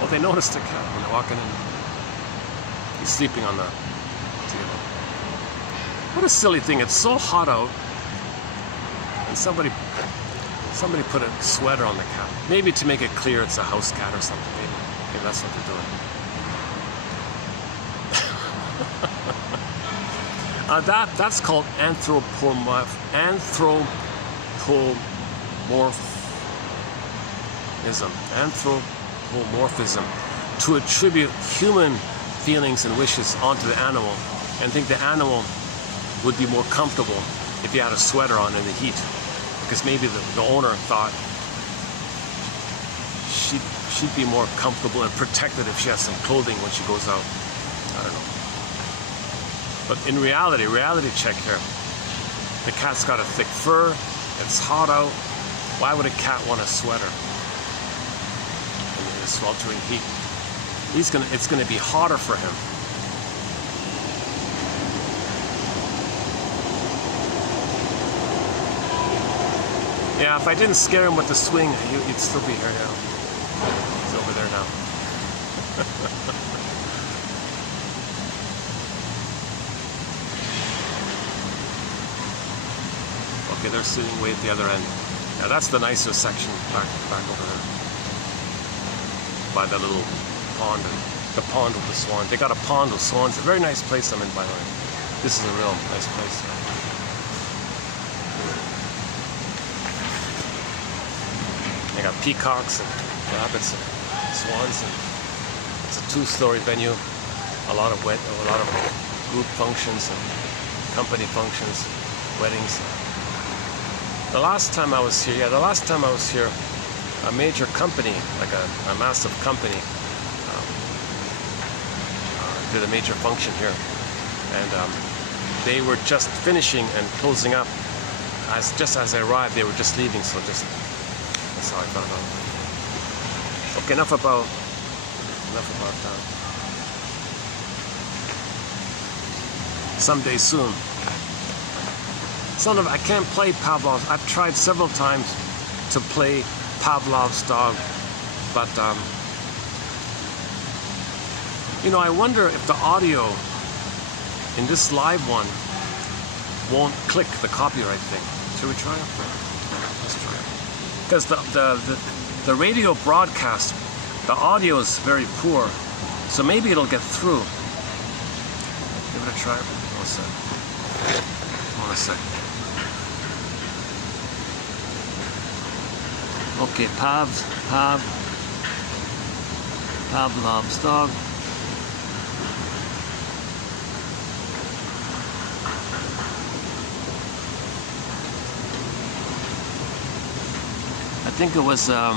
Oh, they noticed the cat when they're walking in. He's sleeping on the table. What a silly thing. It's so hot out. And somebody put a sweater on the cat. Maybe to make it clear it's a house cat or something. Maybe that's what they're doing. That's called anthropomorphism. Anthropomorphism. To attribute human feelings and wishes onto the animal and think the animal would be more comfortable if you had a sweater on in the heat, because maybe the owner thought she'd be more comfortable and protected if she has some clothing when she goes out. I don't know. But in reality check here. The cat's got a thick fur, it's hot out. Why would a cat want a sweater in the sweltering heat? It's gonna be hotter for him. Yeah, if I didn't scare him with the swing, he'd still be here now. He's over there now. Okay, they're sitting way at the other end. Now that's the nicer section back over there. By the little pond, the pond with the swan. They got a pond with swans. A very nice place I'm in, by the way. This is a real nice place. They got peacocks and rabbits and swans, and it's a 2-story venue. A lot of group functions and company functions, weddings. The last time I was here, a major company, like a massive company, did a major function here, and they were just finishing and closing up. Just as I arrived, they were just leaving, so that's how I found out. Okay, enough about that. Someday soon. I can't play Pavlov's. I've tried several times to play Pavlov's dog, but you know, I wonder if the audio in this live one won't click the copyright thing. Should we try it? Let's try it. Because the radio broadcast, the audio is very poor, so maybe it'll get through. Give it a try. One sec. Okay, Pavlov's dog. I think it was was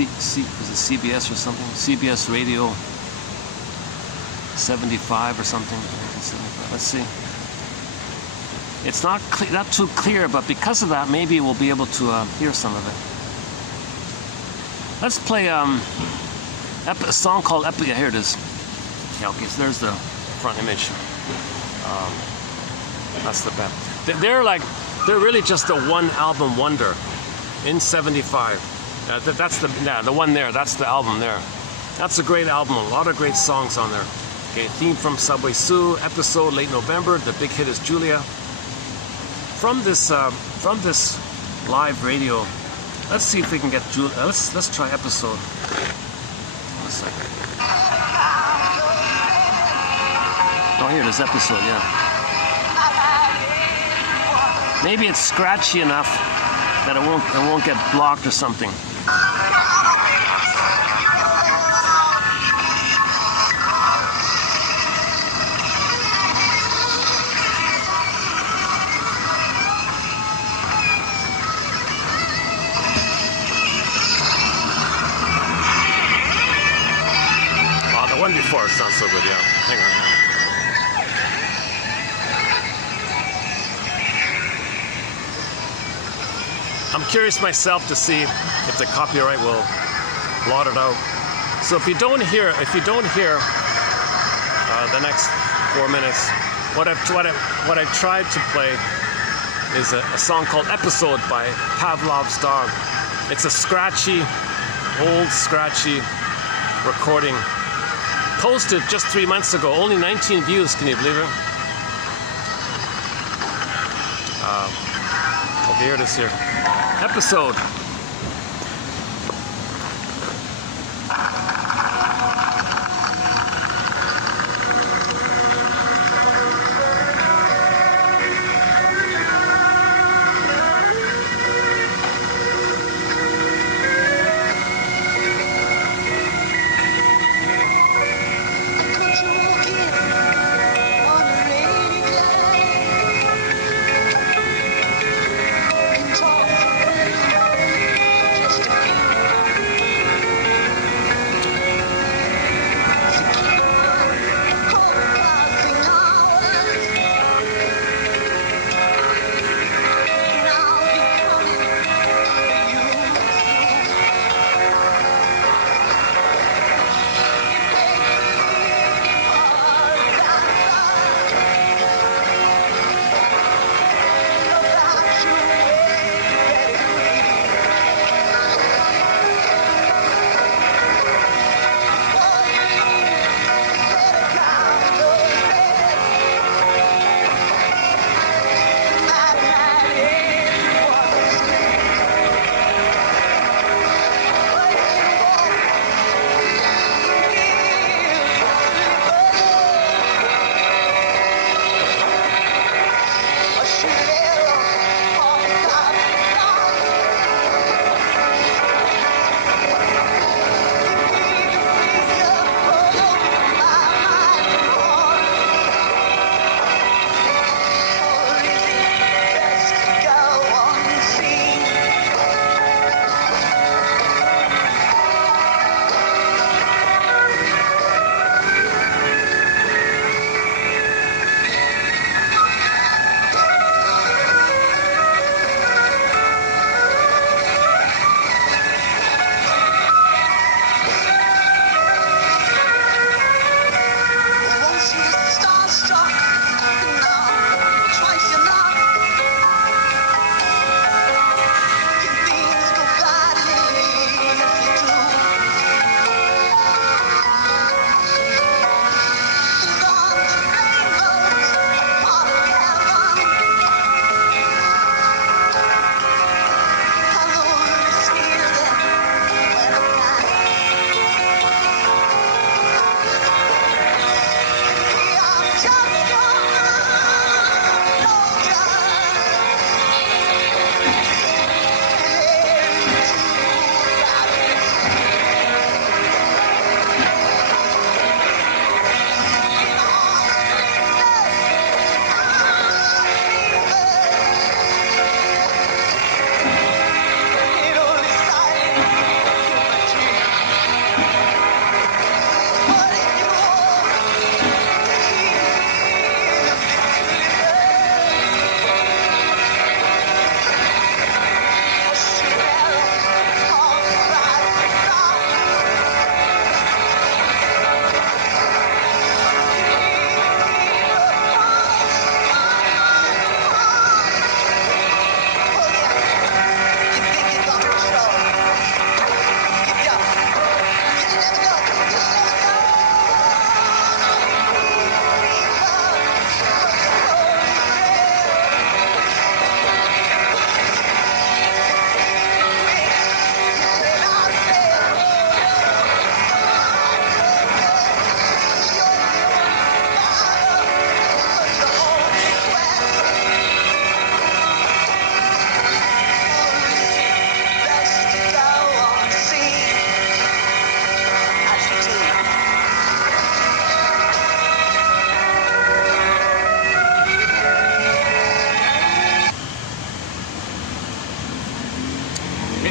it CBS or something? CBS Radio 75 or something. 75. Let's see. It's not too clear, but because of that, maybe we'll be able to hear some of it. Let's play a song called Epic. Yeah, here it is. Yeah, okay, so there's the front image. That's the band. They're really just a one-album wonder in 75. That's the one there. That's the album there. That's a great album. A lot of great songs on there. Okay, theme from Subway Sue, episode late November. The big hit is Julia. From this live radio, let's see if we can get Julia. Let's try episode. One second. Oh, here it is, episode. Yeah. Maybe it's scratchy enough that it won't get blocked or something. The one before it's not so good, yeah. Hang on. I'm curious myself to see if the copyright will blot it out. So if you don't hear the next 4 minutes, what I've tried to play is a song called Episode by Pavlov's Dog. It's a old scratchy recording. Posted just 3 months ago, only 19 views, can you believe it? Okay, here it is here. Episode.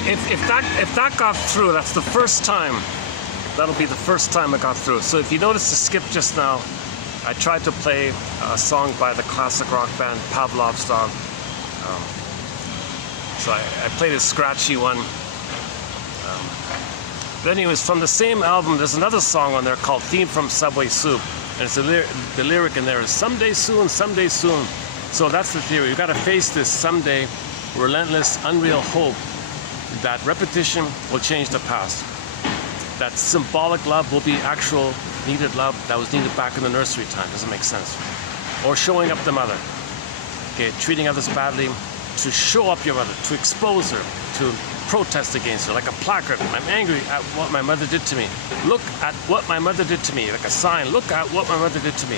if that got through, that's the first time. That'll be the first time I got through. So if you notice the skip just now, I tried to play a song by the classic rock band Pavlov's Dog. So I played a scratchy one. But anyways, from the same album, there's another song on there called Theme from Subway Soup. And it's the lyric in there is someday soon, someday soon. So that's the theory. You've got to face this someday, relentless, unreal hope that repetition will change the past. That symbolic love will be actual needed love that was needed back in the nursery time. Doesn't make sense. Or showing up the mother. Okay, treating others badly, to show up your mother, to expose her, to protest against her, like a placard. I'm angry at what my mother did to me. Look at what my mother did to me, like a sign. Look at what my mother did to me.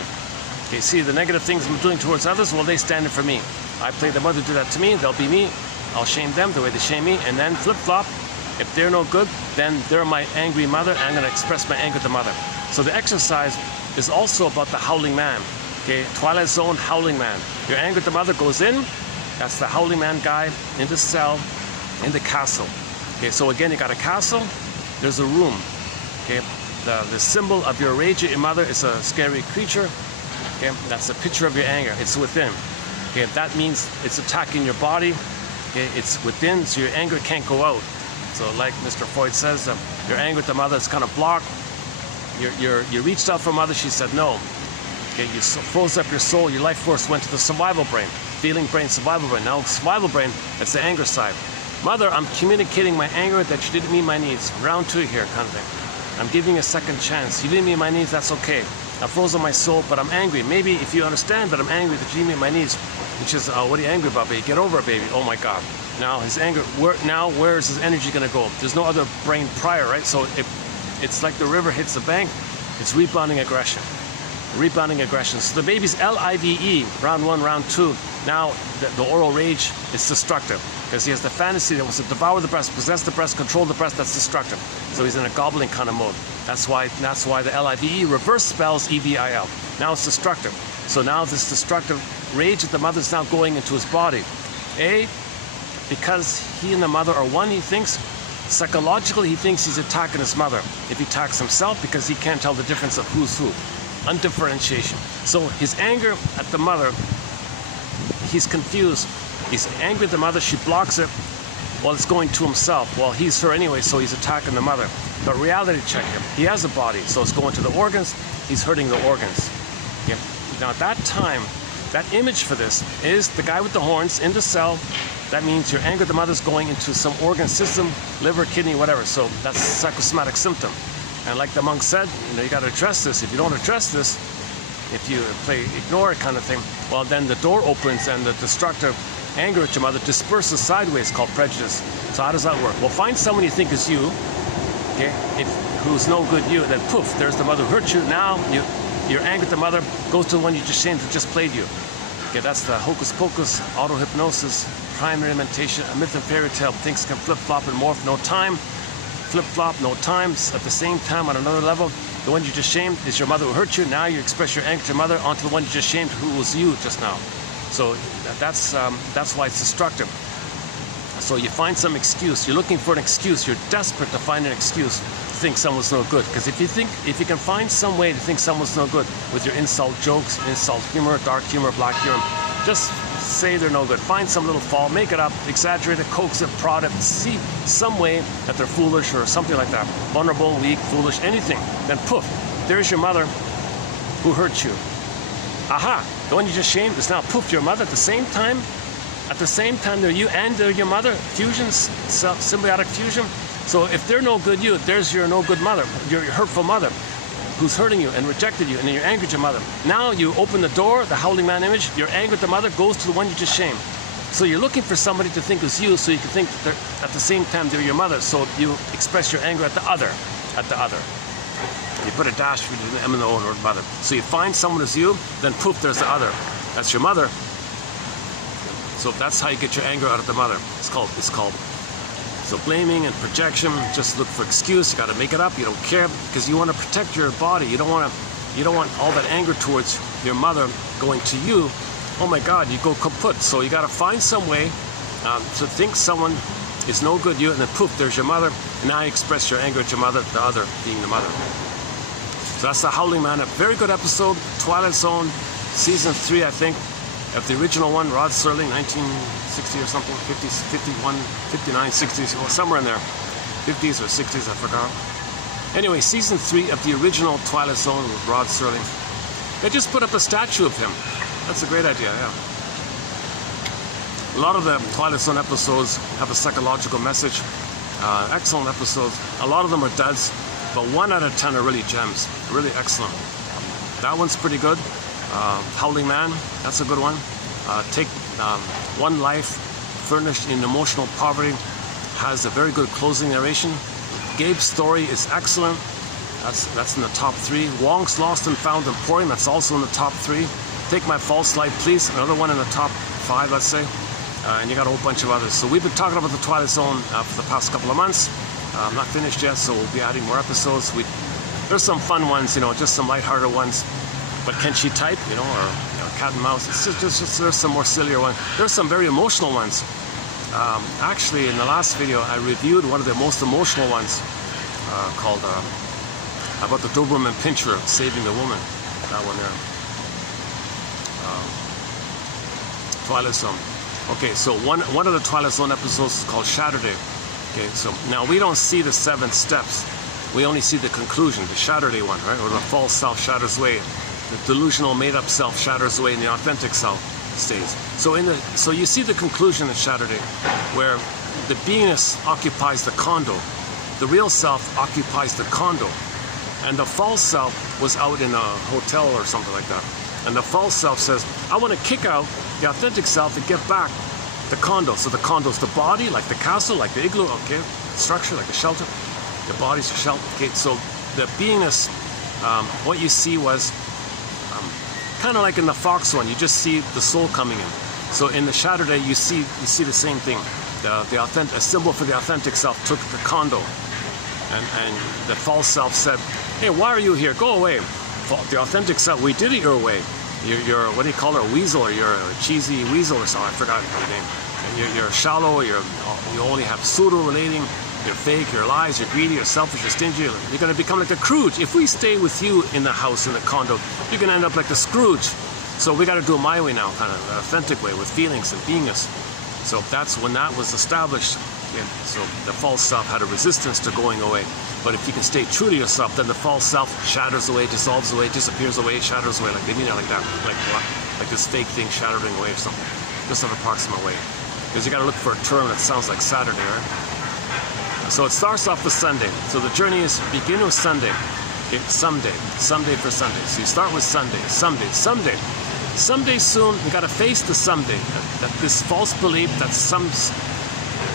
Okay, see the negative things I'm doing towards others, well, they stand in for me. I play the mother do that to me, they'll be me. I'll shame them the way they shame me, and then flip-flop. If they're no good, then they're my angry mother, and I'm going to express my anger to mother. So the exercise is also about the howling man. Okay, Twilight Zone, howling man. Your anger at the mother goes in. That's the howling man guy in the cell, in the castle. Okay, so again, you got a castle. There's a room. Okay, the symbol of your rage at your mother is a scary creature. Okay, that's a picture of your anger. It's within. Okay, that means it's attacking your body. Okay, it's within, so your anger can't go out. So like Mr. Freud says, your anger at the mother is kind of blocked. You reached out for mother, she said no. Okay, you froze up your soul, your life force went to the survival brain. Feeling brain, survival brain. Now survival brain, that's the anger side. Mother, I'm communicating my anger that you didn't meet my needs. Round two here, kind of thing. I'm giving you a second chance. You didn't meet my needs, that's okay. I froze on my soul, but I'm angry. Maybe if you understand that I'm angry that you didn't meet my needs, which is, what are you angry about, baby? Get over it, baby. Oh my God. Now his anger, where is his energy gonna go? There's no other brain prior, right? So it's like the river hits the bank, it's rebounding aggression. Rebounding aggression. So the baby's LIVE, round one, round two. Now the oral rage is destructive because he has the fantasy that wants to devour the breast, possess the breast, control the breast. That's destructive. So he's in a gobbling kind of mode. That's why the LIVE reverse spells EVIL. Now it's destructive. So now this destructive rage at the mother is now going into his body. Because he and the mother are one, he thinks. Psychologically, he thinks he's attacking his mother. If he attacks himself, because he can't tell the difference of who's who. Undifferentiation. So his anger at the mother, he's confused. He's angry at the mother, she blocks it. Well, it's going to himself. Well, he's her anyway, so he's attacking the mother. But reality check him. He has a body, so it's going to the organs. He's hurting the organs. Yeah. Now at that time, that image for this is the guy with the horns in the cell. That means your anger at the mother's going into some organ system, liver, kidney, whatever. So that's a psychosomatic symptom. And like the monk said, you got to address this. If you don't address this, if you ignore it kind of thing, well, then the door opens and the destructive anger at your mother disperses sideways, called prejudice. So how does that work? Well, find someone you think is you, okay, who's no good you, then poof, there's the mother who hurt you. Now your anger at the mother goes to the one you just shamed who just played you. Okay, that's the hocus pocus, auto-hypnosis, primary imitation, a myth and fairy tale. Things can flip-flop and morph, no time. Flip-flop, no times. At the same time, on another level, the one you just shamed is your mother who hurt you. Now you express your anger to your mother onto the one you just shamed, who was you just now. So that's why it's destructive. So you find some excuse. You're looking for an excuse. You're desperate to find an excuse to think someone's no good. Because if you can find some way to think someone's no good with your insult jokes, insult humor, dark humor, black humor, just say they're no good. Find some little fault, make it up, exaggerate it, coax it, prod it, see some way that they're foolish or something like that. Vulnerable, weak, foolish, anything. Then poof, there's your mother who hurt you. Aha, the one you just shamed is now poof, your mother at the same time. At the same time, they're you and they're your mother. Fusion, symbiotic fusion. So if they're no good you, there's your no good mother, your hurtful mother, who's hurting you and rejected you, and then you're angry at your mother. Now you open the door, the howling man image, your anger at the mother goes to the one you just shamed. So you're looking for somebody to think is you, so you can think that they're, at the same time they're your mother, so you express your anger at the other. You put a dash between the M and the O or mother. So you find someone as you, then poof, there's the other. That's your mother. So that's how you get your anger out of the mother. It's called. So blaming and projection, just look for excuse. You got to make it up. You don't care because you want to protect your body. You don't want all that anger towards your mother going to you. Oh my God, you go kaput. So you got to find some way to think someone is no good, you, and then poof, there's your mother, and now you express your anger at your mother, the other being the mother. So that's The Howling Man, a very good episode, Twilight Zone, season 3, I think, of the original one, Rod Serling, 1960 or something, 50s, 51, 59, 60s, well, somewhere in there, 50s or 60s, I forgot. Anyway, season 3 of the original Twilight Zone with Rod Serling. They just put up a statue of him. That's a great idea, yeah. A lot of the Twilight Zone episodes have a psychological message. Excellent episodes. A lot of them are duds, but 1 out of 10 are really gems. Really excellent. That one's pretty good. Howling Man, that's a good one. Take One Life, Furnished in Emotional Poverty, has a very good closing narration. Gabe's Story is excellent. That's in the top 3. Wong's Lost and Found Emporium, that's also in the top 3. Take My False Light, Please, another one in the top 5, let's say. And you got a whole bunch of others. So we've been talking about the Twilight Zone for the past couple of months. I'm not finished yet, so we'll be adding more episodes. There's some fun ones, just some lighthearted ones. But Can She Type, or Cat and Mouse. There's some more sillier ones. There's some very emotional ones. Actually, in the last video, I reviewed one of the most emotional ones called about the Doberman Pinscher saving the woman. That one there. Twilight Zone. Okay, so one of the Twilight Zone episodes is called Saturday. Okay, so now we don't see the 7 steps. We only see the conclusion, the Saturday one, right? Or the false self shatters away. The delusional made-up self shatters away and the authentic self stays. So you see the conclusion of Saturday, where the beingness occupies the condo. The real self occupies the condo. And the false self was out in a hotel or something like that. And the false self says, I want to kick out the authentic self and get back the condo. So the condo's the body, like the castle, like the igloo, okay, structure, like the shelter. The body's the shelter, okay. So the beingness, what you see was kind of like in the Fox one, you just see the soul coming in. So in the Saturday, you see the same thing. A symbol for the authentic self took the condo, and the false self said, hey, why are you here? Go away. The authentic self, we did it your way. You're what do you call her, a weasel, or you're a cheesy weasel or something, I forgot her name. And you're shallow, you only have pseudo-relating, you're fake, you're lies, you're greedy, you're selfish, you're stingy, you're going to become like the Scrooge. If we stay with you in the house, in the condo, you're going to end up like the Scrooge. So we got to do it my way now, kind of an authentic way, with feelings and beingness. So that's when that was established. Okay? So the false self had a resistance to going away. But if you can stay true to yourself, then the false self shatters away, dissolves away, disappears away, shatters away. Like they mean it like that, like this fake thing shattering away or something. Just an approximate way. Because you got to look for a term that sounds like Saturday, right? So it starts off with Sunday. So the journey is begin with Sunday. Okay, someday for Sunday. So you start with Sunday. Someday soon, you got to face the someday. That this false belief that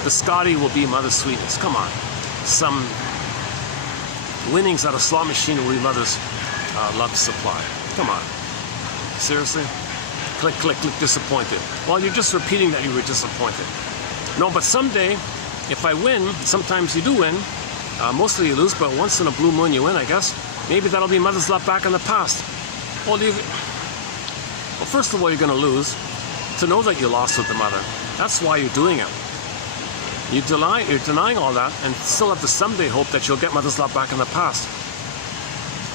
the Scotty will be Mother's sweetness. Come on. Some winnings at a slot machine will be Mother's love supply. Come on. Seriously? Click, click, click, disappointed. Well, you're just repeating that you were disappointed. No, but someday, if I win, sometimes you do win. Mostly you lose, but once in a blue moon you win, I guess. Maybe that'll be Mother's love back in the past. Well, first of all, you're going to lose. To know that you lost with the mother. That's why you're doing it. You're denying all that and still have the someday hope that you'll get Mother's love back in the past.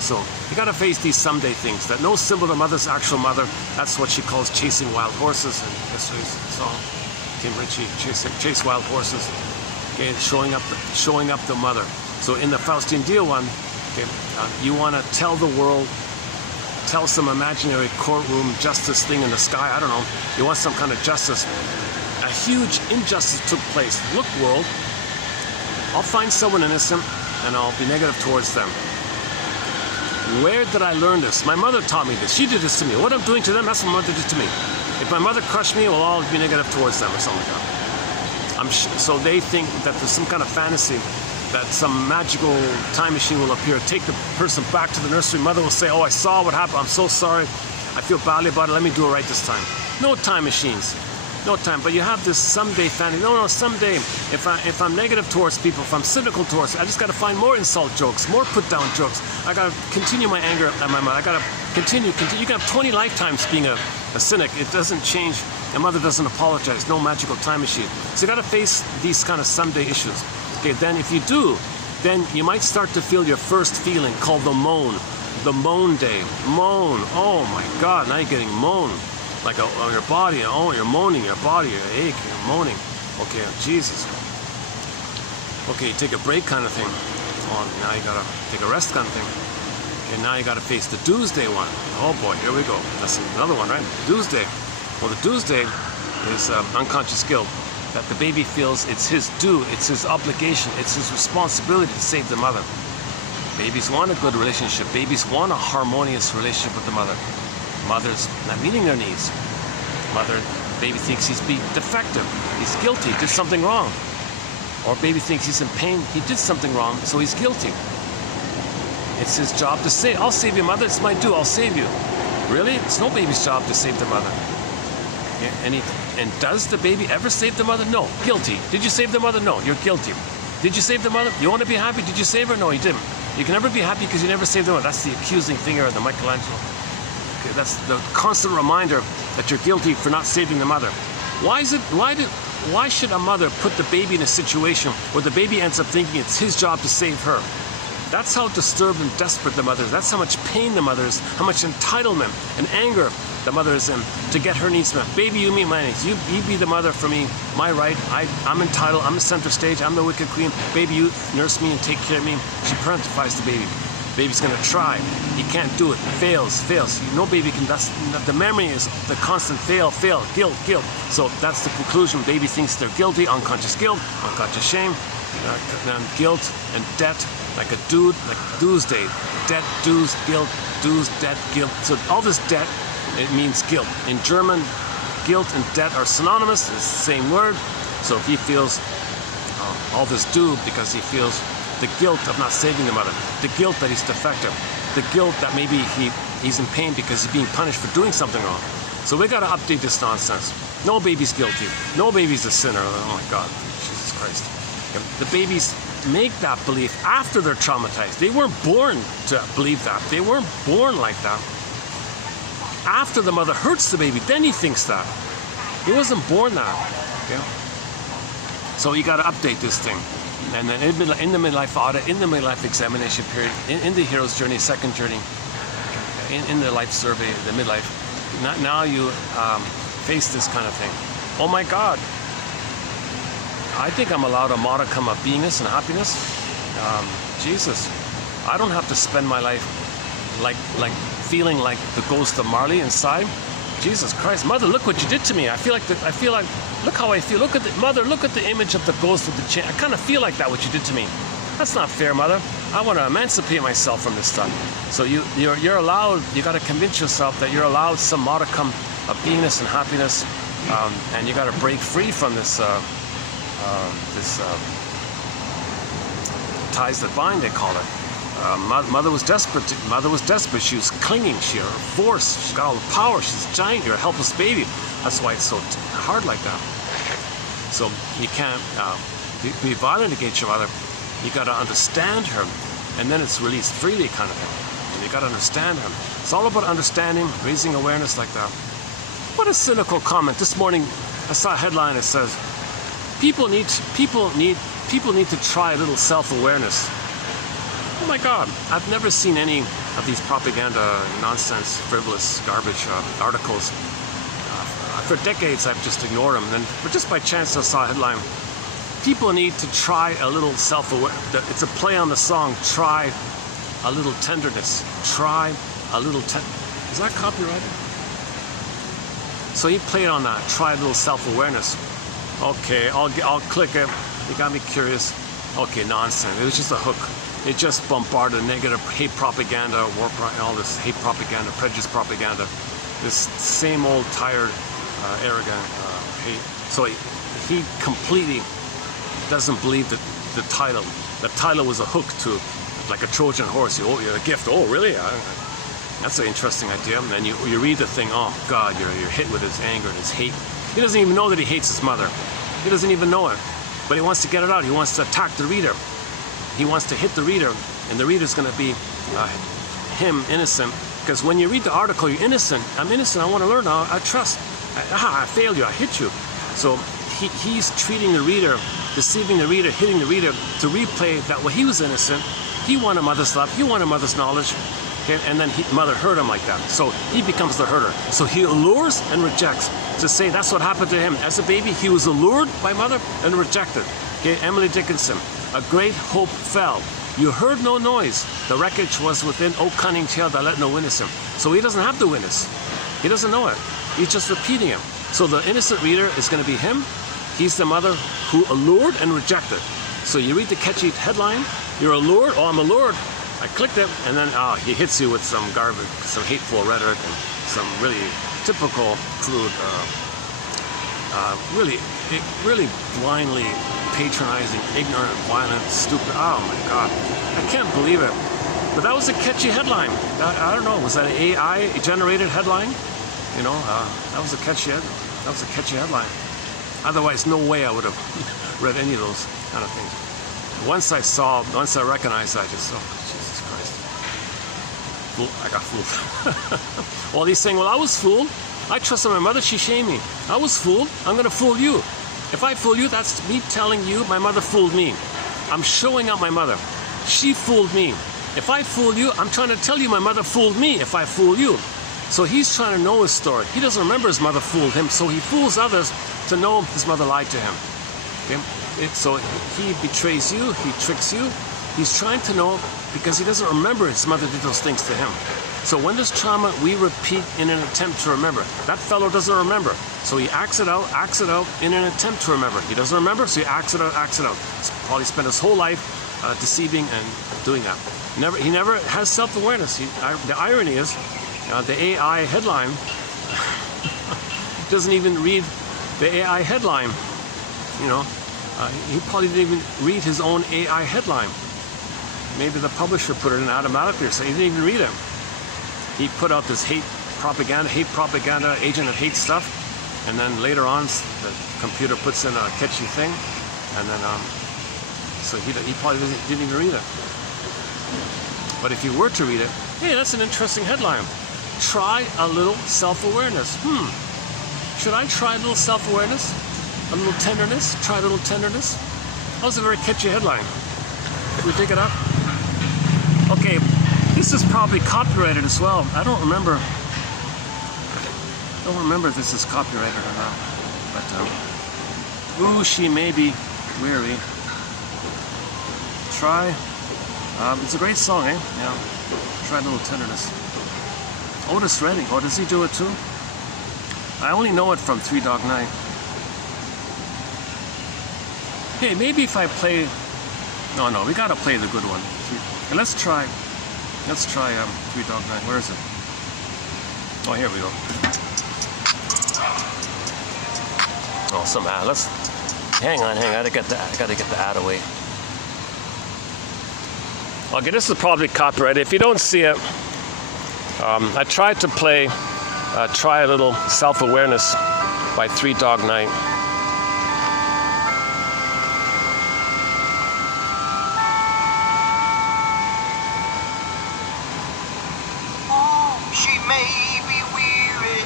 So you got to face these someday things. That no symbol of Mother's actual mother. That's what she calls chasing wild horses. And yesterday's song, Tim Ritchie, chase wild horses. Okay, showing up the mother. So in the Faustine Deal one, okay, you want to tell the world, tell some imaginary courtroom justice thing in the sky. I don't know. You want some kind of justice. A huge injustice took place. Look, world, I'll find someone innocent and I'll be negative towards them. Where did I learn this? My mother taught me this. She did this to me. What I'm doing to them, that's what my mother did to me. If my mother crushed me, we'll all be negative towards them or something like that. So they think that there's some kind of fantasy that some magical time machine will appear, take the person back to the nursery. Mother will say, oh, I saw what happened. I'm so sorry. I feel badly about it. Let me do it right this time. No time machines. No time. But you have this someday fantasy. No, someday, if I'm negative towards people, if I'm cynical towards, I just got to find more insult jokes, more put-down jokes. I got to continue my anger at my mother. I got to continue. You can have 20 lifetimes being a cynic. It doesn't change And mother doesn't apologize, no magical time machine. So you gotta face these kind of someday issues. Okay, then if you do, then you might start to feel your first feeling called the moan. The moan day. Moan. Oh my God, now you're getting moan. Like on your body. Oh, you're moaning, your body, your ache, you're moaning. Okay, Jesus. Okay, you take a break kind of thing. Oh, now you gotta take a rest kind of thing. Okay, now you gotta face the Tuesday one. Oh boy, here we go. That's another one, right? Tuesday. Well, the Tuesday is unconscious guilt. That the baby feels it's his due, it's his obligation, it's his responsibility to save the mother. Babies want a good relationship. Babies want a harmonious relationship with the mother. Mother's not meeting their needs. Baby thinks he's being defective. He's guilty, did something wrong. Or baby thinks he's in pain, he did something wrong, so he's guilty. It's his job to say, I'll save you, mother, it's my due, I'll save you. Really? It's no baby's job to save the mother. Yeah, and does the baby ever save the mother? No, guilty. Did you save the mother? No, you're guilty. Did you save the mother? You want to be happy? Did you save her? No, you didn't. You can never be happy because you never saved the mother. That's the accusing finger of the Michelangelo. Okay, that's the constant reminder that you're guilty for not saving the mother. Why should a mother put the baby in a situation where the baby ends up thinking it's his job to save her? That's how disturbed and desperate the mother is. That's how much pain the mother is, how much entitlement and anger the mother is in to get her needs met. Baby, you meet my needs. You be the mother for me. My right. I'm entitled. I'm the center stage. I'm the wicked queen. Baby, you nurse me and take care of me. She parentifies the baby. Baby's gonna try. He can't do it. Fails. No baby can. That's the memory is the constant fail, guilt. So that's the conclusion. Baby thinks they're guilty. Unconscious guilt, unconscious shame, and guilt and debt. Like a dude, like Tuesday. Debt, dues, guilt, dues, debt, guilt. So all this debt, it means guilt. In German, guilt and debt are synonymous. It's the same word. So if he feels all this due because he feels the guilt of not saving the mother, the guilt that he's defective, the guilt that maybe he's in pain because he's being punished for doing something wrong. So we got to update this nonsense. No baby's guilty. No baby's a sinner. Oh my God, Jesus Christ. The babies make that belief after they're traumatized. They weren't born to believe that. They weren't born like that. After the mother hurts the baby, then he thinks that. He wasn't born that. Okay? So you got to update this thing. And then in the midlife audit, in the midlife examination period, in the hero's journey, second journey, in the life survey, the midlife, now you face this kind of thing. Oh my God. I think I'm allowed a modicum of beingness and happiness. Jesus, I don't have to spend my life like feeling like the ghost of Marley inside. Jesus Christ, mother, look what you did to me. I feel like look how I feel. Look at the image of the ghost with the chain. I kind of feel like that what you did to me. That's not fair, mother. I want to emancipate myself from this stuff. So you're allowed. You got to convince yourself that you're allowed some modicum of beingness and happiness, and you got to break free from this. Ties that bind, they call it. Mother was desperate. She was clinging. She had force. She's got all the power. She's a giant. You're a helpless baby. That's why it's so hard like that. So you can't be violent against your mother. You got to understand her, and then it's released freely, kind of thing. And you got to understand her. It's all about understanding, raising awareness like that. What a cynical comment. This morning, I saw a headline that says, People need to try a little self-awareness. Oh my God, I've never seen any of these propaganda, nonsense, frivolous, garbage articles. For decades, I've just ignored them. But just by chance, I saw a headline. People need to try a little self-awareness. It's a play on the song, Try a Little Tenderness. Try a little Is that copyrighted? So he played on that, try a little self-awareness. Okay, I'll click it. You got me curious. Okay, nonsense. It was just a hook. It just bombarded negative hate propaganda, all this hate propaganda, prejudice propaganda. This same old tired, arrogant hate. So he completely doesn't believe that the title. The title was a hook to, like a Trojan horse. Oh, you're a gift. Oh, really? That's an interesting idea. And then you read the thing. Oh God, you're hit with his anger and his hate. He doesn't even know that he hates his mother. He doesn't even know it. But he wants to get it out. He wants to attack the reader. He wants to hit the reader. And the reader's going to be him, innocent. Because when you read the article, you're innocent. I'm innocent. I want to learn. I trust. I failed you, I hit you. So he's treating the reader, deceiving the reader, hitting the reader to replay that when he was innocent, he wanted mother's love, he wanted mother's knowledge, okay, and then mother hurt him like that. So he becomes the herder. So he allures and rejects. To say that's what happened to him. As a baby, he was allured by mother and rejected. Okay, Emily Dickinson, a great hope fell. You heard no noise. The wreckage was within, O cunning child that let no witness him. So he doesn't have the witness. He doesn't know it. He's just repeating him. So the innocent reader is going to be him. He's the mother who allured and rejected. So you read the catchy headline, you're allured, oh, I'm allured. I clicked it, and then he hits you with some garbage, some hateful rhetoric, and some really typical, crude, really blindly patronizing, ignorant, violent, stupid. Oh my God, I can't believe it. But that was a catchy headline. I don't know, was that an AI-generated headline? You know, that was a catchy headline. Otherwise, no way I would have read any of those kind of things. Once I recognized, I just thought, Jesus Christ. I got fooled. Well, he's saying, well, I was fooled. I trusted my mother, she shamed me. I was fooled, I'm going to fool you. If I fool you, that's me telling you my mother fooled me. I'm showing out my mother. She fooled me. If I fool you, I'm trying to tell you my mother fooled me if I fool you. So he's trying to know his story. He doesn't remember his mother fooled him, so he fools others to know his mother lied to him. Okay? So he betrays you, he tricks you. He's trying to know because he doesn't remember his mother did those things to him. So when there's trauma, we repeat in an attempt to remember. That fellow doesn't remember. So he acts it out in an attempt to remember. He doesn't remember, so he acts it out. He's probably spent his whole life deceiving and doing that. He never has self-awareness. The irony is, the AI headline doesn't even read the AI headline. You know, he probably didn't even read his own AI headline. Maybe the publisher put it in automatically, so he didn't even read it. He put out this hate propaganda agent of hate stuff, and then later on the computer puts in a catchy thing, and then so he probably didn't even read it. But if you were to read it, hey, that's an interesting headline. Try a little self-awareness. Should I try a little self-awareness? A little tenderness? Try a little tenderness? That was a very catchy headline. Can we take it up? Okay, this is probably copyrighted as well. I don't remember if this is copyrighted or not. But, ooh, she may be weary. Try. It's a great song, eh? Yeah. Try a little tenderness. Otis Redding. Oh, does he do it too? I only know it from Three Dog Night. Hey, maybe if I play... No, we gotta play the good one. And let's try Three Dog Night. Where is it? Oh, here we go. Oh, some ad. Let's hang on. I gotta get the ad away. Okay, this is probably copyrighted. If you don't see it, I tried to play Try a Little Self-Awareness by Three Dog Night. She may be weary.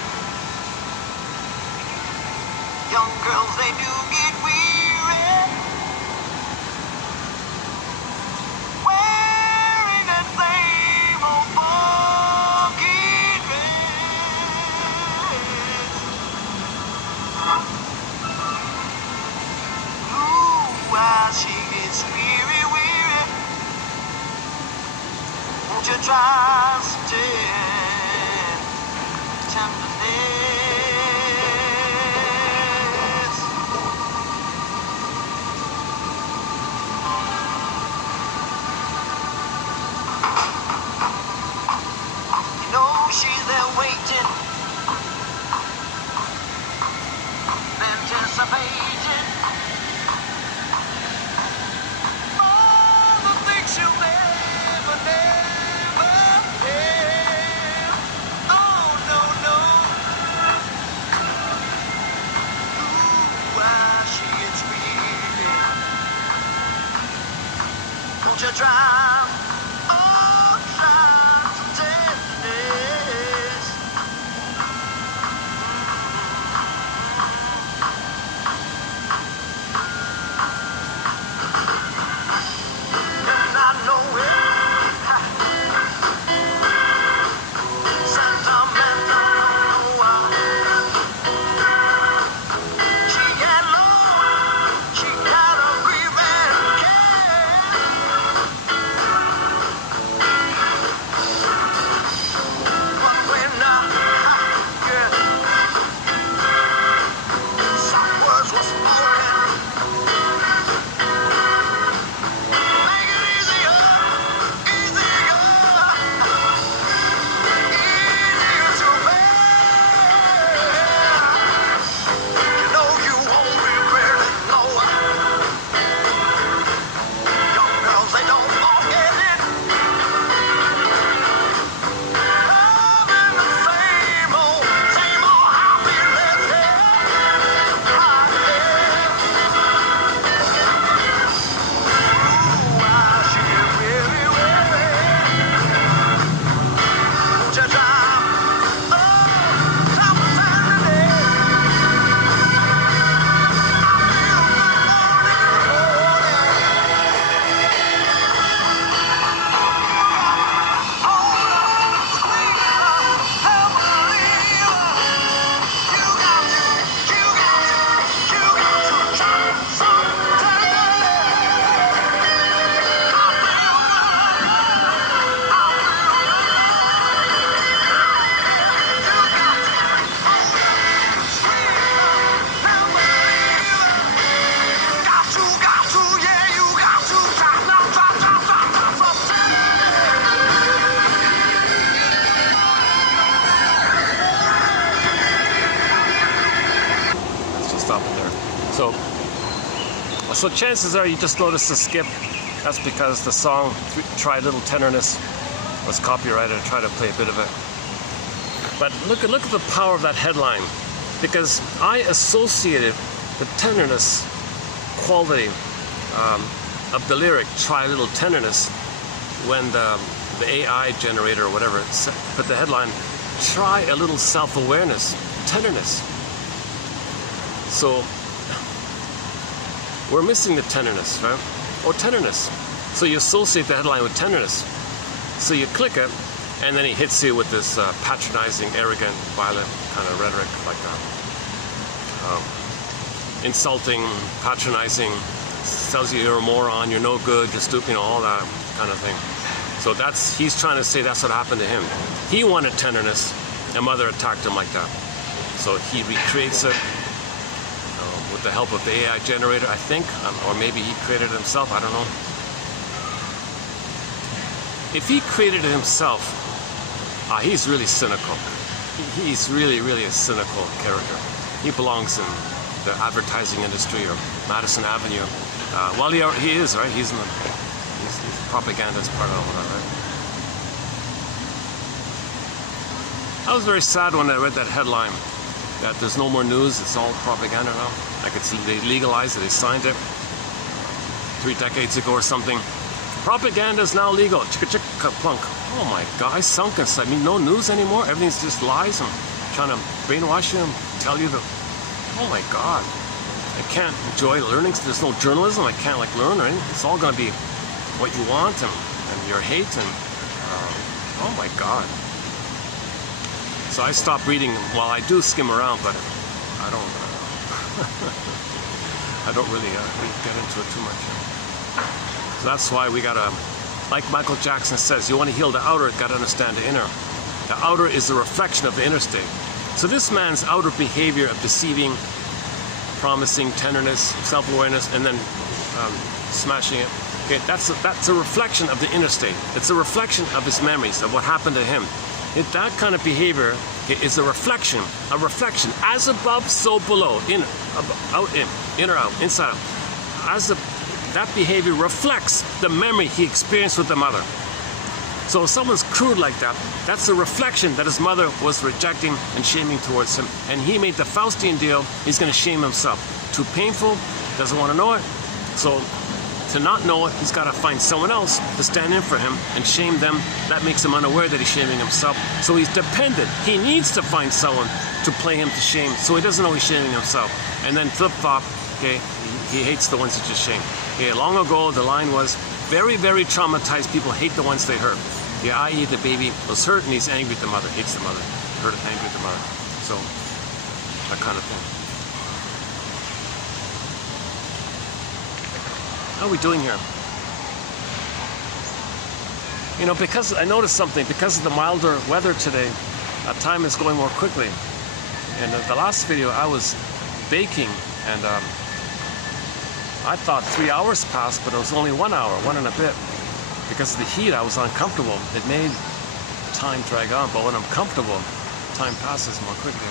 Young girls, they do get weary. Wearing that same old funky dress. Ooh, why she gets weary. Won't you try some tenderness? You know she's there waiting, anticipating all the things she'll never have. Won't you try, some tenderness? So chances are you just noticed a skip. That's because the song "Try Little Tenderness" was copyrighted. I tried to play a bit of it. But look at the power of that headline, because I associated the tenderness quality of the lyric "Try Little Tenderness" when the AI generator or whatever put the headline "Try a little self-awareness, tenderness." So we're missing the tenderness, right? Or tenderness. So you associate the headline with tenderness. So you click it, and then he hits you with this patronizing, arrogant, violent kind of rhetoric, like insulting, patronizing, tells you you're a moron, you're no good, you're stupid, all that kind of thing. So he's trying to say that's what happened to him. He wanted tenderness, and mother attacked him like that. So he recreates it with the help of the AI generator, I think, or maybe he created it himself, I don't know. If he created it himself, he's really cynical. He's really, really a cynical character. He belongs in the advertising industry or Madison Avenue. Well, he is, right? He's propaganda is part of all that, right? I was very sad when I read that headline, that there's no more news, it's all propaganda now. I could see they legalized it, they signed it 3 decades ago or something. Propaganda is now legal. Chicka chicka plunk. Oh my God, I sunk inside. I mean, no news anymore. Everything's just lies. I'm trying to brainwash you and tell you that. Oh my God, I can't enjoy learning. There's no journalism. I can't learn or anything. It's all going to be what you want and your hate and oh my God. So I stopped reading. Well, I do skim around, but I don't. I don't really get into it too much. So that's why we gotta, like Michael Jackson says, you want to heal the outer, gotta understand the inner. The outer is a reflection of the inner state. So this man's outer behavior of deceiving, promising tenderness, self-awareness, and then smashing it. Okay, that's a reflection of the inner state. It's a reflection of his memories of what happened to him. That kind of behavior is a reflection, as above, so below, in, out, in or out, inside out. That behavior reflects the memory he experienced with the mother. So if someone's crude like that, that's a reflection that his mother was rejecting and shaming towards him. And he made the Faustian deal, he's going to shame himself. Too painful, doesn't want to know it. So to not know it, he's got to find someone else to stand in for him and shame them. That makes him unaware that he's shaming himself. So he's dependent. He needs to find someone to play him to shame, so he doesn't know he's shaming himself. And then flip-flop, okay, he hates the ones that just shame. Okay, long ago, the line was, very, very traumatized people hate the ones they hurt. Yeah, i.e. the baby was hurt and he's angry at the mother, hates the mother, hurt and angry at the mother. So, that kind of thing. How are we doing here? You know, because I noticed something, because of the milder weather today, time is going more quickly. In the last video, I was baking, and I thought 3 hours passed, but it was only 1 hour, 1 and a bit. Because of the heat, I was uncomfortable. It made time drag on, but when I'm comfortable, time passes more quickly.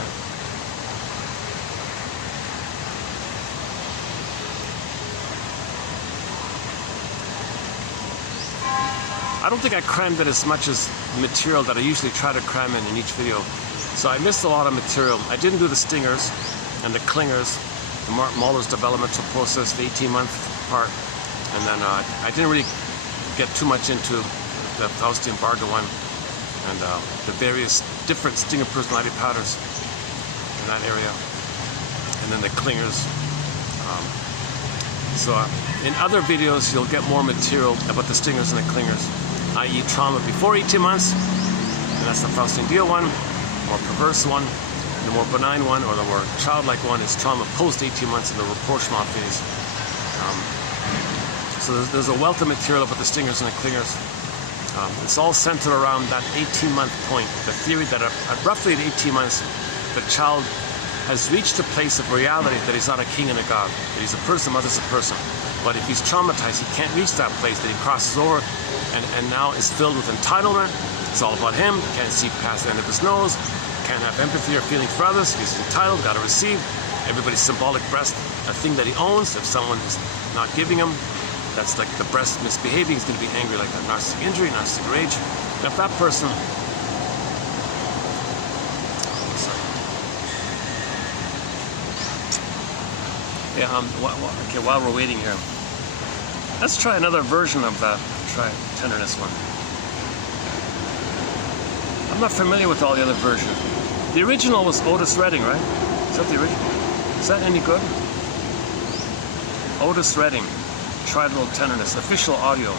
I don't think I crammed it as much as material that I usually try to cram in each video. So I missed a lot of material. I didn't do the stingers and the clingers, the Mahler's developmental process, the 18-month part. And then I didn't really get too much into the Faustian bargain one and the various different stinger personality patterns in that area. And then the clingers. So in other videos, you'll get more material about the stingers and the clingers, i.e. trauma before 18 months, and that's the Faustian deal one, more perverse one. The more benign one, or the more childlike one, is trauma post 18 months in the rapprochement phase. So there's a wealth of material about the stingers and the clingers. It's all centered around that 18-month point, the theory that at roughly at 18 months, the child has reached a place of reality that he's not a king and a god, that he's a person, mother's a person. But if he's traumatized, he can't reach that place, that he crosses over and now is filled with entitlement. It's all about him, can't see past the end of his nose, can't have empathy or feeling for others, he's entitled, got to receive. Everybody's symbolic breast a thing that he owns. If someone is not giving him, that's like the breast misbehaving, he's going to be angry like that. Narcissistic injury, narcissistic rage. And if that person, okay, while we're waiting here, let's try another version of that. Try tenderness one. I'm not familiar with all the other versions. The original was Otis Redding, right? Is that the original? Is that any good? Otis Redding, Try a Little Tenderness, official audio.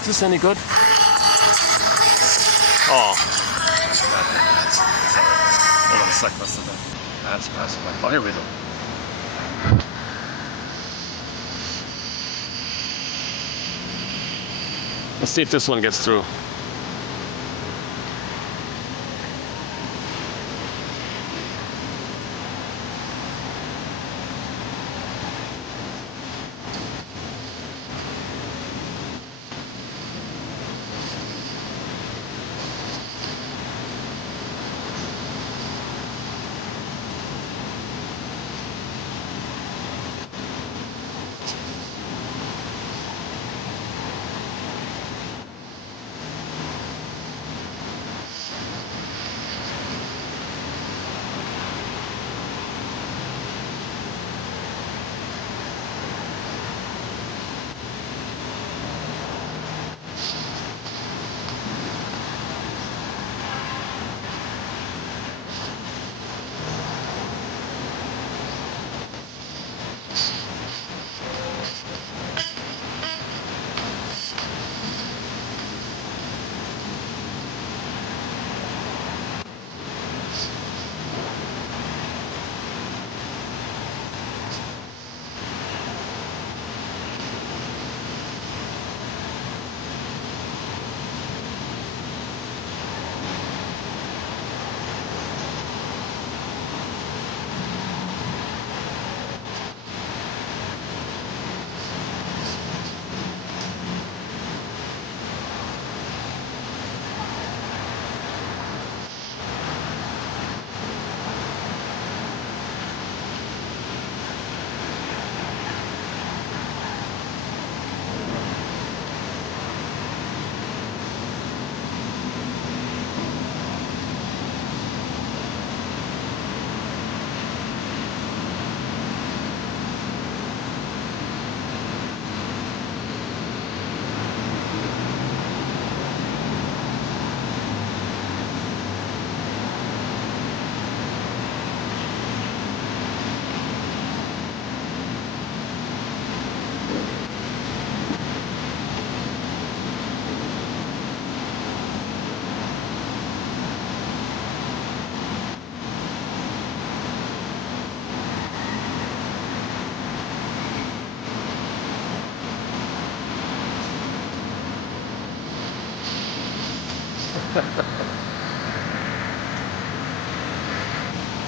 Is this any good? Oh. Hold on a sec, what's that? That's classified. Oh, here we go. Let's see if this one gets through.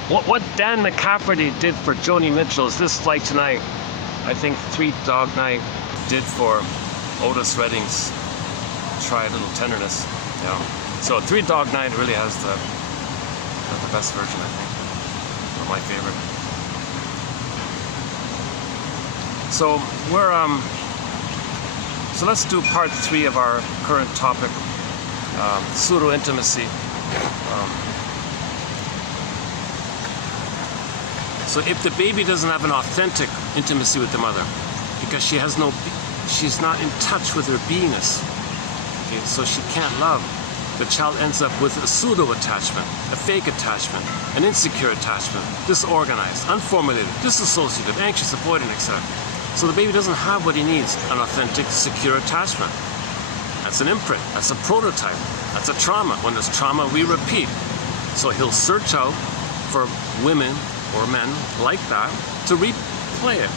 What Dan McCafferty did for Joni Mitchell is this flight tonight, I think 3 Dog Night did for Otis Redding's Try a Little Tenderness. Yeah. So 3 Dog Night really has the best version, I think, or my favorite. So we're so let's do part 3 of our current topic, pseudo-intimacy. So if the baby doesn't have an authentic intimacy with the mother, because she's not in touch with her beingness, okay, so she can't love, the child ends up with a pseudo-attachment, a fake attachment, an insecure attachment, disorganized, unformulated, disassociative, anxious, avoidant, etc. So the baby doesn't have what he needs, an authentic, secure attachment. That's an imprint, that's a prototype, that's a trauma. When there's trauma, we repeat. So he'll search out for women or men like that to replay it.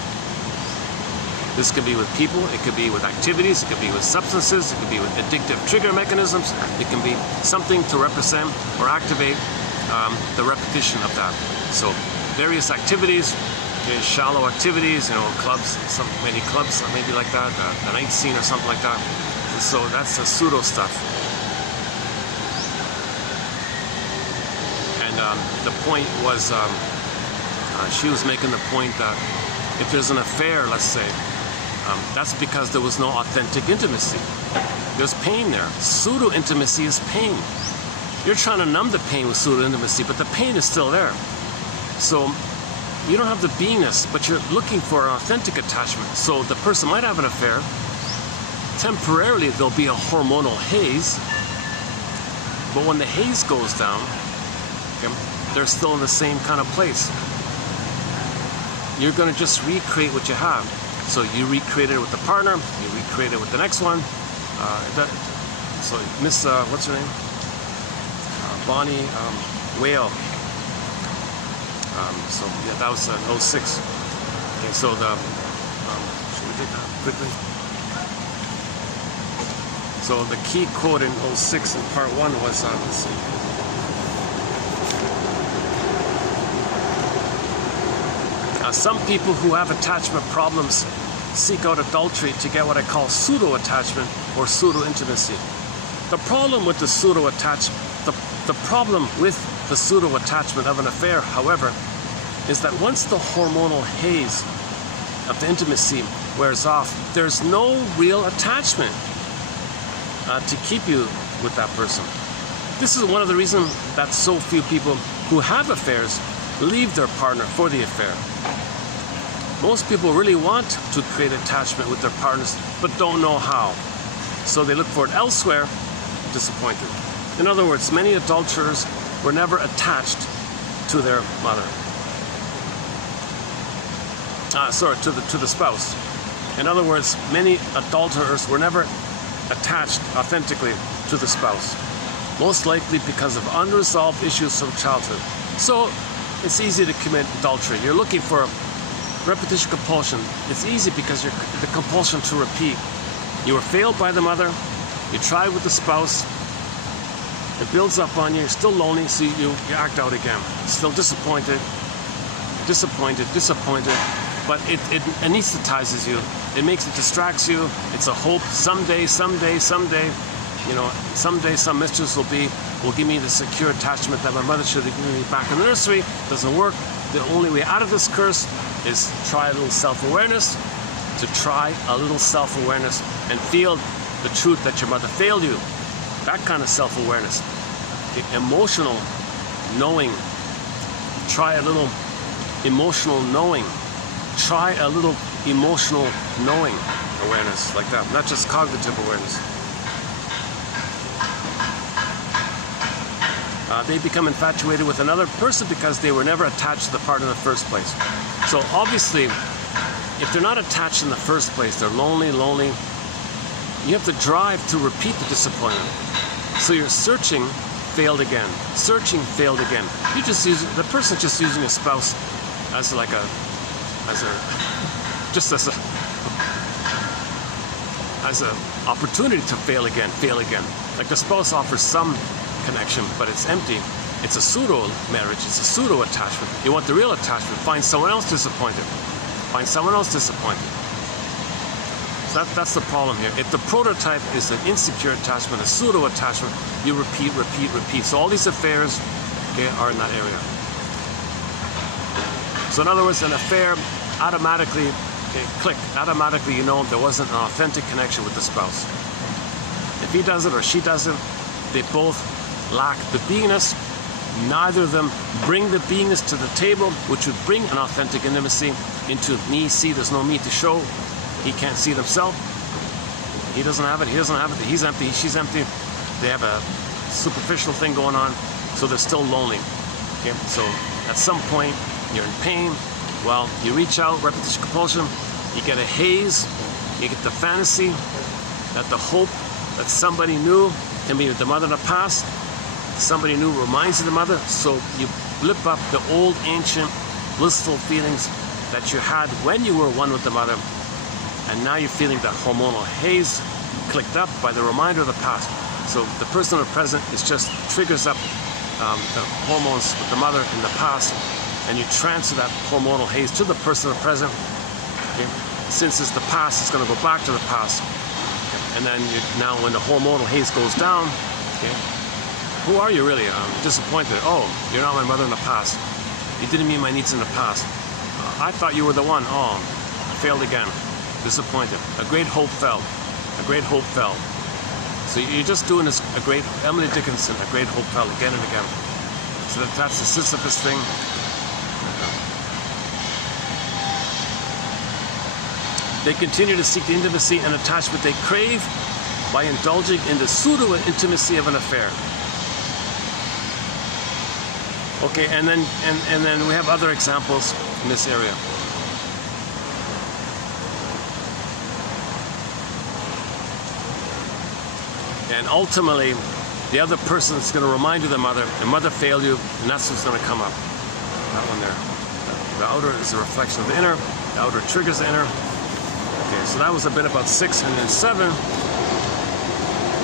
This could be with people, it could be with activities, it could be with substances, it could be with addictive trigger mechanisms, it can be something to represent or activate the repetition of that. So various activities, okay, shallow activities, clubs, many clubs maybe like that, the night scene or something like that. So that's the pseudo stuff. the point was, she was making the point that if there's an affair, let's say, that's because there was no authentic intimacy. There's pain there. Pseudo-intimacy is pain. You're trying to numb the pain with pseudo-intimacy, but the pain is still there. So you don't have the beingness, but you're looking for an authentic attachment. So the person might have an affair. Temporarily, there'll be a hormonal haze, but when the haze goes down, okay, they're still in the same kind of place. You're going to just recreate what you have. So you recreate it with the partner, you recreate it with the next one. So Miss, what's her name? Bonnie Whale. So yeah, that was 06. Okay, so the, should we take that quickly? So the key quote in 06 in part 1 was, let's see. Some people who have attachment problems seek out adultery to get what I call pseudo-attachment or pseudo-intimacy. The problem with the pseudo-attachment, the problem with the pseudo-attachment of an affair, however, is that once the hormonal haze of the intimacy wears off, there's no real attachment to keep you with that person. This is one of the reasons that so few people who have affairs leave their partner for the affair. Most people really want to create attachment with their partners, but don't know how. So they look for it elsewhere, disappointed. In other words, many adulterers were never attached to their mother. To the spouse. In other words, many adulterers were never attached authentically to the spouse, most likely because of unresolved issues from childhood. So it's easy to commit adultery. You're looking for repetition compulsion. It's easy because you're the compulsion to repeat. You were failed by the mother, you tried with the spouse, it builds up on you, you're still lonely, so you act out again. Still disappointed, but it anesthetizes you. It distracts you. It's a hope. Someday, you know, someday some mistress will give me the secure attachment that my mother should have given me back in the nursery. Doesn't work. The only way out of this curse is try a little self-awareness, and feel the truth that your mother failed you. That kind of self-awareness. Okay, emotional knowing. Try a little emotional knowing. Try a little emotional knowing awareness like that, not just cognitive awareness. They become infatuated with another person because they were never attached to the partner in the first place. So obviously, if they're not attached in the first place, they're lonely. You have to drive to repeat the disappointment. So you're searching, failed again. Searching, failed again. The person's just using a spouse as as an opportunity to fail again. Like the spouse offers some connection, but it's empty. It's a pseudo marriage. It's a pseudo attachment. You want the real attachment. Find someone else disappointed. So that's the problem here. If the prototype is an insecure attachment, a pseudo attachment, you repeat. So all these affairs, okay, are in that area. So in other words, an affair automatically, automatically you know there wasn't an authentic connection with the spouse. If he does it or she does it, they both lack the beingness. Neither of them bring the beingness to the table, which would bring an authentic intimacy into me. See, there's no me to show. He can't see it himself. He doesn't have it. He's empty. She's empty. They have a superficial thing going on, so they're still lonely. Okay, so at some point you're in pain. Well, you reach out, repetition compulsion. You get a haze. You get the fantasy that the hope that somebody new can be the mother in the past. Somebody new reminds you of the mother, so you blip up the old, ancient, blissful feelings that you had when you were one with the mother, and now you're feeling that hormonal haze clicked up by the reminder of the past. So the person in the present triggers up the hormones with the mother in the past, and you transfer that hormonal haze to the person in the present. Okay? Since it's the past, it's going to go back to the past, and then now when the hormonal haze goes down, okay, Who are you really? I'm disappointed. Oh, you're not my mother in the past. You didn't meet my needs in the past. I thought you were the one. Oh, I failed again. Disappointed. A great hope fell. A great hope fell. So you're just doing this, a great, Emily Dickinson, a great hope fell again and again. So that's the Sisyphus thing. They continue to seek the intimacy and attachment they crave by indulging in the pseudo-intimacy of an affair. Okay, and then we have other examples in this area. And ultimately, the other person is going to remind you of the mother failed you, and that's what's going to come up. That one there. The outer is a reflection of the inner, the outer triggers the inner. Okay, so that was a bit about 6 and then 7.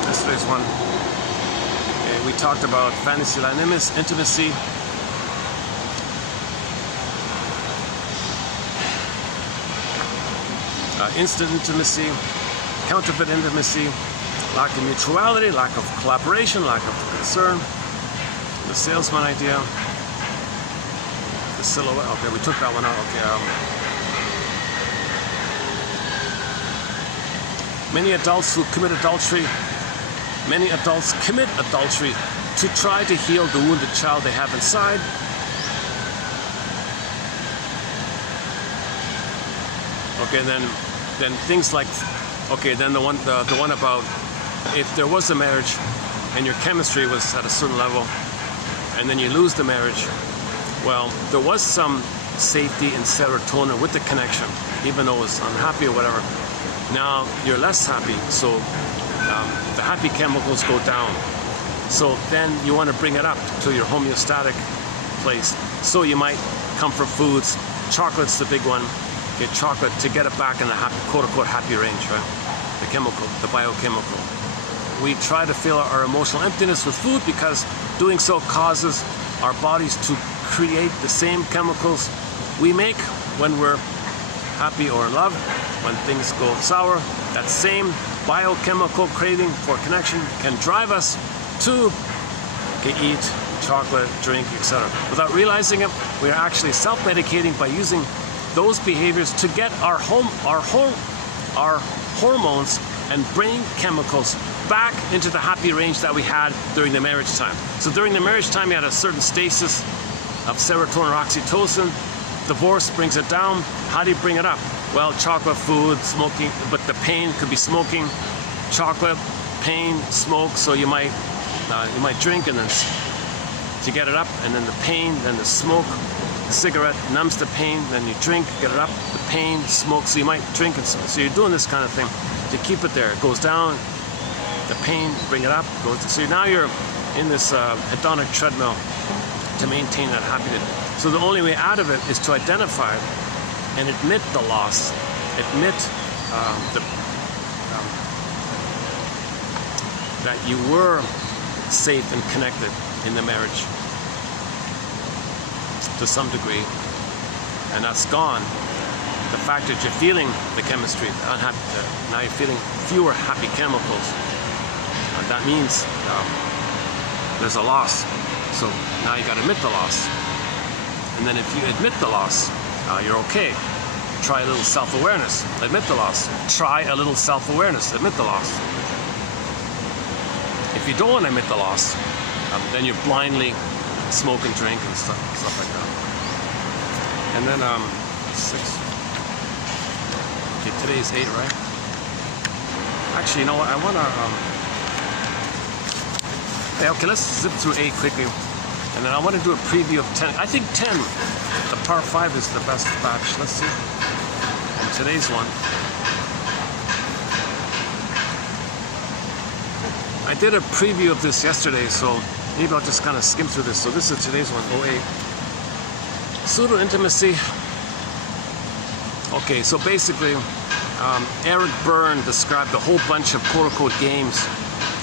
Yesterday's one. Okay, we talked about fantasy intimacy. Instant intimacy, counterfeit intimacy, lack of mutuality, lack of collaboration, lack of concern, the salesman idea, the silhouette. Okay, we took that one out. Okay. Many adults commit adultery to try to heal the wounded child they have inside. Okay, then things like, okay, then the one about if there was a marriage and your chemistry was at a certain level and then you lose the marriage, well, there was some safety in serotonin with the connection, even though it was unhappy or whatever. Now you're less happy, so the happy chemicals go down. So then you want to bring it up to your homeostatic place. So you might comfort foods, chocolate's the big one. Get chocolate to get it back in the happy, quote-unquote happy range, right? The chemical, the biochemical. We try to fill our emotional emptiness with food because doing so causes our bodies to create the same chemicals we make when we're happy or in love. When things go sour, that same biochemical craving for connection can drive us to eat chocolate, drink, etc. Without realizing it, we are actually self-medicating by using those behaviors to get our hormones and brain chemicals back into the happy range that we had during the marriage time. So during the marriage time, you had a certain stasis of serotonin or oxytocin. Divorce brings it down. How do you bring it up? Well, chocolate, food, smoking, but the pain could be smoking, chocolate, pain, smoke. So you might drink and then to get it up, and then the pain, then the smoke. The cigarette numbs the pain, then you drink, get it up, the pain, smoke, so you might drink and smoke. So you're doing this kind of thing to keep it there. It goes down, the pain, bring it up, goes to, so now you're in this hedonic treadmill to maintain that happiness. So the only way out of it is to identify and admit the loss, admit that you were safe and connected in the marriage to some degree, and that's gone. The fact that you're feeling the chemistry, unhappy, now you're feeling fewer happy chemicals, that means there's a loss. So now you got to admit the loss, and then if you admit the loss, you're okay. Try a little self-awareness, admit the loss. Try a little self-awareness, admit the loss. If you don't want to admit the loss, then you're blindly smoke and drink and stuff like that. And then 6. Okay, today's 8, right? Actually, you know what? I wanna okay, let's zip through 8 quickly, and then I want to do a preview of 10. I think 10, the part 5 is the best batch. Let's see. And today's one. I did a preview of this yesterday, so maybe I'll just kind of skim through this. So this is today's one, 08. Pseudo-intimacy. Okay, so basically, Eric Berne described a whole bunch of quote-unquote games.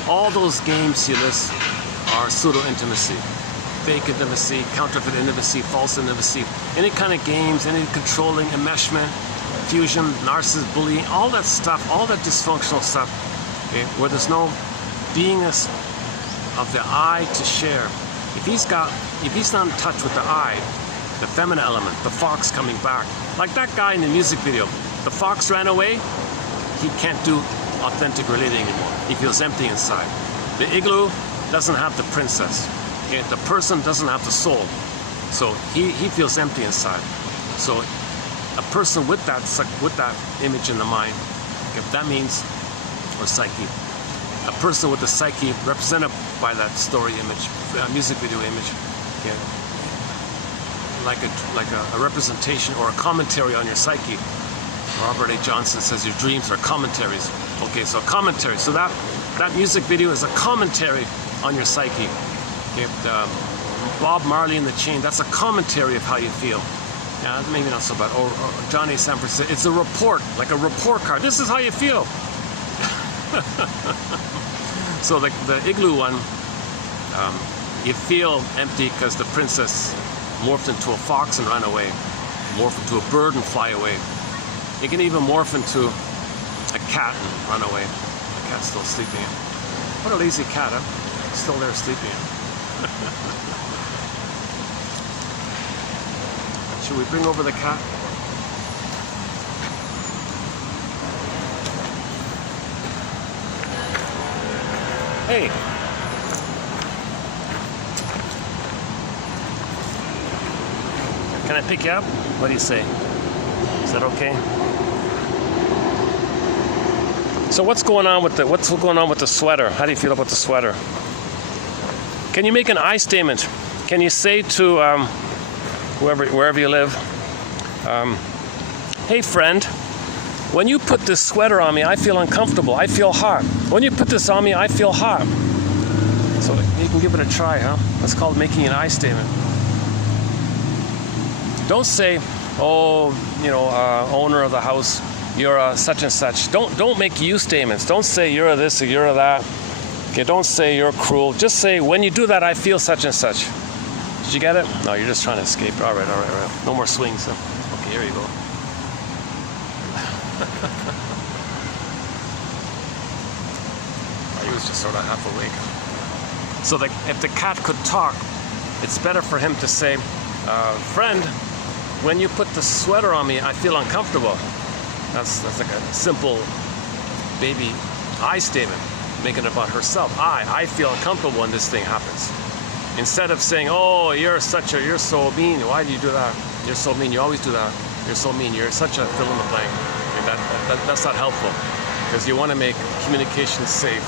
All those games he lists are pseudo-intimacy. Fake intimacy, counterfeit intimacy, false intimacy. Any kind of games, any controlling, enmeshment, fusion, narcissist, bullying, all that stuff, all that dysfunctional stuff, okay, where there's no beingness, of the I to share. If he's not in touch with the I, the feminine element, the fox coming back, like that guy in the music video, the fox ran away, he can't do authentic relating anymore. He feels empty inside. The igloo doesn't have the princess. Okay? The person doesn't have the soul. So he feels empty inside. So a person with that image in the mind, if that means, or psyche, a person with the psyche represented by that story image, music video image, okay? like a representation or a commentary on your psyche. Robert A. Johnson says your dreams are commentaries. Okay, so commentary. So that music video is a commentary on your psyche. Okay, Bob Marley and the Chain, that's a commentary of how you feel. Yeah, maybe not so bad. Or Johnny Sanford said it's a report, like a report card. This is how you feel. So the igloo one, you feel empty because the princess morphed into a fox and ran away, morphed into a bird and fly away. You can even morph into a cat and run away. The cat's still sleeping. What a lazy cat, huh? Still there sleeping. Should we bring over the cat? Hey! Can I pick you up? What do you say? Is that okay? So what's going on with the sweater? How do you feel about the sweater? Can you make an I statement? Can you say to wherever you live, hey friend, when you put this sweater on me, I feel uncomfortable. I feel hot. When you put this on me, I feel hot. So you can give it a try, huh? That's called making an I statement. Don't say, oh, owner of the house, you're a such and such. Don't make you statements. Don't say you're a this or you're a that. Okay, don't say you're cruel. Just say, when you do that, I feel such and such. Did you get it? No, you're just trying to escape. All right. No more swings. Huh? Okay, here you go. He was just sort of half awake. So if the cat could talk, it's better for him to say, friend, when you put the sweater on me, I feel uncomfortable. That's like a simple baby I statement, making it about herself. I feel uncomfortable when this thing happens. Instead of saying, oh, you're so mean. Why do you do that? You're so mean. You always do that. You're so mean. You're such a fill in the blank. And that's not helpful, because you want to make communication safe.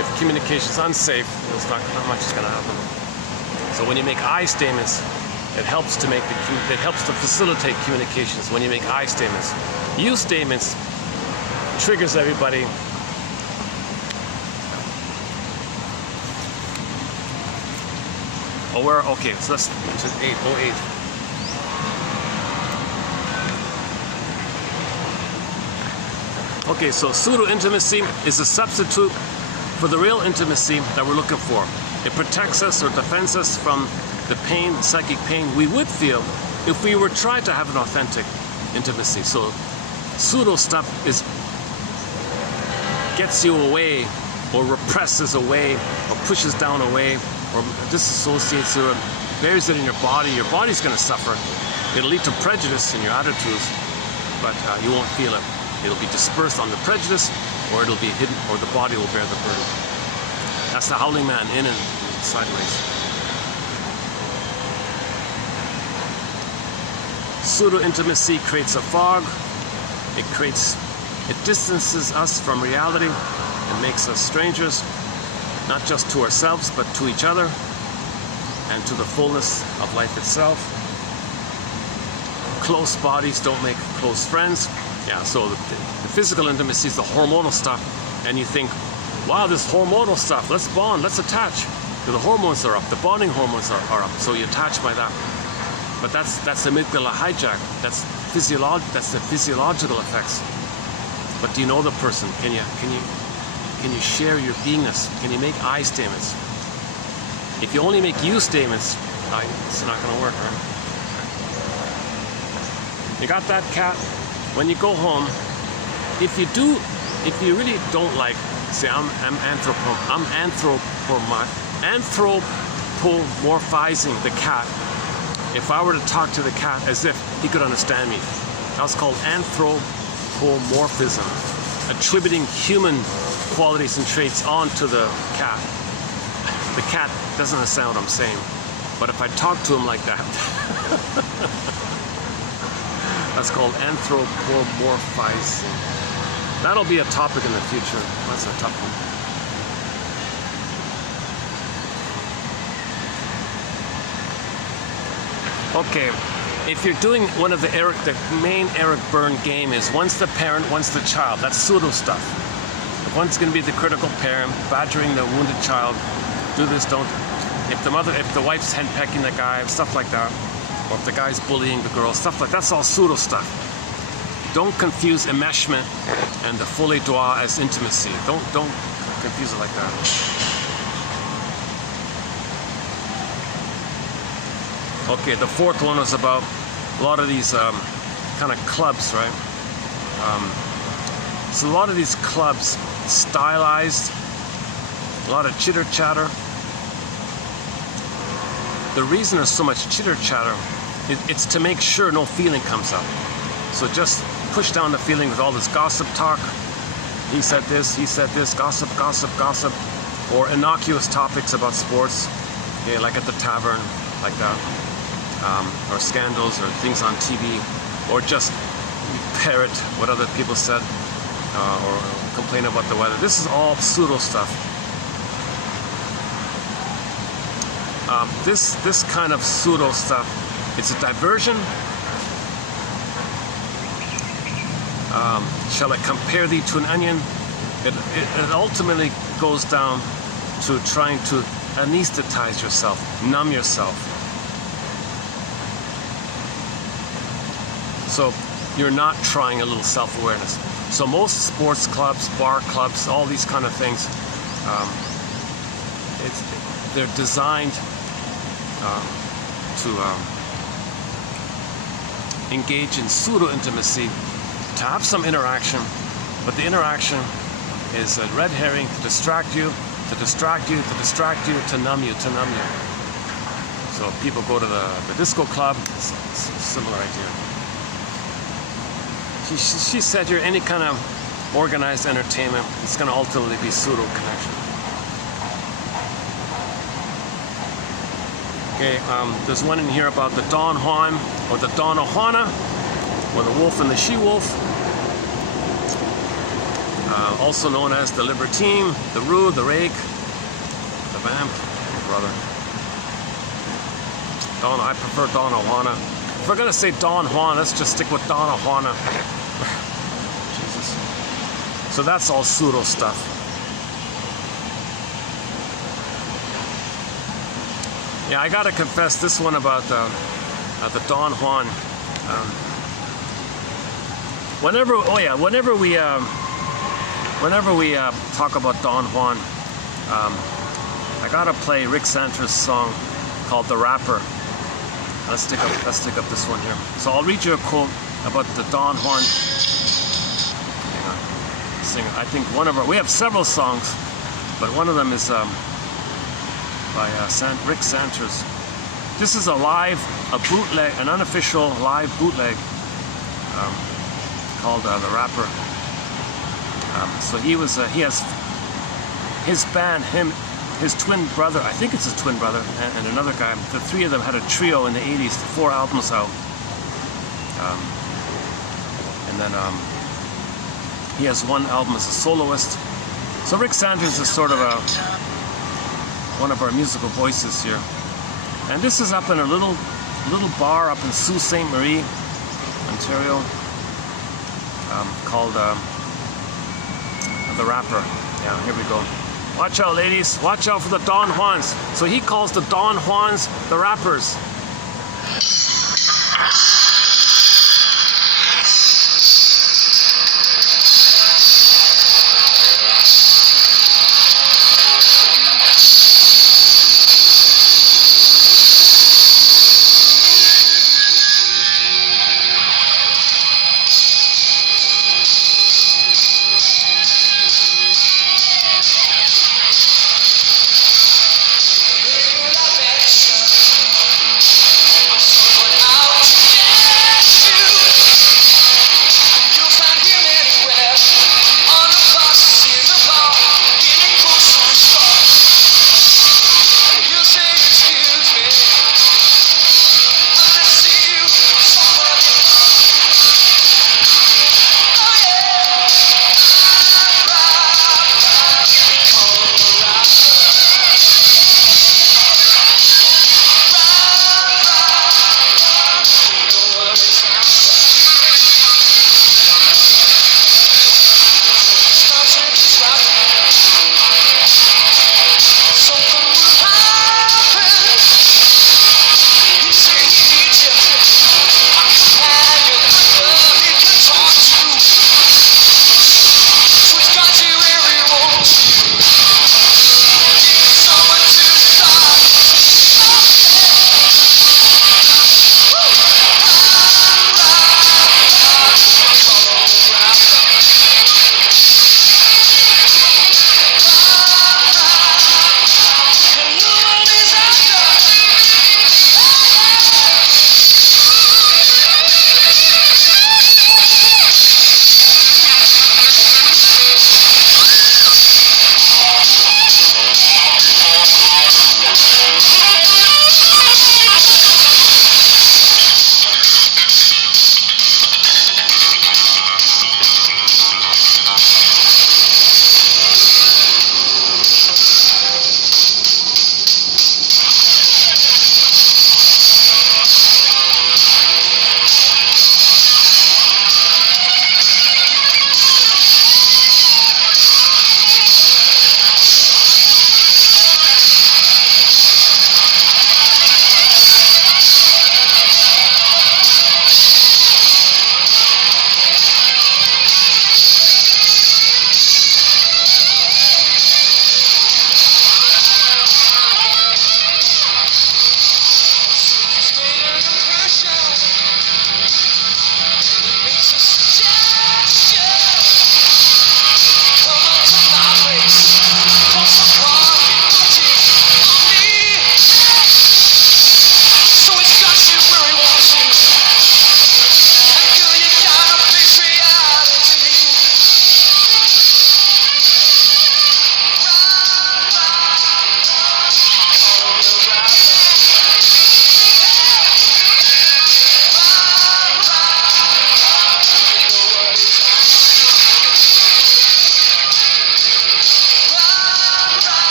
If communication is unsafe, not much is going to happen. So when you make I statements, it helps to facilitate communications. When you make I statements, you statements triggers everybody. Oh, okay, so that's 808. Okay, so pseudo-intimacy is a substitute for the real intimacy that we're looking for. It protects us or defends us from the pain, the psychic pain we would feel if we were trying to have an authentic intimacy. So pseudo stuff gets you away, or represses away, or pushes down away, or disassociates you, or buries it in your body. Your body's going to suffer. It'll lead to prejudice in your attitudes, but you won't feel it. It'll be dispersed on the prejudice, or it'll be hidden, or the body will bear the burden. That's the howling man, in and sideways. Pseudo-intimacy creates a fog. It distances us from reality and makes us strangers, not just to ourselves, but to each other and to the fullness of life itself. Close bodies don't make close friends. Yeah, so the physical intimacy is the hormonal stuff, and you think, wow, this hormonal stuff, let's bond, let's attach. The hormones are up, the bonding hormones are up, so you attach by that. But that's amygdala hijack. That's the physiological effects. But do you know the person? Can you share your beingness? Can you make I statements? If you only make you statements, it's not going to work, right? You got that, cat? When you go home, if you really don't like, say, I'm anthropomorphizing the cat. If I were to talk to the cat as if he could understand me, that's called anthropomorphism, attributing human qualities and traits onto the cat. The cat doesn't understand what I'm saying, but if I talk to him like that, that's called anthropomorphizing. That'll be a topic in the future. That's a tough one. Okay, if you're doing one of the main Eric Berne game is once the parent, once the child. That's pseudo stuff. If one's going to be the critical parent, badgering the wounded child, do this, don't. If the wife's henpecking the guy, stuff like that, or if the guy's bullying the girl, stuff like that's all pseudo stuff. Don't confuse enmeshment and the folie droit as intimacy. Don't confuse it like that. Okay, the fourth one was about a lot of these kind of clubs, right? So a lot of these clubs, stylized, a lot of chitter chatter. The reason there's so much chitter chatter, it's to make sure no feeling comes up. So just push down the feeling with all this gossip talk. He said this, gossip, or innocuous topics about sports, okay, like at the tavern, like that. Or scandals or things on TV, or just parrot what other people said, or complain about the weather. This is all pseudo stuff. This kind of pseudo stuff, it's a diversion. Shall I compare thee to an onion? It ultimately goes down to trying to anesthetize yourself, numb yourself. So you're not trying a little self-awareness. So most sports clubs, bar clubs, all these kind of things, they're designed to engage in pseudo-intimacy, to have some interaction, but the interaction is a red herring to distract you, to numb you. So people go to the disco club, it's a similar idea. She said here, any kind of organized entertainment, it's going to ultimately be pseudo connection. Okay, there's one in here about the Don Juan, or the Donna Juana, or the wolf and the she-wolf. Also known as the libertine, the rude, the rake, the vamp, brother. I prefer Donna Juana. If we're going to say Don Juan, let's just stick with Donna Juana. Jesus. So that's all pseudo stuff. Yeah, I gotta confess, this one about the Don Juan. Whenever we talk about Don Juan, I gotta play Rick Santor's song called "The Rapper." Let's take up this one here. So I'll read you a quote about the Don Juan singer. I think we have several songs, but one of them is by Rick Santos. This is a bootleg, an unofficial live bootleg called "The Rapper." So he has his band, his twin brother, I think it's his twin brother, and another guy. The three of them had a trio in the 80s, 4 albums out. And then he has one album as a soloist. So Rick Sanders is sort of one of our musical voices here. And this is up in a little bar up in Sault Ste. Marie, Ontario, called The Rapper. Yeah, here we go. Watch out, ladies. Watch out for the Don Juans. So he calls the Don Juans the rappers.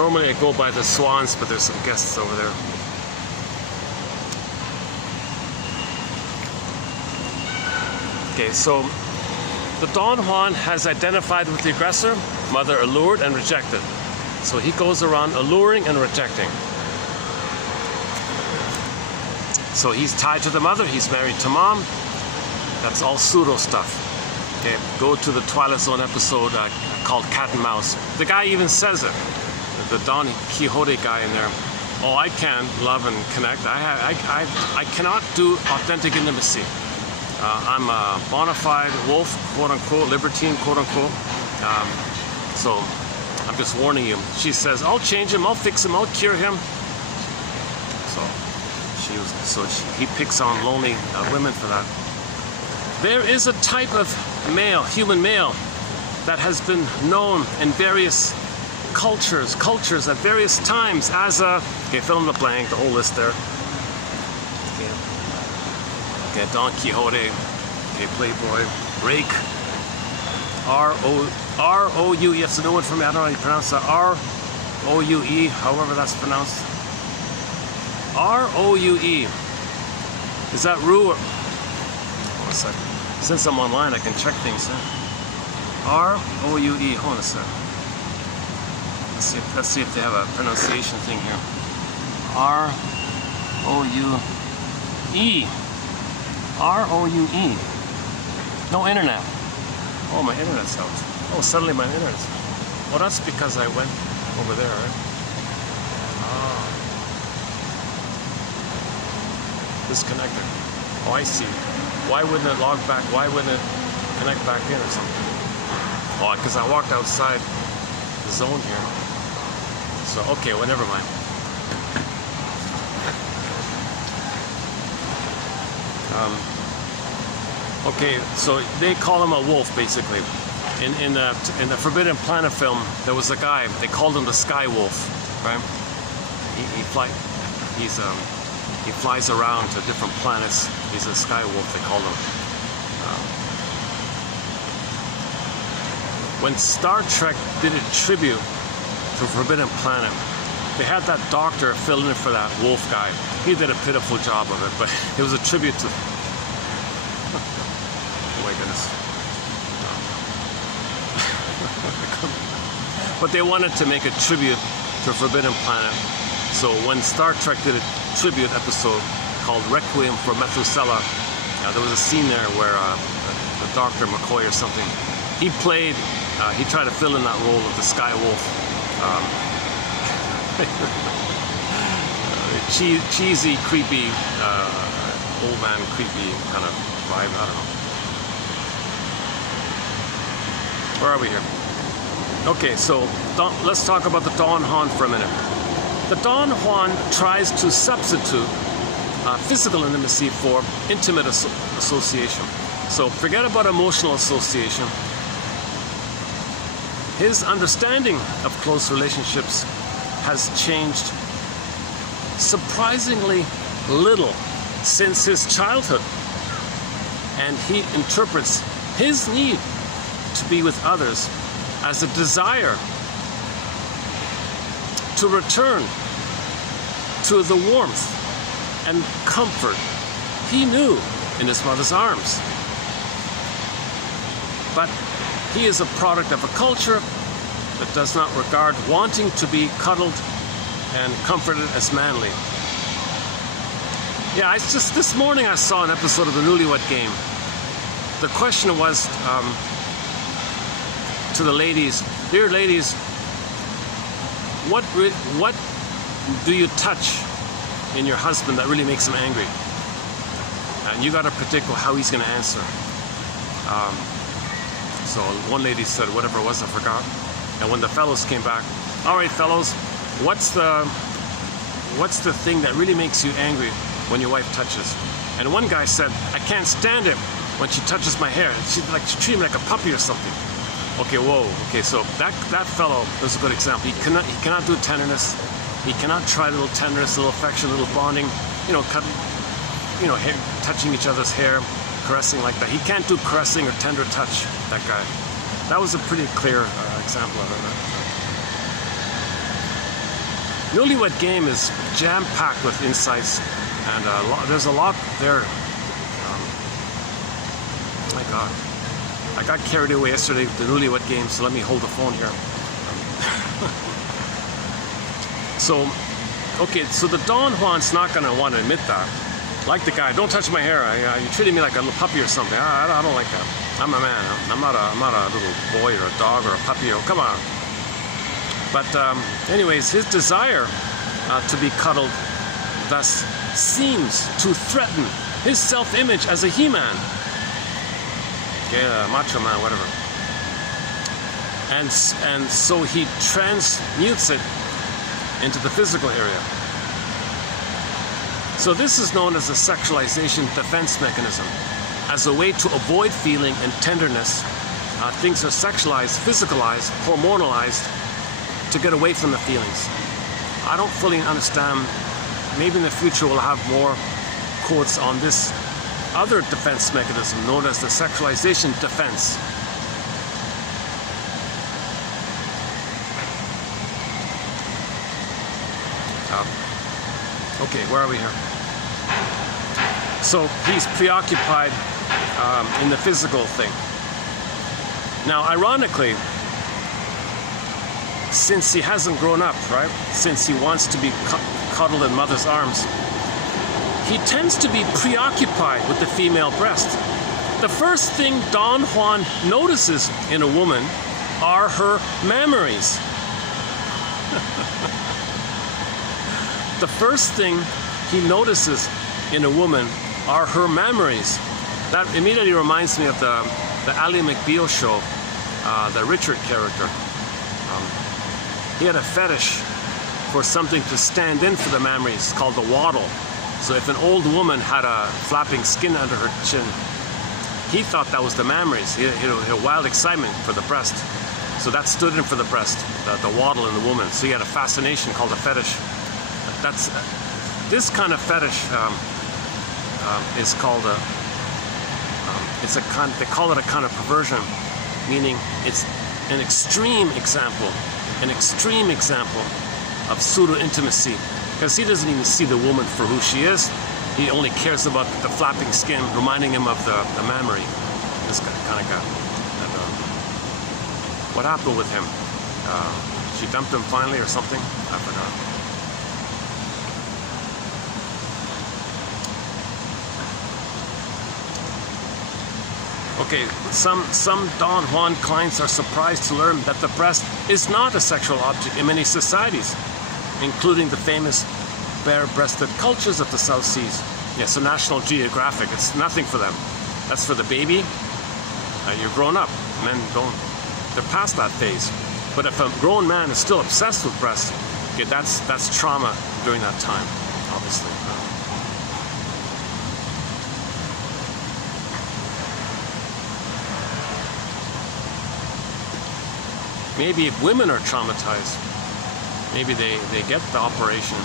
Normally I go by the swans, but there's some guests over there. Okay, so the Don Juan has identified with the aggressor, mother allured and rejected. So he goes around alluring and rejecting. So he's tied to the mother, he's married to mom. That's all pseudo stuff. Okay, go to the Twilight Zone episode called Cat and Mouse. The guy even says it. The Don Quixote guy in there. Oh, I can love and connect. I cannot do authentic intimacy. I'm a bona fide wolf, quote unquote, libertine, quote unquote. So I'm just warning you. She says, I'll change him, I'll fix him, I'll cure him. So he picks on lonely women for that. There is a type of male, human male, that has been known in various cultures at various times as a, okay, fill in the blank, the whole list there. Okay, Don Quixote, okay, Playboy, Rake, R-O-U-E, that's a new one for me, I don't know how you pronounce that, R-O-U-E, however that's pronounced. R-O-U-E, is that Rue or, one second, since I'm online I can check things, R-O-U-E, hold on a second. Let's see if they have a pronunciation thing here. R-O-U-E. R-O-U-E. No internet. Oh, my internet's out. Oh, suddenly my internet's out. Well, that's because I went over there, right? Oh. Disconnected. Oh, I see. Why wouldn't it log back? Why wouldn't it connect back in or something? Oh, because I walked outside the zone here. So, okay, well, never mind. Okay, so they call him a wolf, basically. In the Forbidden Planet film, there was a guy, they called him the Sky Wolf, right? He flies around to different planets. He's a Sky Wolf, they called him. When Star Trek did a tribute to Forbidden Planet, they had that doctor fill in for that wolf guy. He did a pitiful job of it, but it was a tribute to... Oh my goodness. But they wanted to make a tribute to Forbidden Planet. So when Star Trek did a tribute episode called Requiem for Methuselah, there was a scene there where the Dr. McCoy or something, he played, he tried to fill in that role of the Sky Wolf. Cheesy, creepy, old man, creepy kind of vibe, I don't know. Where are we here? Okay, so let's talk about the Don Juan for a minute. The Don Juan tries to substitute physical intimacy for intimate association. So forget about emotional association. His understanding of close relationships has changed surprisingly little since his childhood. And he interprets his need to be with others as a desire to return to the warmth and comfort he knew in his mother's arms. But he is a product of a culture that does not regard wanting to be cuddled and comforted as manly. Yeah, it's just this morning I saw an episode of the Newlywed Game. The question was to the ladies, dear ladies, what do you touch in your husband that really makes him angry? And you got to predict how he's going to answer. So one lady said whatever it was, I forgot. And when the fellows came back, all right, fellows, what's the thing that really makes you angry when your wife touches? And one guy said, I can't stand it when she touches my hair. She treats me like a puppy or something. Okay, whoa. Okay, so that fellow is a good example. He cannot do tenderness. He cannot try a little tenderness, a little affection, a little bonding. You know, hair, touching each other's hair, caressing like that. He can't do caressing or tender touch. That guy. That was a pretty clear example of it. Right? Newlywed Game is jam-packed with insights, and there's a lot there. My God, I got carried away yesterday with the Newlywed Game, so let me hold the phone here. So, okay, so the Don Juan's not going to want to admit that. Like the guy, don't touch my hair. You're treating me like a little puppy or something. I don't like that. I'm a man. I'm not a little boy or a dog or a puppy. Or, come on. But anyways, his desire to be cuddled thus seems to threaten his self-image as a he-man. Yeah, macho man, whatever. And so he transmutes it into the physical area. So this is known as a sexualization defense mechanism. As a way to avoid feeling and tenderness, things are sexualized, physicalized, hormonalized to get away from the feelings. I don't fully understand. Maybe in the future we'll have more quotes on this other defense mechanism known as the sexualization defense. Okay, where are we here? So he's preoccupied in the physical thing. Now, ironically, since he hasn't grown up, right? Since he wants to be cuddled in mother's arms, he tends to be preoccupied with the female breast. The first thing Don Juan notices in a woman are her mammaries. The first thing he notices in a woman are her mammaries. That immediately reminds me of the Ally McBeal show, the Richard character. He had a fetish for something to stand in for the mammaries called the waddle. So if an old woman had a flapping skin under her chin, he thought that was the mammaries. He had a wild excitement for the breast. So that stood in for the breast, the waddle in the woman. So he had a fascination called a fetish. This kind of fetish is called they call it a kind of perversion, meaning it's an extreme example of pseudo-intimacy, because he doesn't even see the woman for who she is. He only cares about the flapping skin, reminding him of the mammary. This kind of guy. And, what happened with him? She dumped him finally or something? I forgot. Okay, some Don Juan clients are surprised to learn that the breast is not a sexual object in many societies, including the famous bare-breasted cultures of the South Seas. Yeah, so National Geographic, it's nothing for them. That's for the baby. You're grown up. Men don't, they're past that phase. But if a grown man is still obsessed with breasts, okay, that's trauma during that time, obviously. Maybe if women are traumatized, maybe they get the operation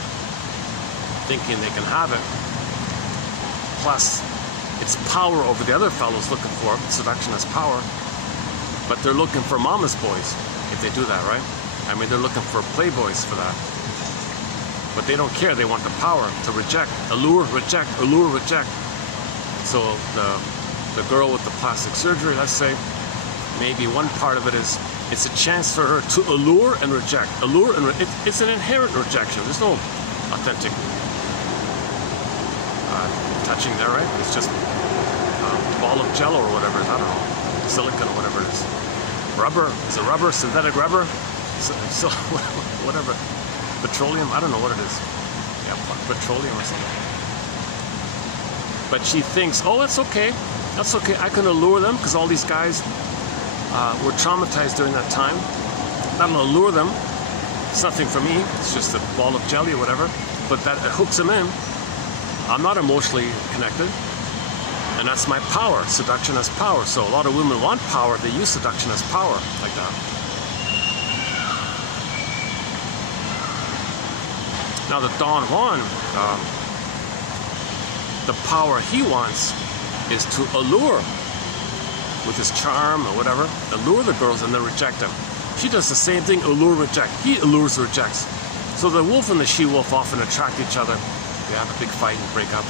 thinking they can have it. Plus, it's power over the other fellows looking for it. Seduction has power. But they're looking for mama's boys if they do that, right? I mean, they're looking for playboys for that. But they don't care. They want the power to reject, allure, reject, allure, reject. So the girl with the plastic surgery, let's say, maybe one part of it is it's a chance for her to allure and reject. Allure and it's an inherent rejection. There's no authentic touching there, right? It's just a ball of jello or whatever. I don't know, silicone or whatever it is. Rubber, is it rubber? Synthetic rubber? So whatever. Petroleum? I don't know what it is. Yeah, petroleum or something. But she thinks, oh, that's okay. That's okay. I can allure them because all these guys were traumatized during that time. I'm gonna lure them. It's nothing for me. It's just a ball of jelly or whatever. But that hooks them in. I'm not emotionally connected. And that's my power. Seduction has power. So a lot of women want power. They use seduction as power, like that. Now the Don Juan, the power he wants is to allure with his charm or whatever, allure the girls and then reject them. She does the same thing, allure, reject. He allures, rejects. So So the wolf and the she-wolf often attract each other. They have a big fight and break up.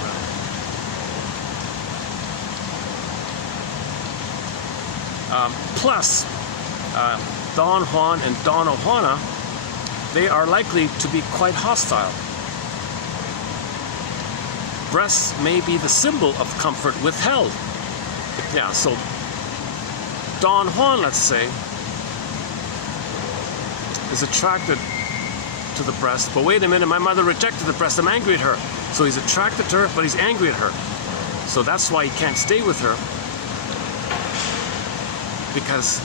Plus, Don Juan and Donna Juana, they are likely to be quite hostile. Breasts may be the symbol of comfort withheld. Yeah, so Don Juan, let's say, is attracted to the breast, but wait a minute, my mother rejected the breast, I'm angry at her. So he's attracted to her, but he's angry at her. So that's why he can't stay with her, because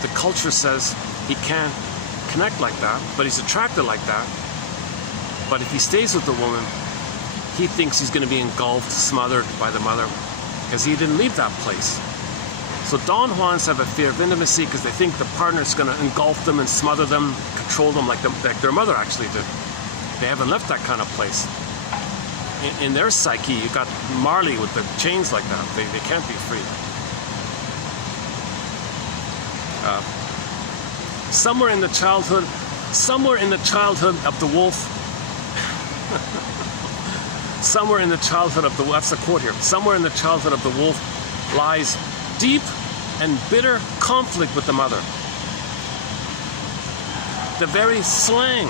the culture says he can't connect like that, but he's attracted like that. But if he stays with the woman, he thinks he's going to be engulfed, smothered by the mother, because he didn't leave that place. So Don Juans have a fear of intimacy because they think the partner's going to engulf them and smother them, control them like their mother actually did. They haven't left that kind of place. In their psyche, you got Marley with the chains like that. They can't be free. Somewhere in the childhood of the wolf, somewhere in the childhood of the wolf, that's the quote here, somewhere in the childhood of the wolf lies deep and bitter conflict with the mother. The very slang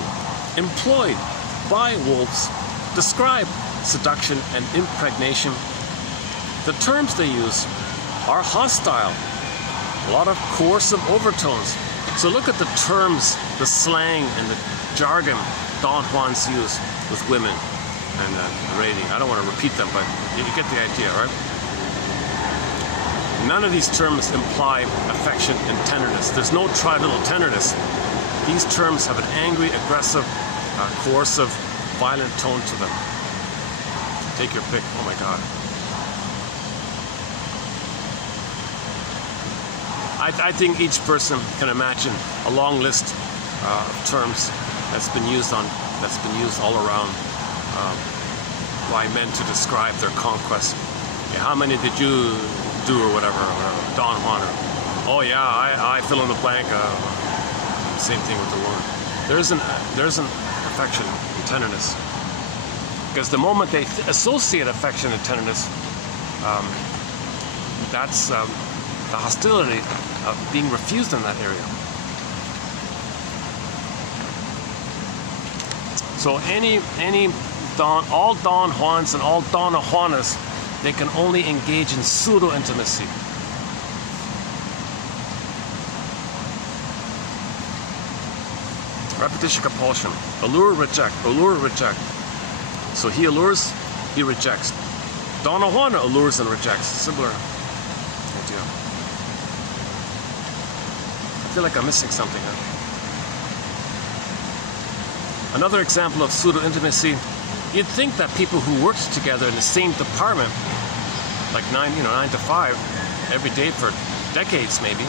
employed by wolves describe seduction and impregnation. The terms they use are hostile, a lot of coercive overtones. So look at the terms, the slang and the jargon Don Juans use with women and rating. I don't want to repeat them, but you get the idea, right? None of these terms imply affection and tenderness. There's no try little tenderness. These terms have an angry, aggressive, coercive, violent tone to them. Take your pick. Oh my God. I think each person can imagine a long list of terms that's been used all around by men to describe their conquest. Yeah, how many did you do or whatever, Don Juan? Oh yeah, I fill in the blank. Same thing with the woman. There's an affection and tenderness, because the moment they associate affection and tenderness, that's the hostility of being refused in that area. So all Don Juans and all Donna Juanas, they can only engage in pseudo-intimacy. Repetition compulsion. Allure, reject. Allure, reject. So he allures, he rejects. Donna Juana allures and rejects. Similar idea. I feel like I'm missing something. Another example of pseudo-intimacy, you'd think that people who worked together in the same department, like 9 to 5, every day for decades maybe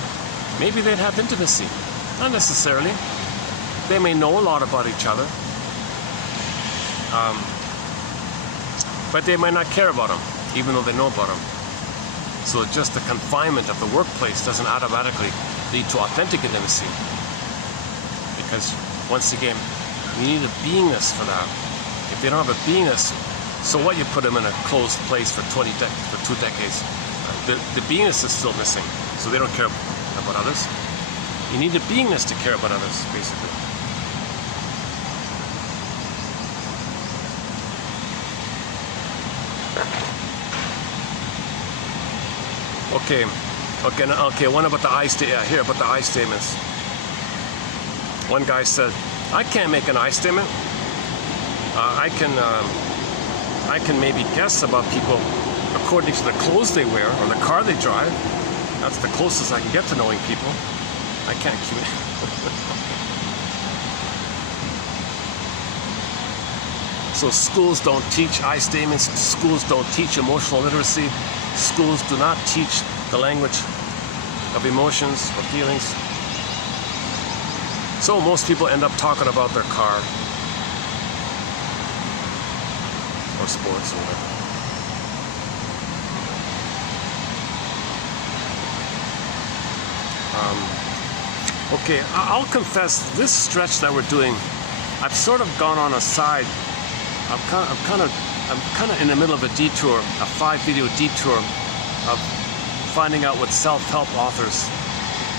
they'd have intimacy. Not necessarily. They may know a lot about each other, but they might not care about them, even though they know about them. So just the confinement of the workplace doesn't automatically lead to authentic intimacy, because once again, you need a beingness for that. If they don't have a beingness, so what? You put them in a closed place for 2 decades. The beingness is still missing, so they don't care about others. You need a beingness to care about others, basically. Okay. One about the I statements. One guy said, "I can't make an I statement. I can maybe guess about people according to the clothes they wear or the car they drive. That's the closest I can get to knowing people. I can't communicate." So schools don't teach I statements. Schools don't teach emotional literacy. Schools do not teach the language of emotions or feelings. So most people end up talking about their car or sports or whatever. Okay, I'll confess, this stretch that we're doing I've sort of gone on a side. I'm kind of in the middle of a detour, a 5-video detour of finding out what self-help authors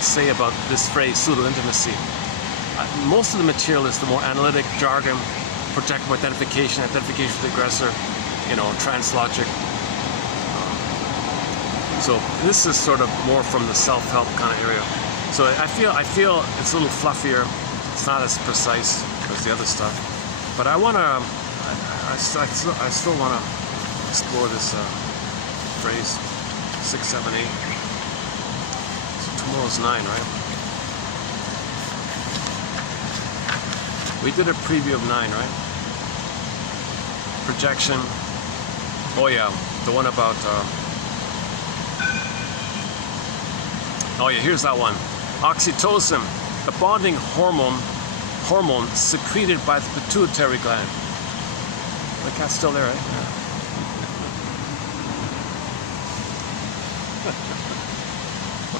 say about this phrase, pseudo-intimacy. Most of the material is the more analytic jargon, projective identification with the aggressor, translogic. So this is sort of more from the self-help kind of area. So I feel it's a little fluffier. It's not as precise as the other stuff. But I still want to explore this phrase 6, 7, 8. So tomorrow's 9, right? We did a preview of 9, right? Projection. Oh yeah, the one about. Oh yeah, here's that one. Oxytocin, the bonding hormone secreted by the pituitary gland. The cat's still there, right? Yeah.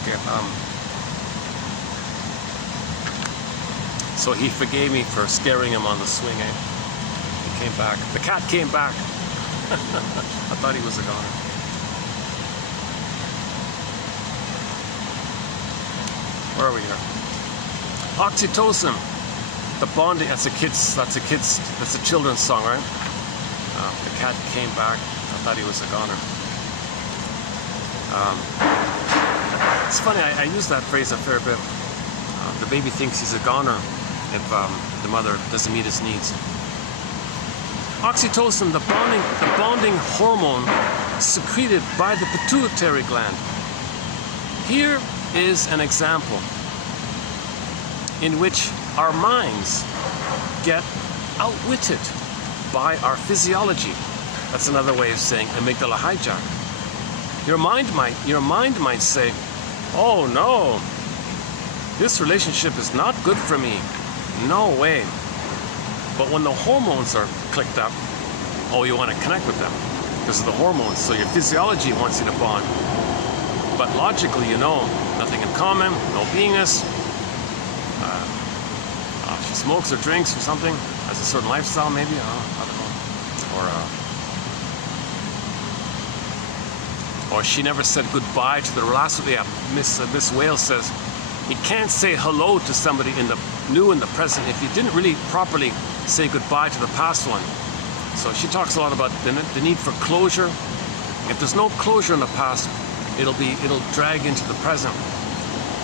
Okay. So he forgave me for scaring him on the swing, eh? He came back. The cat came back. I thought he was a goner. Where are we here? Oxytocin, the bonding. That's a children's song, right? The cat came back. I thought he was a goner. It's funny. I use that phrase a fair bit. The baby thinks he's a goner if the mother doesn't meet his needs. Oxytocin, the bonding hormone secreted by the pituitary gland. Here is an example in which our minds get outwitted by our physiology. That's another way of saying amygdala hijack. Your mind might say, "Oh no, this relationship is not good for me. No way." But when the hormones are clicked up, oh, you want to connect with them because of the hormones. So your physiology wants you to bond. But logically, nothing in common, no beingness. She smokes or drinks or something, has a certain lifestyle maybe, I don't know. Or she never said goodbye to the last one. Yeah, Miss Wales says, you can't say hello to somebody in the new and the present if you didn't really properly say goodbye to the past one. So she talks a lot about the need for closure. If there's no closure in the past, it'll drag into the present.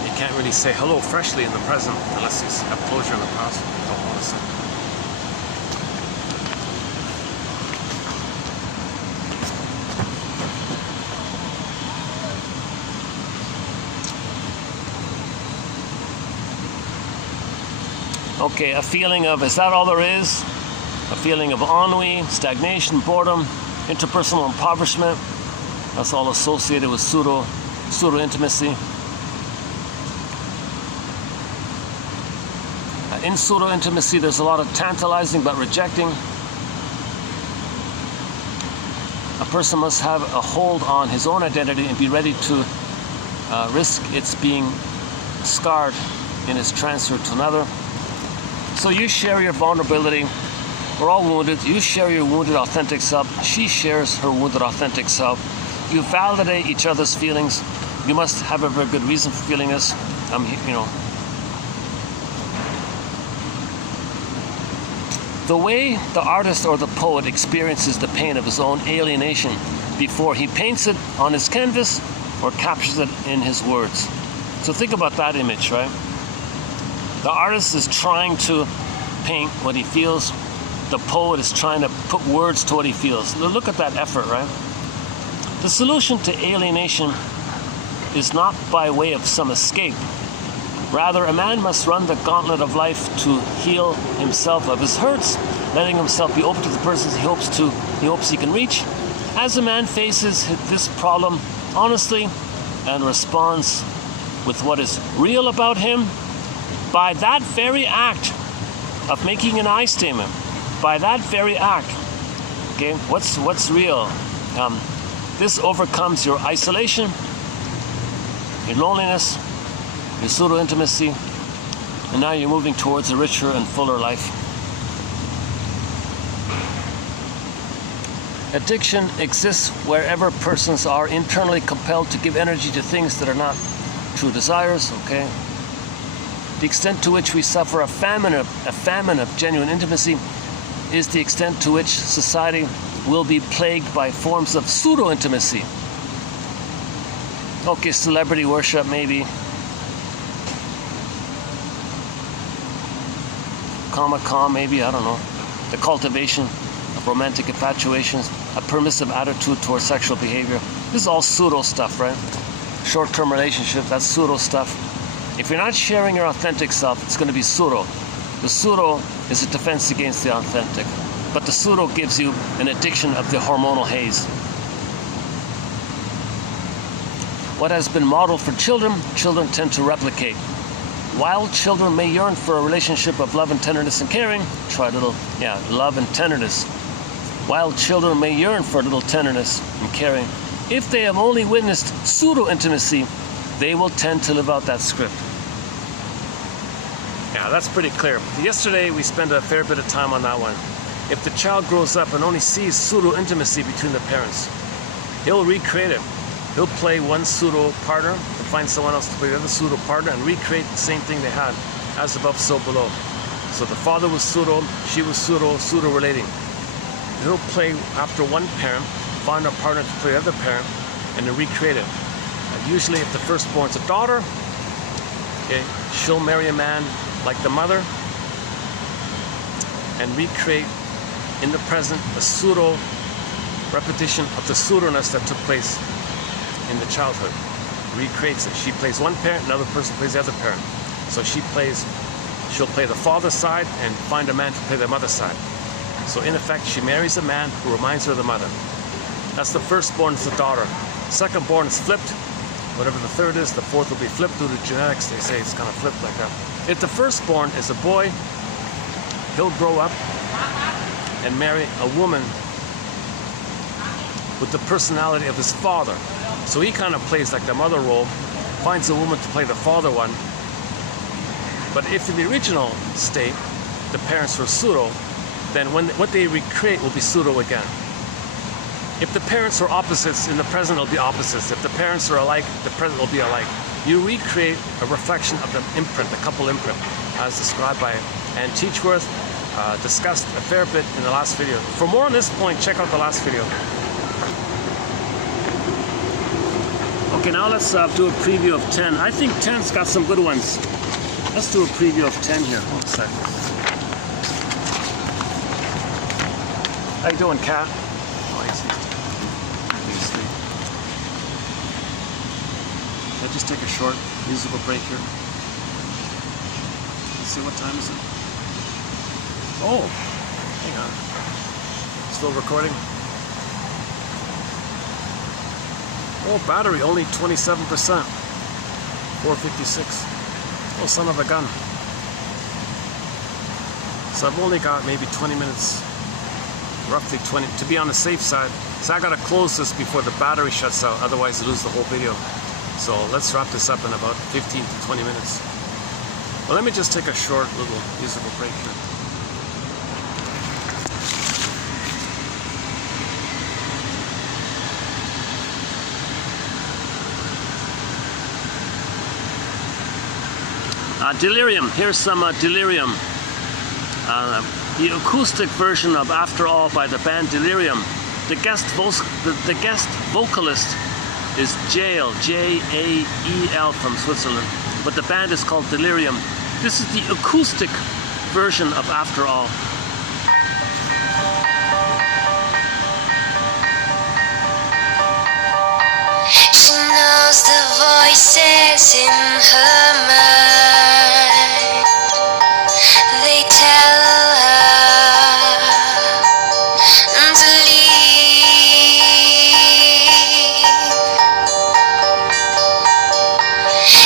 You can't really say hello freshly in the present unless you have closure in the past. Honestly. Okay, a feeling of, is that all there is? A feeling of ennui, stagnation, boredom, interpersonal impoverishment. That's all associated with pseudo-intimacy. In pseudo-intimacy, there's a lot of tantalizing but rejecting. A person must have a hold on his own identity and be ready to risk its being scarred in its transfer to another. So you share your vulnerability. We're all wounded. You share your wounded authentic self. She shares her wounded authentic self. You validate each other's feelings. You must have a very good reason for feeling this. The way the artist or the poet experiences the pain of his own alienation before he paints it on his canvas or captures it in his words. So think about that image, right? The artist is trying to paint what he feels. The poet is trying to put words to what he feels. Look at that effort, right? The solution to alienation is not by way of some escape. Rather, a man must run the gauntlet of life to heal himself of his hurts, letting himself be open to the persons he hopes he can reach. As a man faces this problem honestly and responds with what is real about him, by that very act of making an I statement, by that very act, okay, what's real? This overcomes your isolation, your loneliness, your pseudo-intimacy, and now you're moving towards a richer and fuller life. Addiction exists wherever persons are internally compelled to give energy to things that are not true desires, okay? The extent to which we suffer a famine of genuine intimacy is the extent to which society will be plagued by forms of pseudo-intimacy. Okay, celebrity worship maybe. Comic-Con maybe, I don't know. The cultivation of romantic infatuations, a permissive attitude towards sexual behavior. This is all pseudo stuff, right? Short-term relationship, that's pseudo stuff. If you're not sharing your authentic self, it's going to be pseudo. The pseudo is a defense against the authentic. But the pseudo gives you an addiction of the hormonal haze. What has been modeled for children, children tend to replicate. While children may yearn for a relationship of love and tenderness and caring, try a little, love and tenderness. While children may yearn for a little tenderness and caring, if they have only witnessed pseudo-intimacy, they will tend to live out that script. Yeah, that's pretty clear. Yesterday, we spent a fair bit of time on that one. If the child grows up and only sees pseudo-intimacy between the parents, he'll recreate it. He'll play one pseudo-partner and find someone else to play the other pseudo-partner and recreate the same thing they had, as above, so below. So the father was pseudo, she was pseudo-relating. He'll play after one parent, find a partner to play the other parent, and then recreate it. Usually if the firstborn's a daughter, okay, she'll marry a man like the mother and recreate in the present a pseudo repetition of the pseudoness that took place in the childhood. Recreates it. She plays one parent, another person plays the other parent. So she'll play the father's side and find a man to play the mother's side. So in effect, she marries a man who reminds her of the mother. That's the firstborn, is the daughter. Secondborn is flipped. Whatever the third is, the fourth will be flipped due to genetics. They say it's kind of flipped like that. If the firstborn is a boy, he'll grow up and marry a woman with the personality of his father. So he kind of plays like the mother role, finds a woman to play the father one. But if in the original state, the parents were pseudo, then what they recreate will be pseudo again. If the parents are opposites, in the present it'll be opposites. If the parents are alike, the present will be alike. You recreate a reflection of the imprint, the couple imprint, as described by Ann Teachworth, discussed a fair bit in the last video. For more on this point, check out the last video. Okay, now let's do a preview of 10. I think 10's got some good ones. Let's do a preview of 10 here. One sec. How you doing, Kat? Oh, he's asleep. Let's just take a short musical break here. Let's see, what time is it? Oh, hang on. Still recording? Oh, battery only 27%. 456. Oh, son of a gun. So I've only got maybe 20 minutes, roughly 20, to be on the safe side. So I gotta close this before the battery shuts out, otherwise I lose the whole video. So let's wrap this up in about 15 to 20 minutes. Well, let me just take a short little musical break here. Delirium. Here's some Delirium. The acoustic version of After All by the band Delirium. The guest vocalist is Jael, J-A-E-L, from Switzerland. But the band is called Delirium. This is the acoustic version of After All. She knows the voices in her mind. They tell her to leave.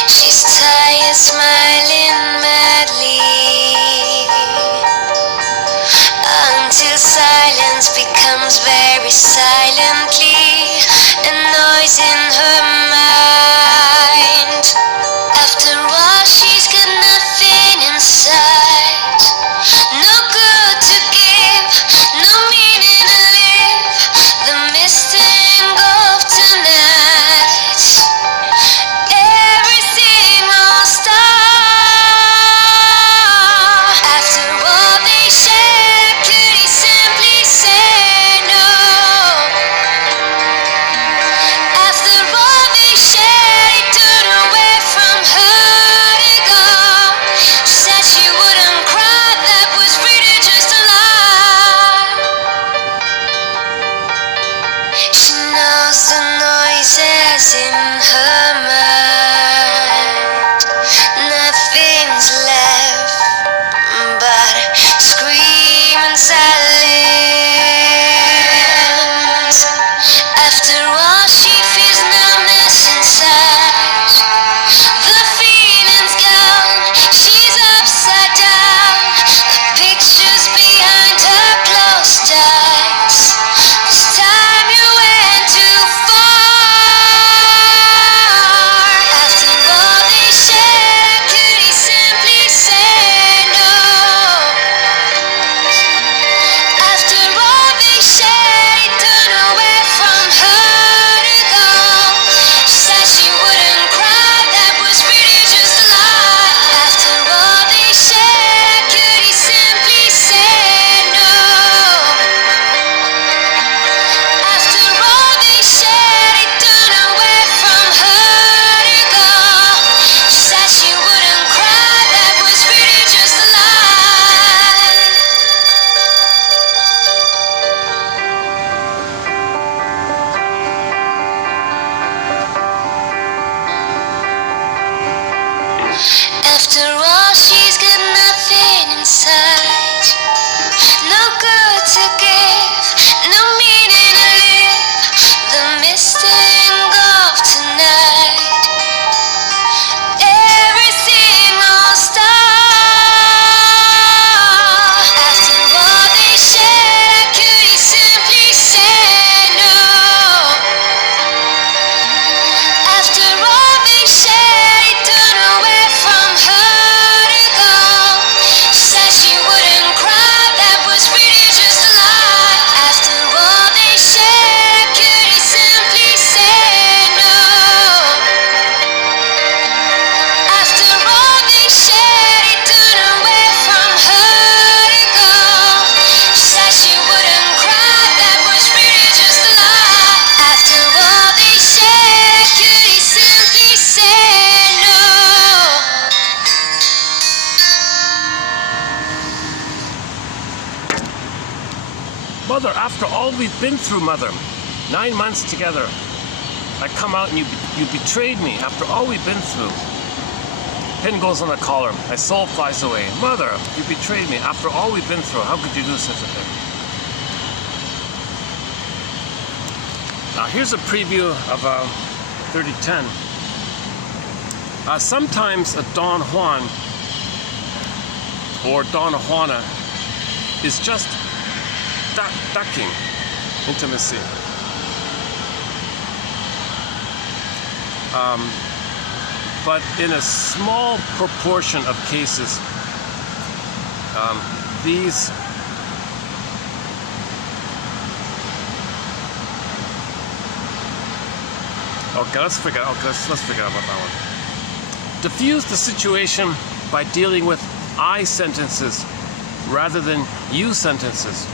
She's tired, smiling madly, until silence becomes very silently a noise in her mind. After all, she's got nothing inside, no good to give, no meaning to live. to give, no meaning to live. The mist engulfed tonight. Everything all stop. After all they said, I could simply say no. After all they said, he turned away from her to go. Said she wouldn't cry, that was really just a lie. After all they said, could he simply say no? After all they said, he turned away from her to go. Said she wouldn't cry, that was really just a lie. After all they said, could he simply say no? Mother, after all we've been through, Mother, 9 months together, I come out and you betrayed me after all we've been through. Pin goes on the collar, my soul flies away. Mother, you betrayed me after all we've been through. How could you do such a thing? Now here's a preview of 3010. Sometimes a Don Juan or Donna Juana is just ducking intimacy. But in a small proportion of cases, these let's forget about that one. Diffuse the situation by dealing with I sentences rather than you sentences.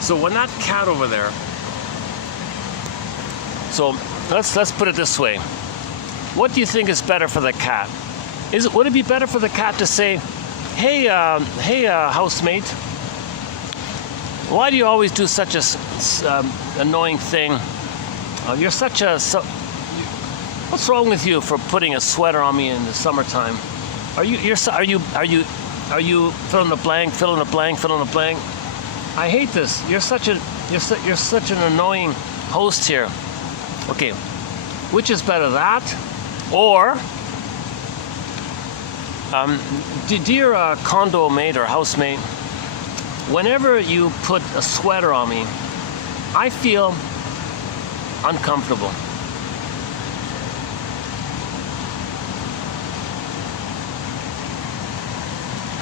So when that cat over there, so let's put it this way. What do you think is better for the cat? Would it be better for the cat to say, hey housemate, why do you always do such a annoying thing? You're such a what's wrong with you for putting a sweater on me in the summertime? Are you fill in the blank, fill in the blank, fill in the blank? I hate this. You're such an annoying host here. Okay, which is better, that or dear condo mate or housemate, whenever you put a sweater on me, I feel uncomfortable.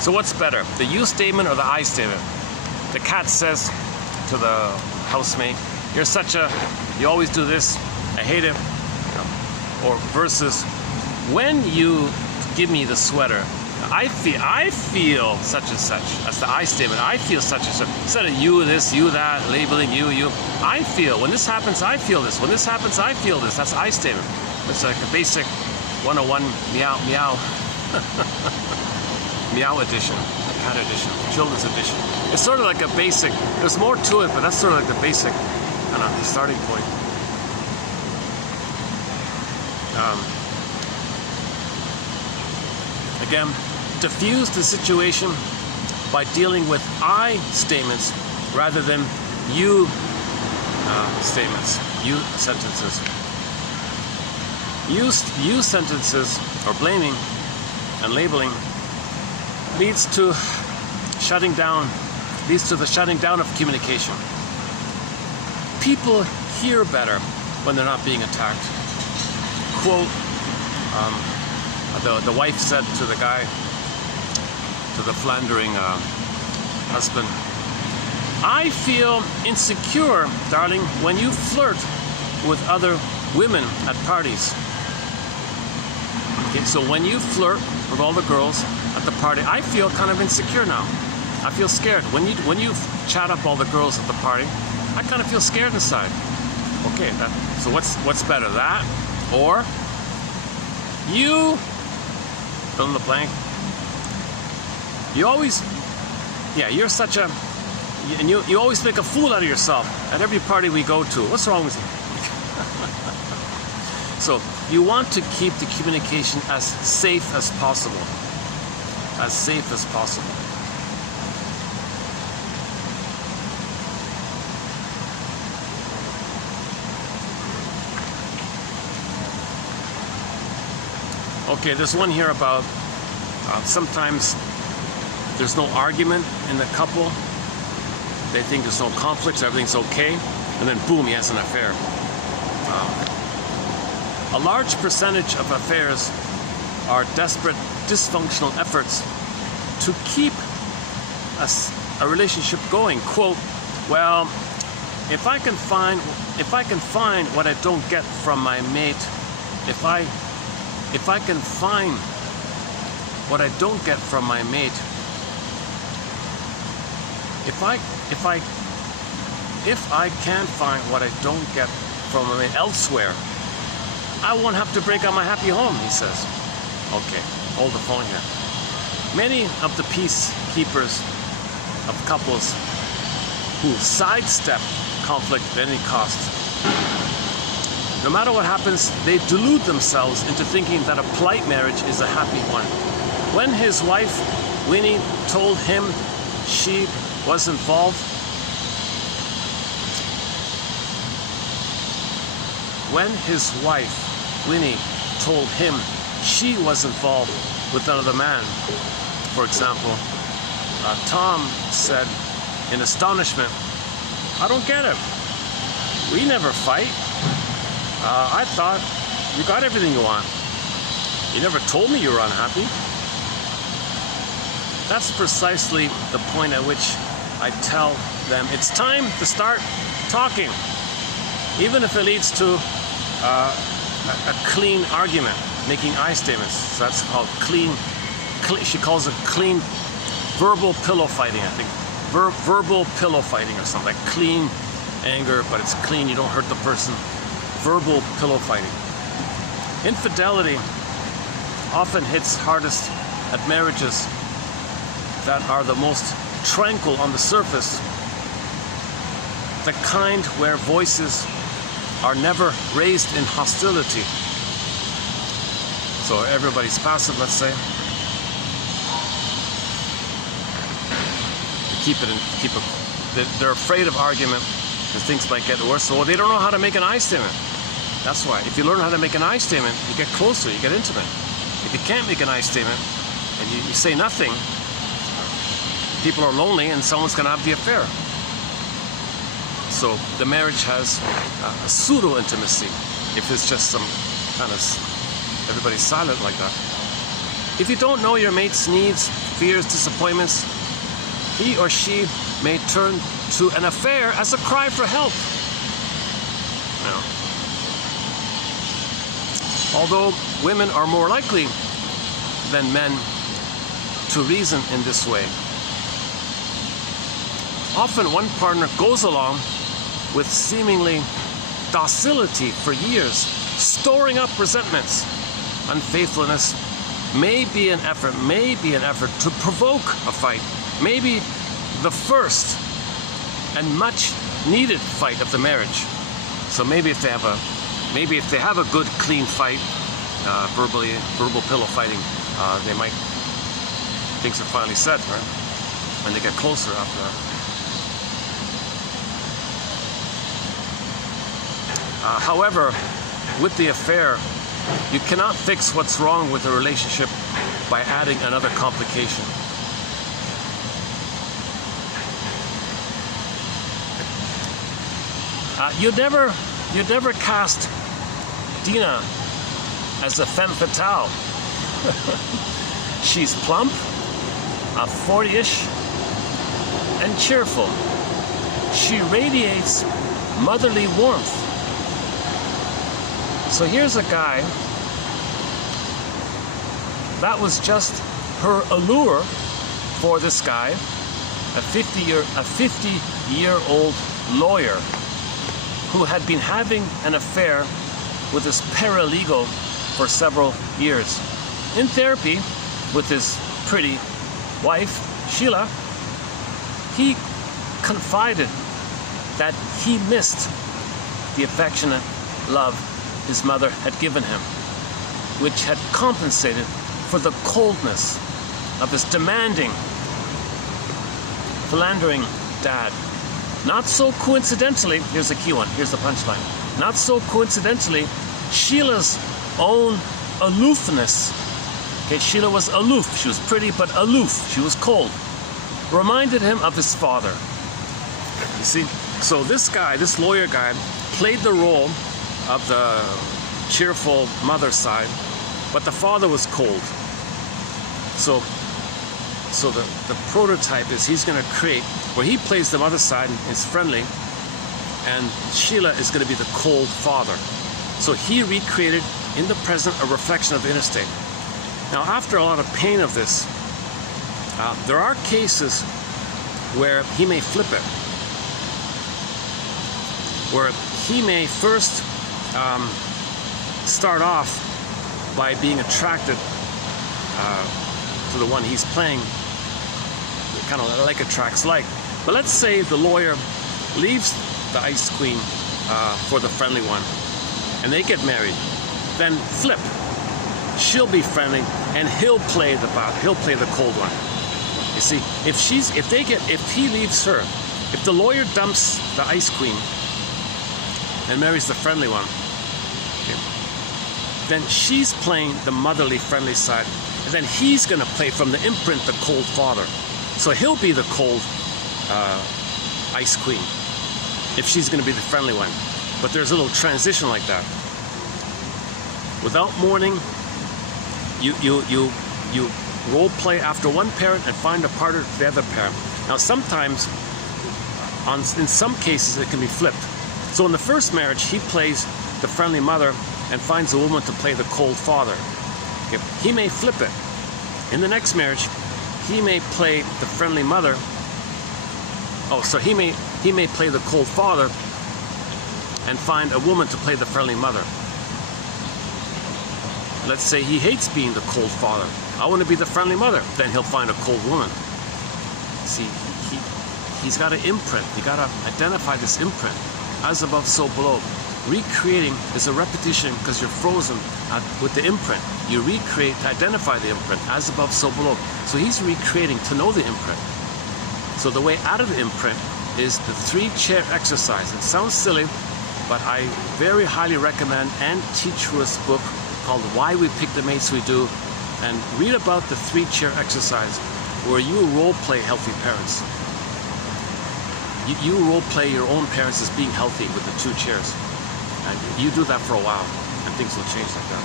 So what's better, the you statement or the I statement? The cat says to the housemate, you always do this, I hate it. Or versus, when you give me the sweater, I feel such and such. That's the I statement. I feel such and such. Instead of you this, you that, labeling you. I feel, when this happens, I feel this. When this happens, I feel this. That's I statement. It's like a basic 101 meow, meow. Meow edition, cat edition, children's edition. It's sort of like a basic, there's more to it, but that's sort of like the basic starting point. Again, diffuse the situation by dealing with I statements rather than you statements, you sentences. You sentences or blaming and labeling leads to the shutting down of communication. People hear better when they're not being attacked. Quote, the wife said to the guy, to the philandering husband, I feel insecure, darling, when you flirt with other women at parties. Okay, so when you flirt with all the girls at the party, I feel kind of insecure now. I feel scared. When you chat up all the girls at the party, I kind of feel scared inside. Okay, so what's better, that or you fill in the blank? You always, you're such a, and you always make a fool out of yourself at every party we go to. What's wrong with you? So you want to keep the communication as safe as possible. As safe as possible. Okay, there's one here about sometimes there's no argument in the couple. They think there's no conflicts, everything's okay, and then boom, he has an affair. A large percentage of affairs are desperate, dysfunctional efforts to keep a relationship going. Quote, well, if I can find what I don't get from my mate, if I can find what I don't get from my mate, if I can find what I don't get from my mate elsewhere, I won't have to break up my happy home, he says. Okay, hold the phone here. Many of the peacekeepers of couples who sidestep conflict at any cost, no matter what happens, they delude themselves into thinking that a polite marriage is a happy one. When his wife, Winnie, told him she was involved, when his wife, Winnie, told him she was involved with another man, for example, Tom said in astonishment, I don't get it. We never fight. I thought you got everything you want. You never told me you were unhappy. That's precisely the point at which I tell them it's time to start talking, even if it leads to a clean argument, making I statements. So that's called clean. She calls it clean verbal pillow fighting, I think. Verbal pillow fighting or something, like clean anger, but it's clean, you don't hurt the person. Verbal pillow fighting. Infidelity often hits hardest at marriages that are the most tranquil on the surface, the kind where voices are never raised in hostility. So everybody's passive, let's say. They're afraid of argument because things might get worse. So they don't know how to make an I statement. That's why. If you learn how to make an I statement, you get closer, you get intimate. If you can't make an I statement and you say nothing, people are lonely and someone's going to have the affair. So the marriage has a pseudo-intimacy if it's just some kind of, everybody's silent like that. If you don't know your mate's needs, fears, disappointments, he or she may turn to an affair as a cry for help. No. Although women are more likely than men to reason in this way, often one partner goes along with seemingly docility for years, storing up resentments. Unfaithfulness may be an effort to provoke a fight, maybe the first and much needed fight of the marriage. So maybe if they have a good clean fight, verbal pillow fighting, they might, things are finally set, right? And they get closer after that. However, with the affair, you cannot fix what's wrong with the relationship by adding another complication. You'd never cast Dina as a femme fatale. She's plump, 40-ish, and cheerful. She radiates motherly warmth. So here's a guy, that was just her allure for this guy, a 50-year-old lawyer who had been having an affair with his paralegal for several years. In therapy with his pretty wife, Sheila, he confided that he missed the affectionate love his mother had given him, which had compensated for the coldness of his demanding, philandering dad. Not so coincidentally, here's the key one, here's the punchline. Not so coincidentally, Sheila's own aloofness Okay, Sheila was aloof. She was pretty, but aloof. She was cold. Reminded him of his father. You see? So this guy, this lawyer guy, played the role of the cheerful mother side, but the father was cold. So the prototype is he's going to create where he plays the mother side and is friendly, and Sheila is going to be the cold father. So he recreated in the present a reflection of the interstate. Now, after a lot of pain of this, there are cases where he may flip it, where he may first start off by being attracted to the one he's playing, kind of like attracts like. But let's say the lawyer leaves the ice queen for the friendly one, and they get married. Then flip. She'll be friendly, and he'll play the cold one. You see, if he leaves her, if the lawyer dumps the ice queen and marries the friendly one, okay, then she's playing the motherly, friendly side, and then he's going to play from the imprint the cold father. So he'll be the cold ice queen if she's going to be the friendly one. But there's a little transition like that. Without mourning, you role play after one parent and find a partner to the other parent. Now sometimes, in some cases, it can be flipped. So in the first marriage, he plays the friendly mother and finds a woman to play the cold father. Okay. He may flip it. In the next marriage, he may play the friendly mother. Oh, so he may play the cold father and find a woman to play the friendly mother. Let's say he hates being the cold father. I want to be the friendly mother. Then he'll find a cold woman. See, he's got an imprint. You got to identify this imprint. As above, so below. Recreating is a repetition because you're frozen with the imprint. You recreate to identify the imprint. As above, so below. So he's recreating to know the imprint. So the way out of the imprint is the 3-chair exercise. It sounds silly, but I very highly recommend and teach through this book called Why We Pick the Mates We Do, and read about the 3-chair exercise where you role play healthy parents. You role play your own parents as being healthy with the 2 chairs. And you do that for a while and things will change like that.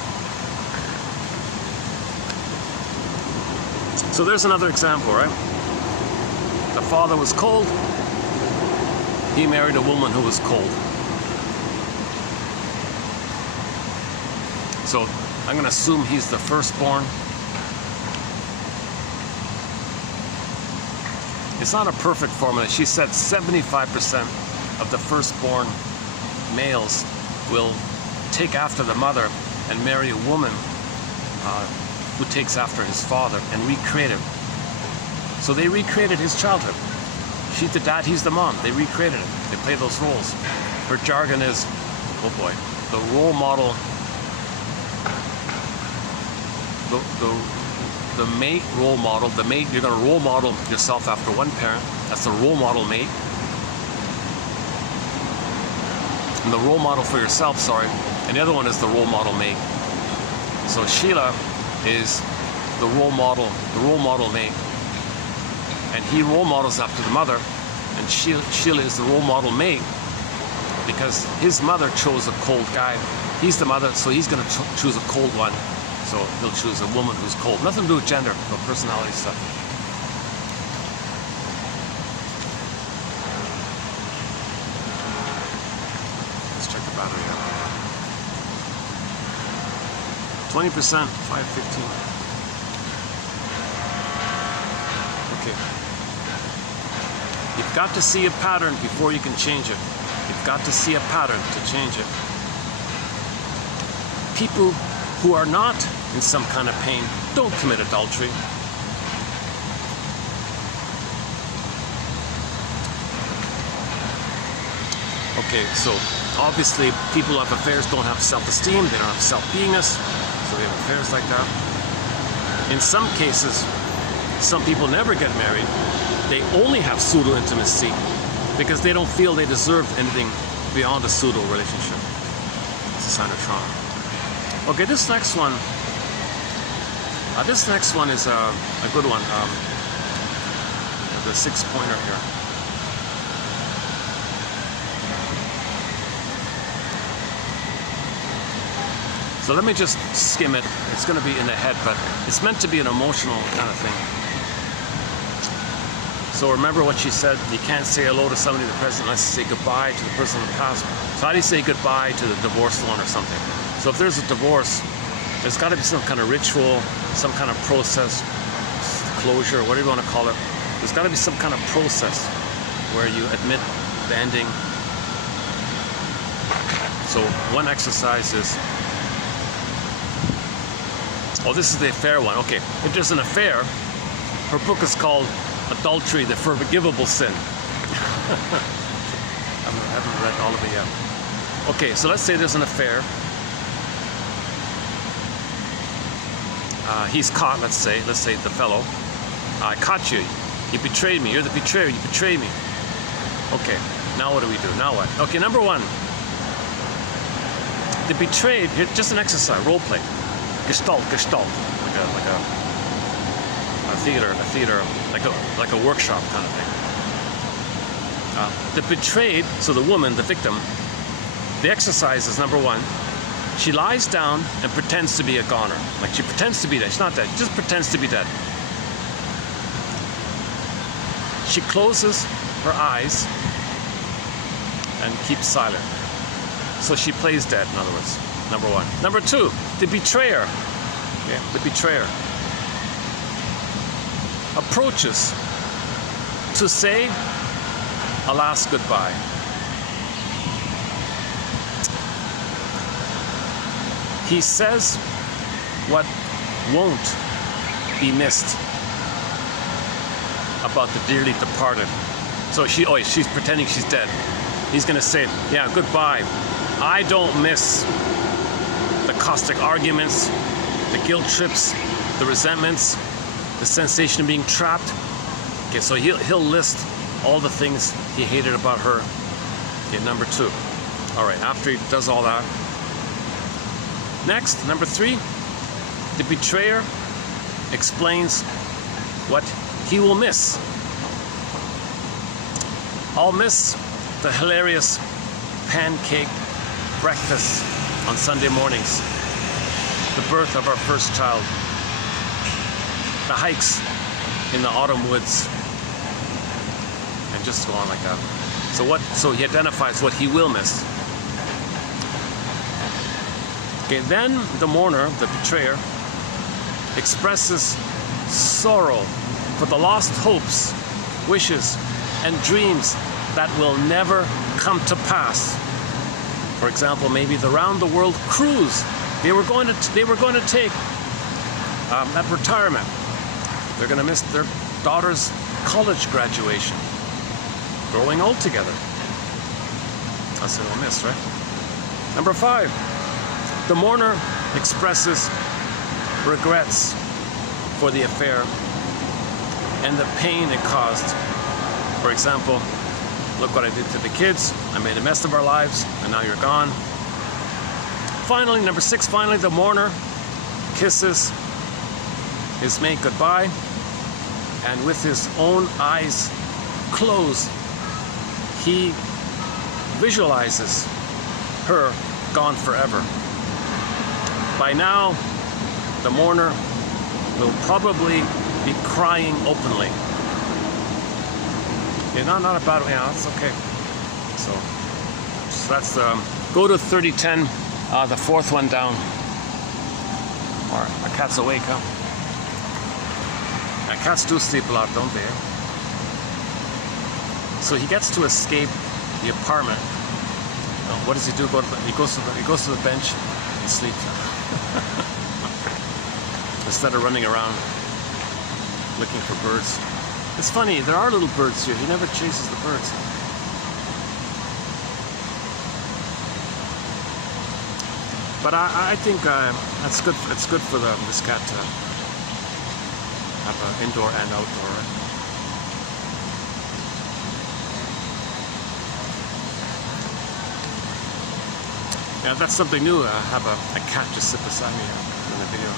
So there's another example, right? The father was cold. He married a woman who was cold. So I'm going to assume he's the firstborn. It's not a perfect formula. She said 75% of the firstborn males will take after the mother and marry a woman who takes after his father and recreate it. So they recreated his childhood. She's the dad, he's the mom. They recreated it. They play those roles. Her jargon is, oh boy, the role model. The mate role model, the mate, you're going to role model yourself after one parent. That's the role model mate. And the role model for yourself, sorry. And the other one is the role model mate. So Sheila is the role model mate. And he role models after the mother. And Sheila is the role model mate because his mother chose a cold guy. He's the mother, so he's going to choose a cold one. So he'll choose a woman who's cold. Nothing to do with gender, but personality stuff. Let's check the battery out. 20%, 5:15. Okay. You've got to see a pattern before you can change it. You've got to see a pattern to change it. People who are not in some kind of pain don't commit adultery. Okay, so obviously people who have affairs don't have self-esteem, they don't have self-beingness, so they have affairs like that. In some cases, some people never get married. They only have pseudo-intimacy because they don't feel they deserve anything beyond a pseudo relationship. It's a sign of trauma. Okay, this next one This next one is a good one. The 6-pointer here. So let me just skim it. It's going to be in the head, but it's meant to be an emotional kind of thing. So remember what she said, you can't say hello to somebody in the present unless you say goodbye to the person in the past. So how do you say goodbye to the divorced one or something? So if there's a divorce, there's got to be some kind of ritual, some kind of process, closure, whatever you want to call it. There's got to be some kind of process where you admit the ending. So one exercise is, oh, this is the affair one. Okay, if there's an affair, her book is called Adultery, the Forgivable Sin. I haven't read all of it yet. Okay, so let's say there's an affair. He's caught, let's say the fellow. I caught you. You betrayed me. You're the betrayer. You betrayed me. Okay, now what do we do? Now what? Okay, number one. The betrayed, here, just an exercise, role play. Gestalt. Like a theater, like a workshop kind of thing. The betrayed, so the woman, the victim, the exercise is number one. She lies down and pretends to be a goner. Like she pretends to be dead. She's not dead. She just pretends to be dead. She closes her eyes and keeps silent. So she plays dead, in other words. Number one. Number two, the betrayer. Yeah, the betrayer approaches to say a last goodbye. He says what won't be missed about the dearly departed. So she's pretending she's dead. He's gonna say, yeah, goodbye. I don't miss the caustic arguments, the guilt trips, the resentments, the sensation of being trapped. Okay, so he'll list all the things he hated about her. Okay, number two. All right, after he does all that. Next, number three, the betrayer explains what he will miss. I'll miss the hilarious pancake breakfast on Sunday mornings, the birth of our first child, the hikes in the autumn woods, and just go on like that. So he identifies what he will miss. Okay, then the mourner, the betrayer, expresses sorrow for the lost hopes, wishes, and dreams that will never come to pass. For example, maybe the round-the-world cruise they were going to take at retirement. They're going to miss their daughter's college graduation. Growing old together. That's what they'll miss, right? Number five, the mourner expresses regrets for the affair and the pain it caused. For example, look what I did to the kids. I made a mess of our lives, and now you're gone. Finally, number six, the mourner kisses his mate goodbye, and with his own eyes closed, he visualizes her gone forever. By now, the mourner will probably be crying openly. Yeah, not a bad one. Yeah, that's okay. So that's go to 3010, the fourth one down. Or our cat's awake, huh? Yeah, cats do sleep a lot, don't they? So he gets to escape the apartment. What does he do? He goes to the bench and sleeps. Instead of running around looking for birds. It's funny, there are little birds here. He never chases the birds. But I think that's good. It's good for this cat to have an indoor and outdoor. Right? Yeah, that's something new. Have a cat just sit beside me in the video.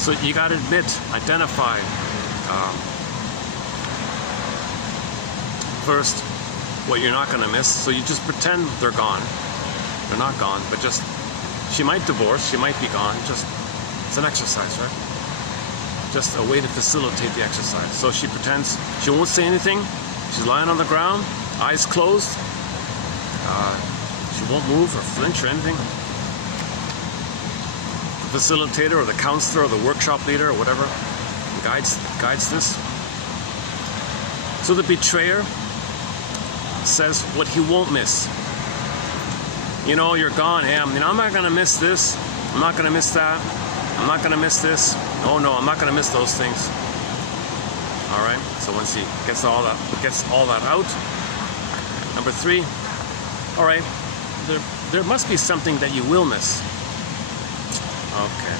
So you got to admit, identify first what you're not going to miss. So you just pretend they're gone. They're not gone, but just, she might divorce, she might be gone. Just, it's an exercise, right? Just a way to facilitate the exercise. So she pretends she won't say anything. She's lying on the ground, eyes closed. She won't move or flinch or anything. The facilitator or the counselor or the workshop leader or whatever guides this. So the betrayer says what he won't miss. You know, you're gone. Hey, I'm not going to miss this. I'm not going to miss that. I'm not going to miss this. Oh no, I'm not going to miss those things. All right. So once he gets all that out. Number 3. All right. There must be something that you will miss. Okay.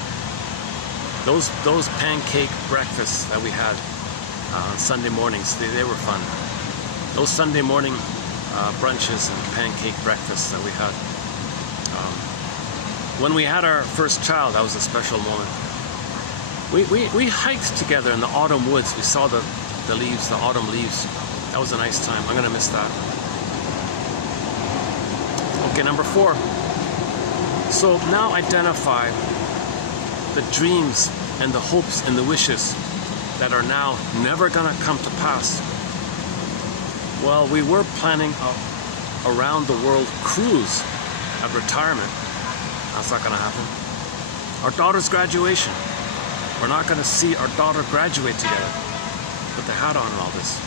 Those pancake breakfasts that we had on Sunday mornings, they were fun. Those Sunday morning brunches and pancake breakfasts that we had. When we had our first child, that was a special moment. We hiked together in the autumn woods. We saw the leaves, the autumn leaves. That was a nice time. I'm gonna miss that. Okay, number 4. So now identify the dreams and the hopes and the wishes that are now never gonna come to pass. Well, we were planning a around the world cruise at retirement. That's not gonna happen. Our daughter's graduation. We're not gonna see our daughter graduate together. Put the hat on and all this.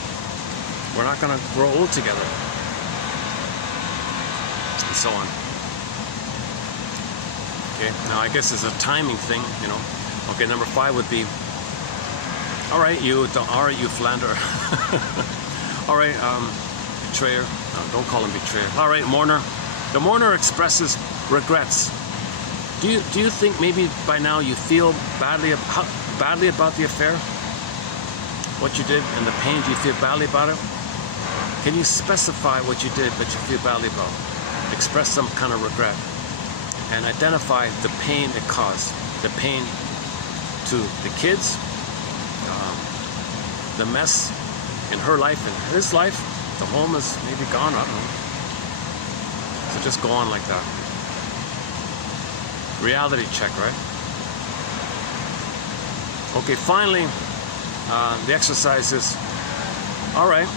We're not gonna grow old together. And so on. Okay, now I guess it's a timing thing, you know. Okay, number 5 would be, all right, you philanderer. All right, betrayer. No, don't call him betrayer. All right, mourner. The mourner expresses regrets. Do you think maybe by now you feel badly about the affair? What you did and the pain, do you feel badly about it? Can you specify what you did that you feel badly about? Express some kind of regret. And identify the pain it caused. The pain to the kids, the mess in her life and his life. The home is maybe gone, I don't know. So just go on like that. Reality check, right? Okay, finally, the exercise is, all right,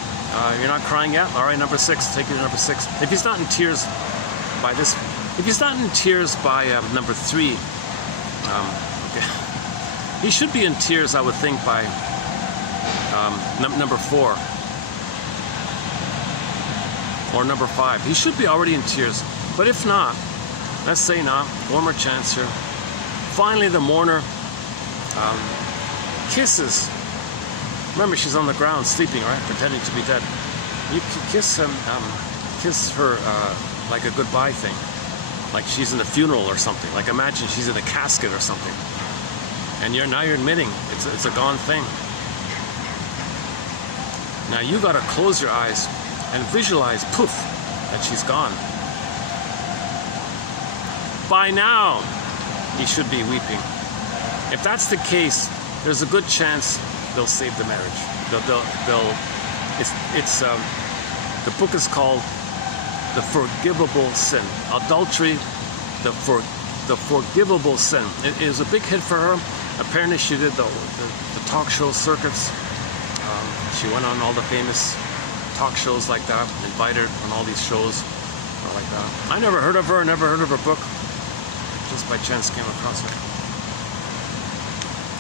you're not crying yet? All right, number 6, take you to number 6. If he's not in tears by this, if he's not in tears by number 3, okay, he should be in tears, I would think, by number 4 or number 5. He should be already in tears, but if not, let's say not, one more chance here. Finally, the mourner kisses. Remember, she's on the ground sleeping, right? Pretending to be dead. You kiss him, kiss her like a goodbye thing, like she's in a funeral or something. Like imagine she's in a casket or something, and now you're admitting it's a gone thing. Now you gotta close your eyes and visualize, poof, that she's gone. By now, he should be weeping. If that's the case, there's a good chance they'll save the marriage. The book is called The Forgivable Sin. Adultery, the forgivable sin. It is a big hit for her. Apparently she did the talk show circuits. She went on all the famous talk shows like that, invited on all these shows like that. I never heard of her, never heard of her book. Just by chance came across it.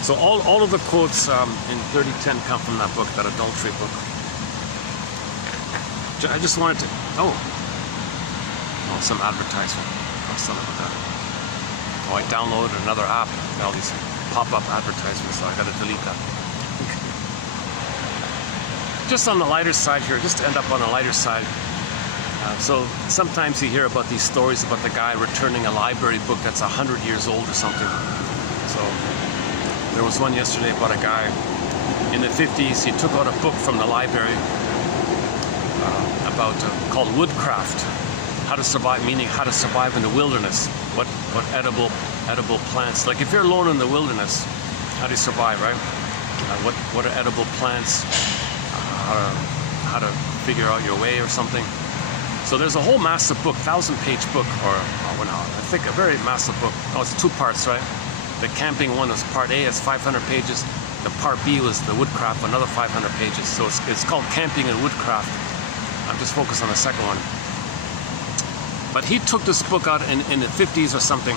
So all of the quotes in 3010 come from that book, that adultery book. I just wanted to, some advertisement. Oh, something like that. Oh, I downloaded another app, all these pop-up advertisements, so I gotta delete that. Just on the lighter side here, just to end up on the lighter side. So sometimes you hear about these stories about the guy returning a library book that's 100 years old or something. So there was one yesterday about a guy in the 50s. He took out a book from the library called Woodcraft, how to survive, meaning how to survive in the wilderness. What edible plants. Like if you're alone in the wilderness, how do you survive, right? What are edible plants? How to figure out your way or something. So there's a whole massive book, 1,000-page book, or I think a very massive book. Oh, it's 2 parts, right? The camping one was part A, it's 500 pages. The part B was the woodcraft, another 500 pages. So it's called Camping and Woodcraft. I'm just focused on the second one. But he took this book out in the 50s or something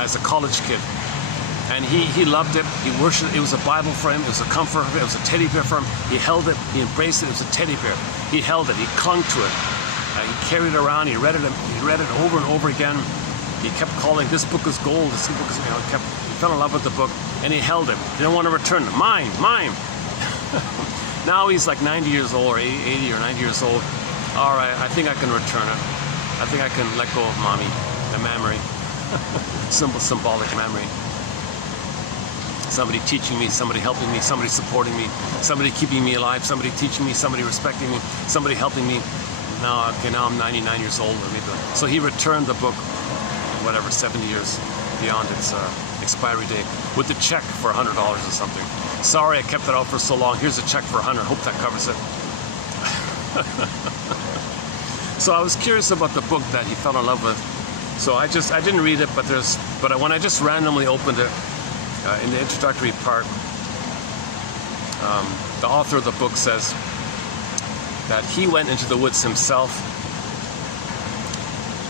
as a college kid. And he loved it. He worshipped it. It was a Bible for him. It was a comfort for him. It was a teddy bear for him. He held it. He embraced it. It was a teddy bear. He held it. He clung to it. He carried it around. He read it over and over again. He kept calling, this book is gold. This book is, he fell in love with the book, and he held it. He didn't want to return it. Mine. Now he's like 90 years old, or 80 or 90 years old. All right, I think I can return it. I think I can let go of mommy, the memory. Symbolic memory. Somebody teaching me, somebody helping me, somebody supporting me, somebody keeping me alive, somebody teaching me, somebody respecting me, somebody helping me. Now I'm 99 years old. So he returned the book, whatever, 70 years beyond its expiry date, with a check for $100 or something. Sorry I kept it out for so long. Here's a check for $100. Hope that covers it. So I was curious about the book that he fell in love with. So I didn't read it, but when I just randomly opened it, in the introductory part, the author of the book says that he went into the woods himself,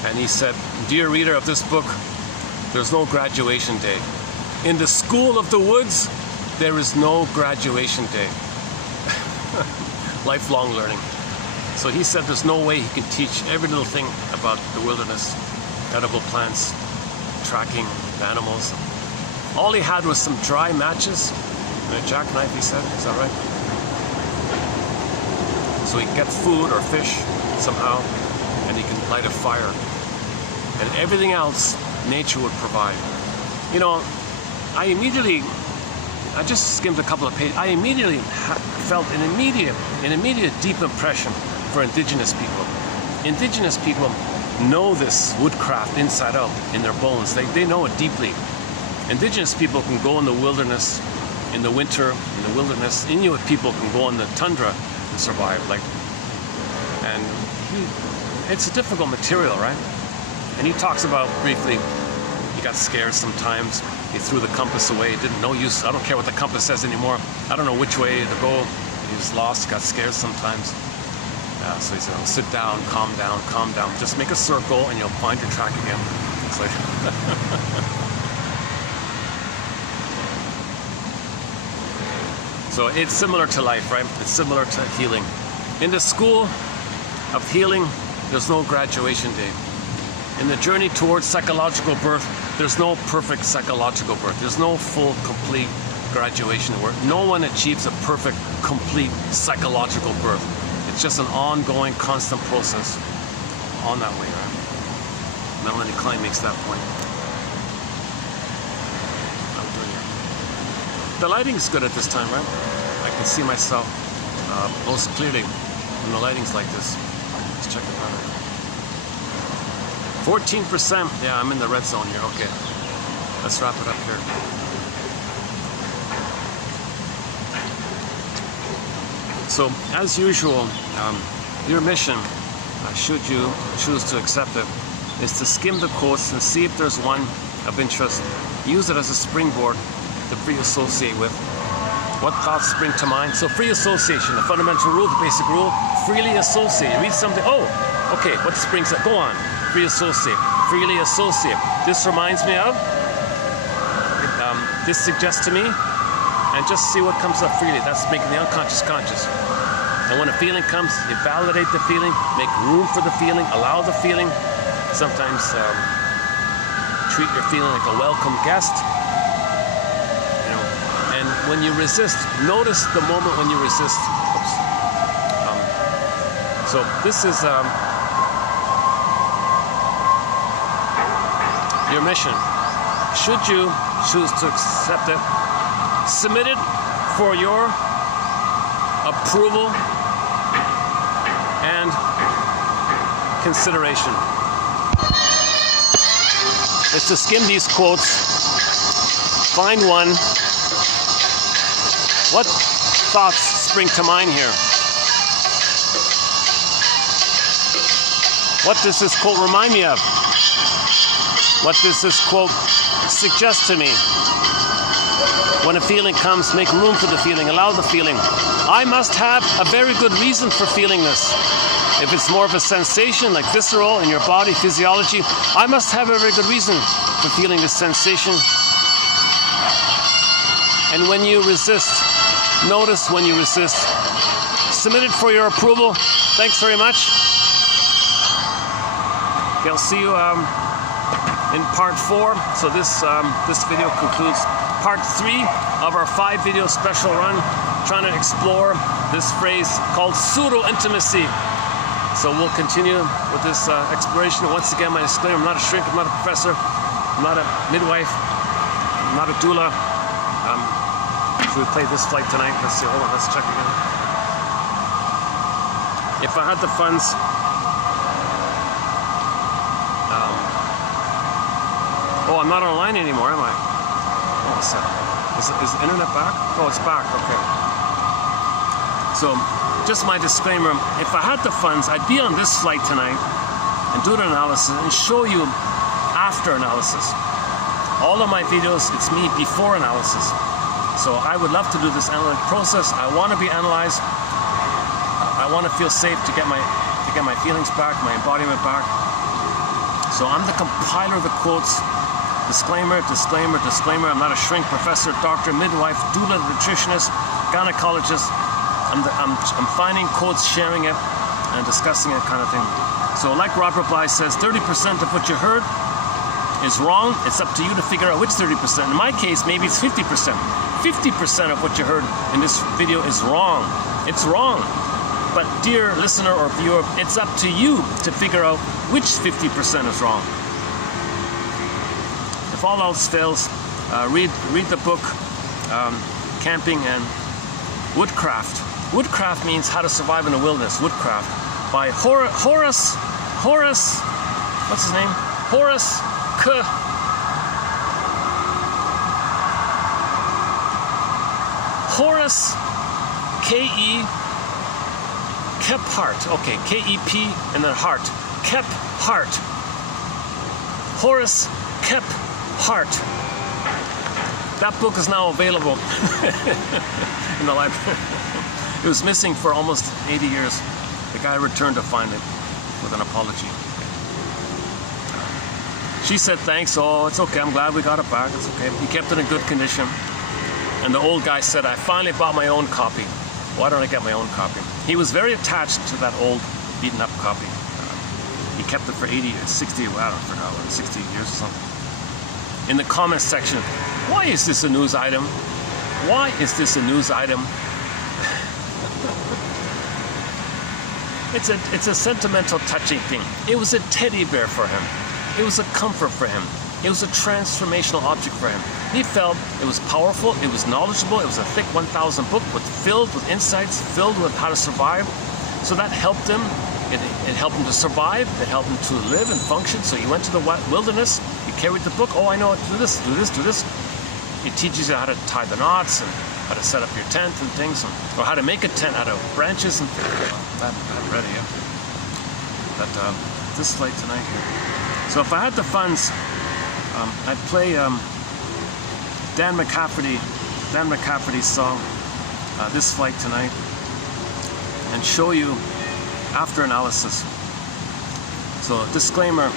and he said, "Dear reader of this book, there's no graduation day. In the school of the woods, there is no graduation day." Lifelong learning. So he said there's no way he can teach every little thing about the wilderness, edible plants, tracking animals. All he had was some dry matches and a jackknife, he said. Is that right? So he can get food or fish somehow, and he can light a fire. And everything else, nature would provide. You know, I just skimmed a couple of pages. I immediately felt an immediate deep impression for indigenous people. Indigenous people know this woodcraft inside out in their bones. They know it deeply. Indigenous people can go in the wilderness in the winter, in the wilderness. Inuit people can go in the tundra and survive. It's a difficult material, right? And he talks about briefly, he got scared sometimes. He threw the compass away. Didn't no use. I don't care what the compass says anymore. I don't know which way to go. He was lost. Got scared sometimes. So he said, "Oh, sit down, calm down, calm down. Just make a circle, and you'll find your track again." It's like. So it's similar to life, right? It's similar to healing. In the school of healing, there's no graduation day. In the journey towards psychological birth, there's no perfect psychological birth. There's no full, complete graduation where no one achieves a perfect, complete psychological birth. It's just an ongoing, constant process on that way, right? Melanie Klein makes that point. The lighting's good at this time, right? I can see myself most clearly when the lighting's like this. Let's check it out. 14%. Yeah, I'm in the red zone here. Okay. Let's wrap it up here. So, as usual, your mission, should you choose to accept it, is to skim the quotes and see if there's one of interest. Use it as a springboard to free associate with. What thoughts spring to mind? So free association, the fundamental rule, the basic rule, freely associate. You read something, oh, okay, what springs up? Go on, free associate, freely associate. This reminds me of, this suggests to me, and just see what comes up freely. That's making the unconscious conscious. And when a feeling comes, you validate the feeling, make room for the feeling, allow the feeling. Sometimes treat your feeling like a welcome guest. And when you resist, notice the moment when you resist. Oops. So this is your mission. Should you choose to accept it, submit it for your approval and consideration. Is to skim these quotes, find one, What thoughts spring to mind here? What does this quote remind me of? What does this quote suggest to me? When a feeling comes, make room for the feeling, allow the feeling. I must have a very good reason for feeling this. If it's more of a sensation, like visceral in your body, physiology, I must have a very good reason for feeling this sensation. And when you resist, notice when you resist. Submit it for your approval. Thanks very much. Okay, I'll see you in part 4. So this video concludes part 3 of our 5-video special run, trying to explore this phrase called pseudo-intimacy. So we'll continue with this exploration. Once again, my disclaimer, I'm not a shrink, I'm not a professor, I'm not a midwife, I'm not a doula. Should we play this flight tonight? Let's see, hold on, let's check again. If I had the funds, oh, I'm not online anymore, am I? Oh, what's that? Is the internet back? Oh, it's back, okay. So, just my disclaimer, if I had the funds, I'd be on this flight tonight and do an analysis and show you after analysis. All of my videos, it's me before analysis. So I would love to do this analytic process. I want to be analyzed. I want to feel safe to get my feelings back, my embodiment back. So I'm the compiler of the quotes. Disclaimer, disclaimer, disclaimer. I'm not a shrink, professor, doctor, midwife, doula, nutritionist, gynecologist. I'm finding quotes, sharing it, and discussing it, kind of thing. So like Robert Bly says, 30% of what you heard is wrong. It's up to you to figure out which 30%. In my case, maybe it's 50%. 50% of what you heard in this video is wrong. It's wrong. But dear listener or viewer, it's up to you to figure out which 50% is wrong. If all else fails, read the book, Camping and Woodcraft. Woodcraft means how to survive in the wilderness. Woodcraft by Horace. What's his name? Horace K.E. Kephart. Okay, K-E-P and then Hart. Kephart. Horace Kephart. That book is now available in the library. It was missing for almost 80 years. The guy returned to find it with an apology. She said thanks. Oh, it's okay. I'm glad we got it back. It's okay. He kept it in good condition. And the old guy said, I finally bought my own copy. Why don't I get my own copy? He was very attached to that old beaten up copy. He kept it for 80 years, 60, I don't know, 60 years or something. In the comments section, why is this a news item? Why is this a news item? It's a sentimental, touching thing. It was a teddy bear for him. It was a comfort for him. It was a transformational object for him. He felt it was powerful, it was knowledgeable, it was a thick 1,000 book filled with insights, filled with how to survive. So that helped him. It helped him to survive, it helped him to live and function. So he went to the wilderness, he carried the book. Oh, I know, do this, do this, do this. It teaches you how to tie the knots and how to set up your tent and things, or how to make a tent out of branches and things. I haven't read it yet. But this flight tonight here. So if I had the funds, I'd play Dan McCafferty's song, This Flight Tonight, and show you after analysis. So disclaimer,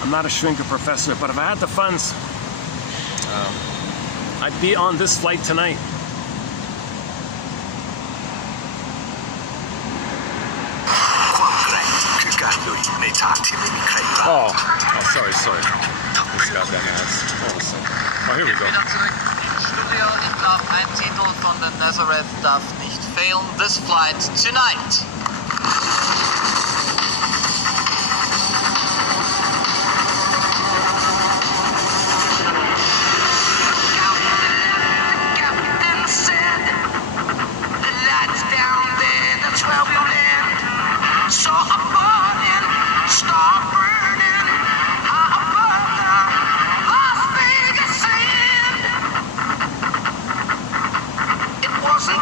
I'm not a shrink or professor, but if I had the funds, I'd be on this flight tonight. Oh, sorry. This goddamn ass. Oh, here we go. Studio, ich glaube, ein Titel von der Nazareth darf nicht fehlen. This Flight Tonight. Wasn't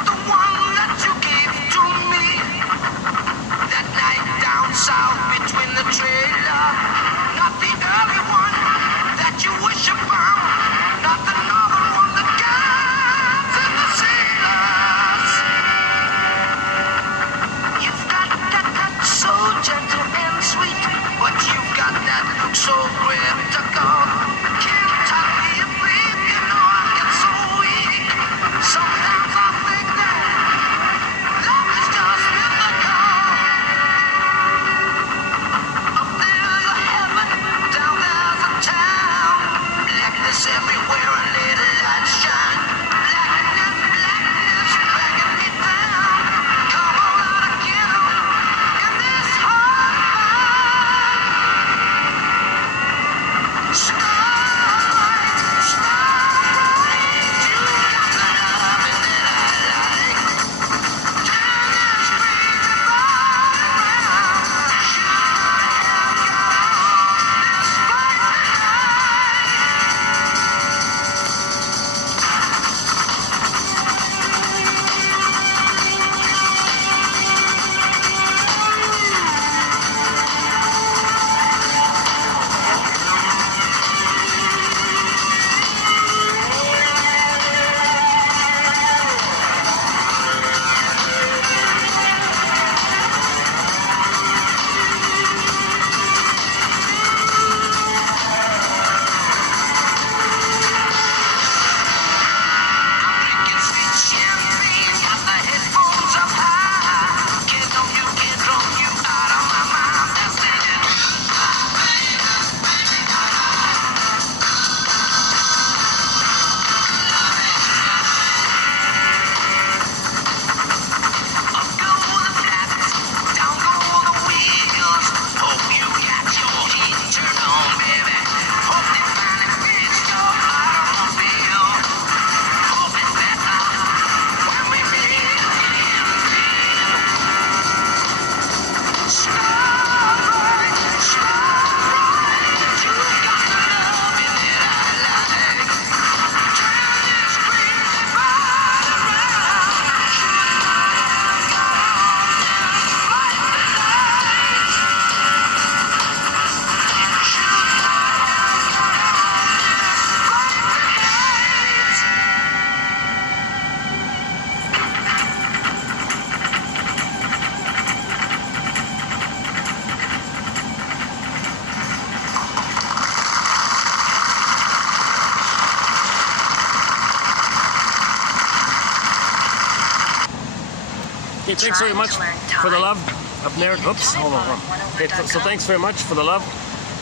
Okay, thanks very much for the love of narrative. Oops, hold on. Okay, so thanks very much for the love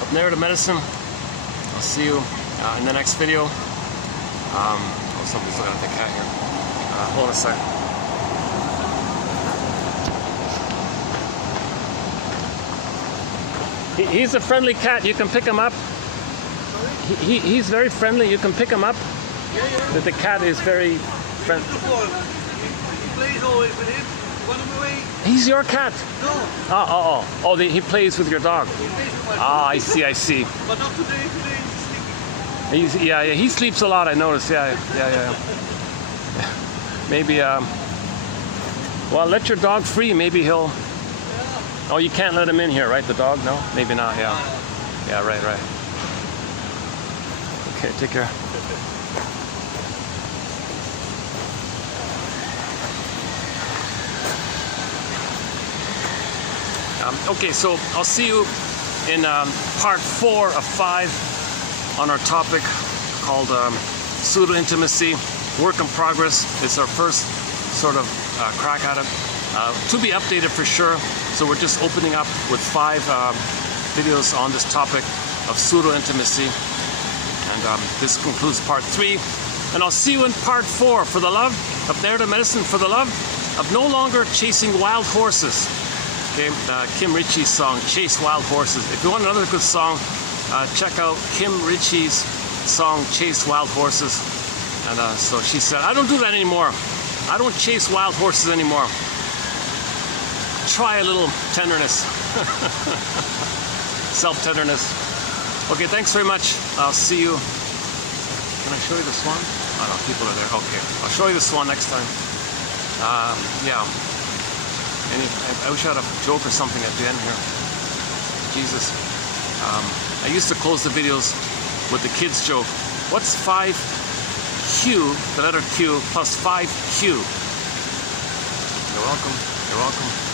of narrative medicine. I'll see you in the next video. Oh, somebody's looking at the cat here. Hold on a second. He's a friendly cat. You can pick him up. He's very friendly. You can pick him up. Yeah. The cat is very friendly. He plays always with him. You want him away? He's your cat. No. Oh, he plays with your dog. He plays with my Ah, I see. But not today. Today he's sleeping. Yeah, he sleeps a lot, I noticed. Yeah. Maybe, well, let your dog free. Maybe he'll. Oh, you can't let him in here, right? The dog? No? Maybe not, yeah. Yeah, right. Okay, take care. Okay, so I'll see you in part 4 of 5 on our topic called pseudo-intimacy. Work in progress. It's our first sort of crack at it. To be updated for sure. So we're just opening up with 5 videos on this topic of pseudo-intimacy. And this concludes part 3. And I'll see you in part 4 for the love of narrative medicine, for the love of no longer chasing wild horses. Okay, Kim Ritchie's song, Chase Wild Horses. If you want another good song, check out Kim Ritchie's song, Chase Wild Horses. And so she said, I don't do that anymore. I don't chase wild horses anymore. Try a little tenderness. Self-tenderness. Okay, thanks very much. I'll see you. Can I show you the swan? Oh no, people are there. Okay, I'll show you the swan next time. Yeah. I wish I had a joke or something at the end here. Jesus. I used to close the videos with the kids joke. What's 5Q, the letter Q, plus 5Q? You're welcome.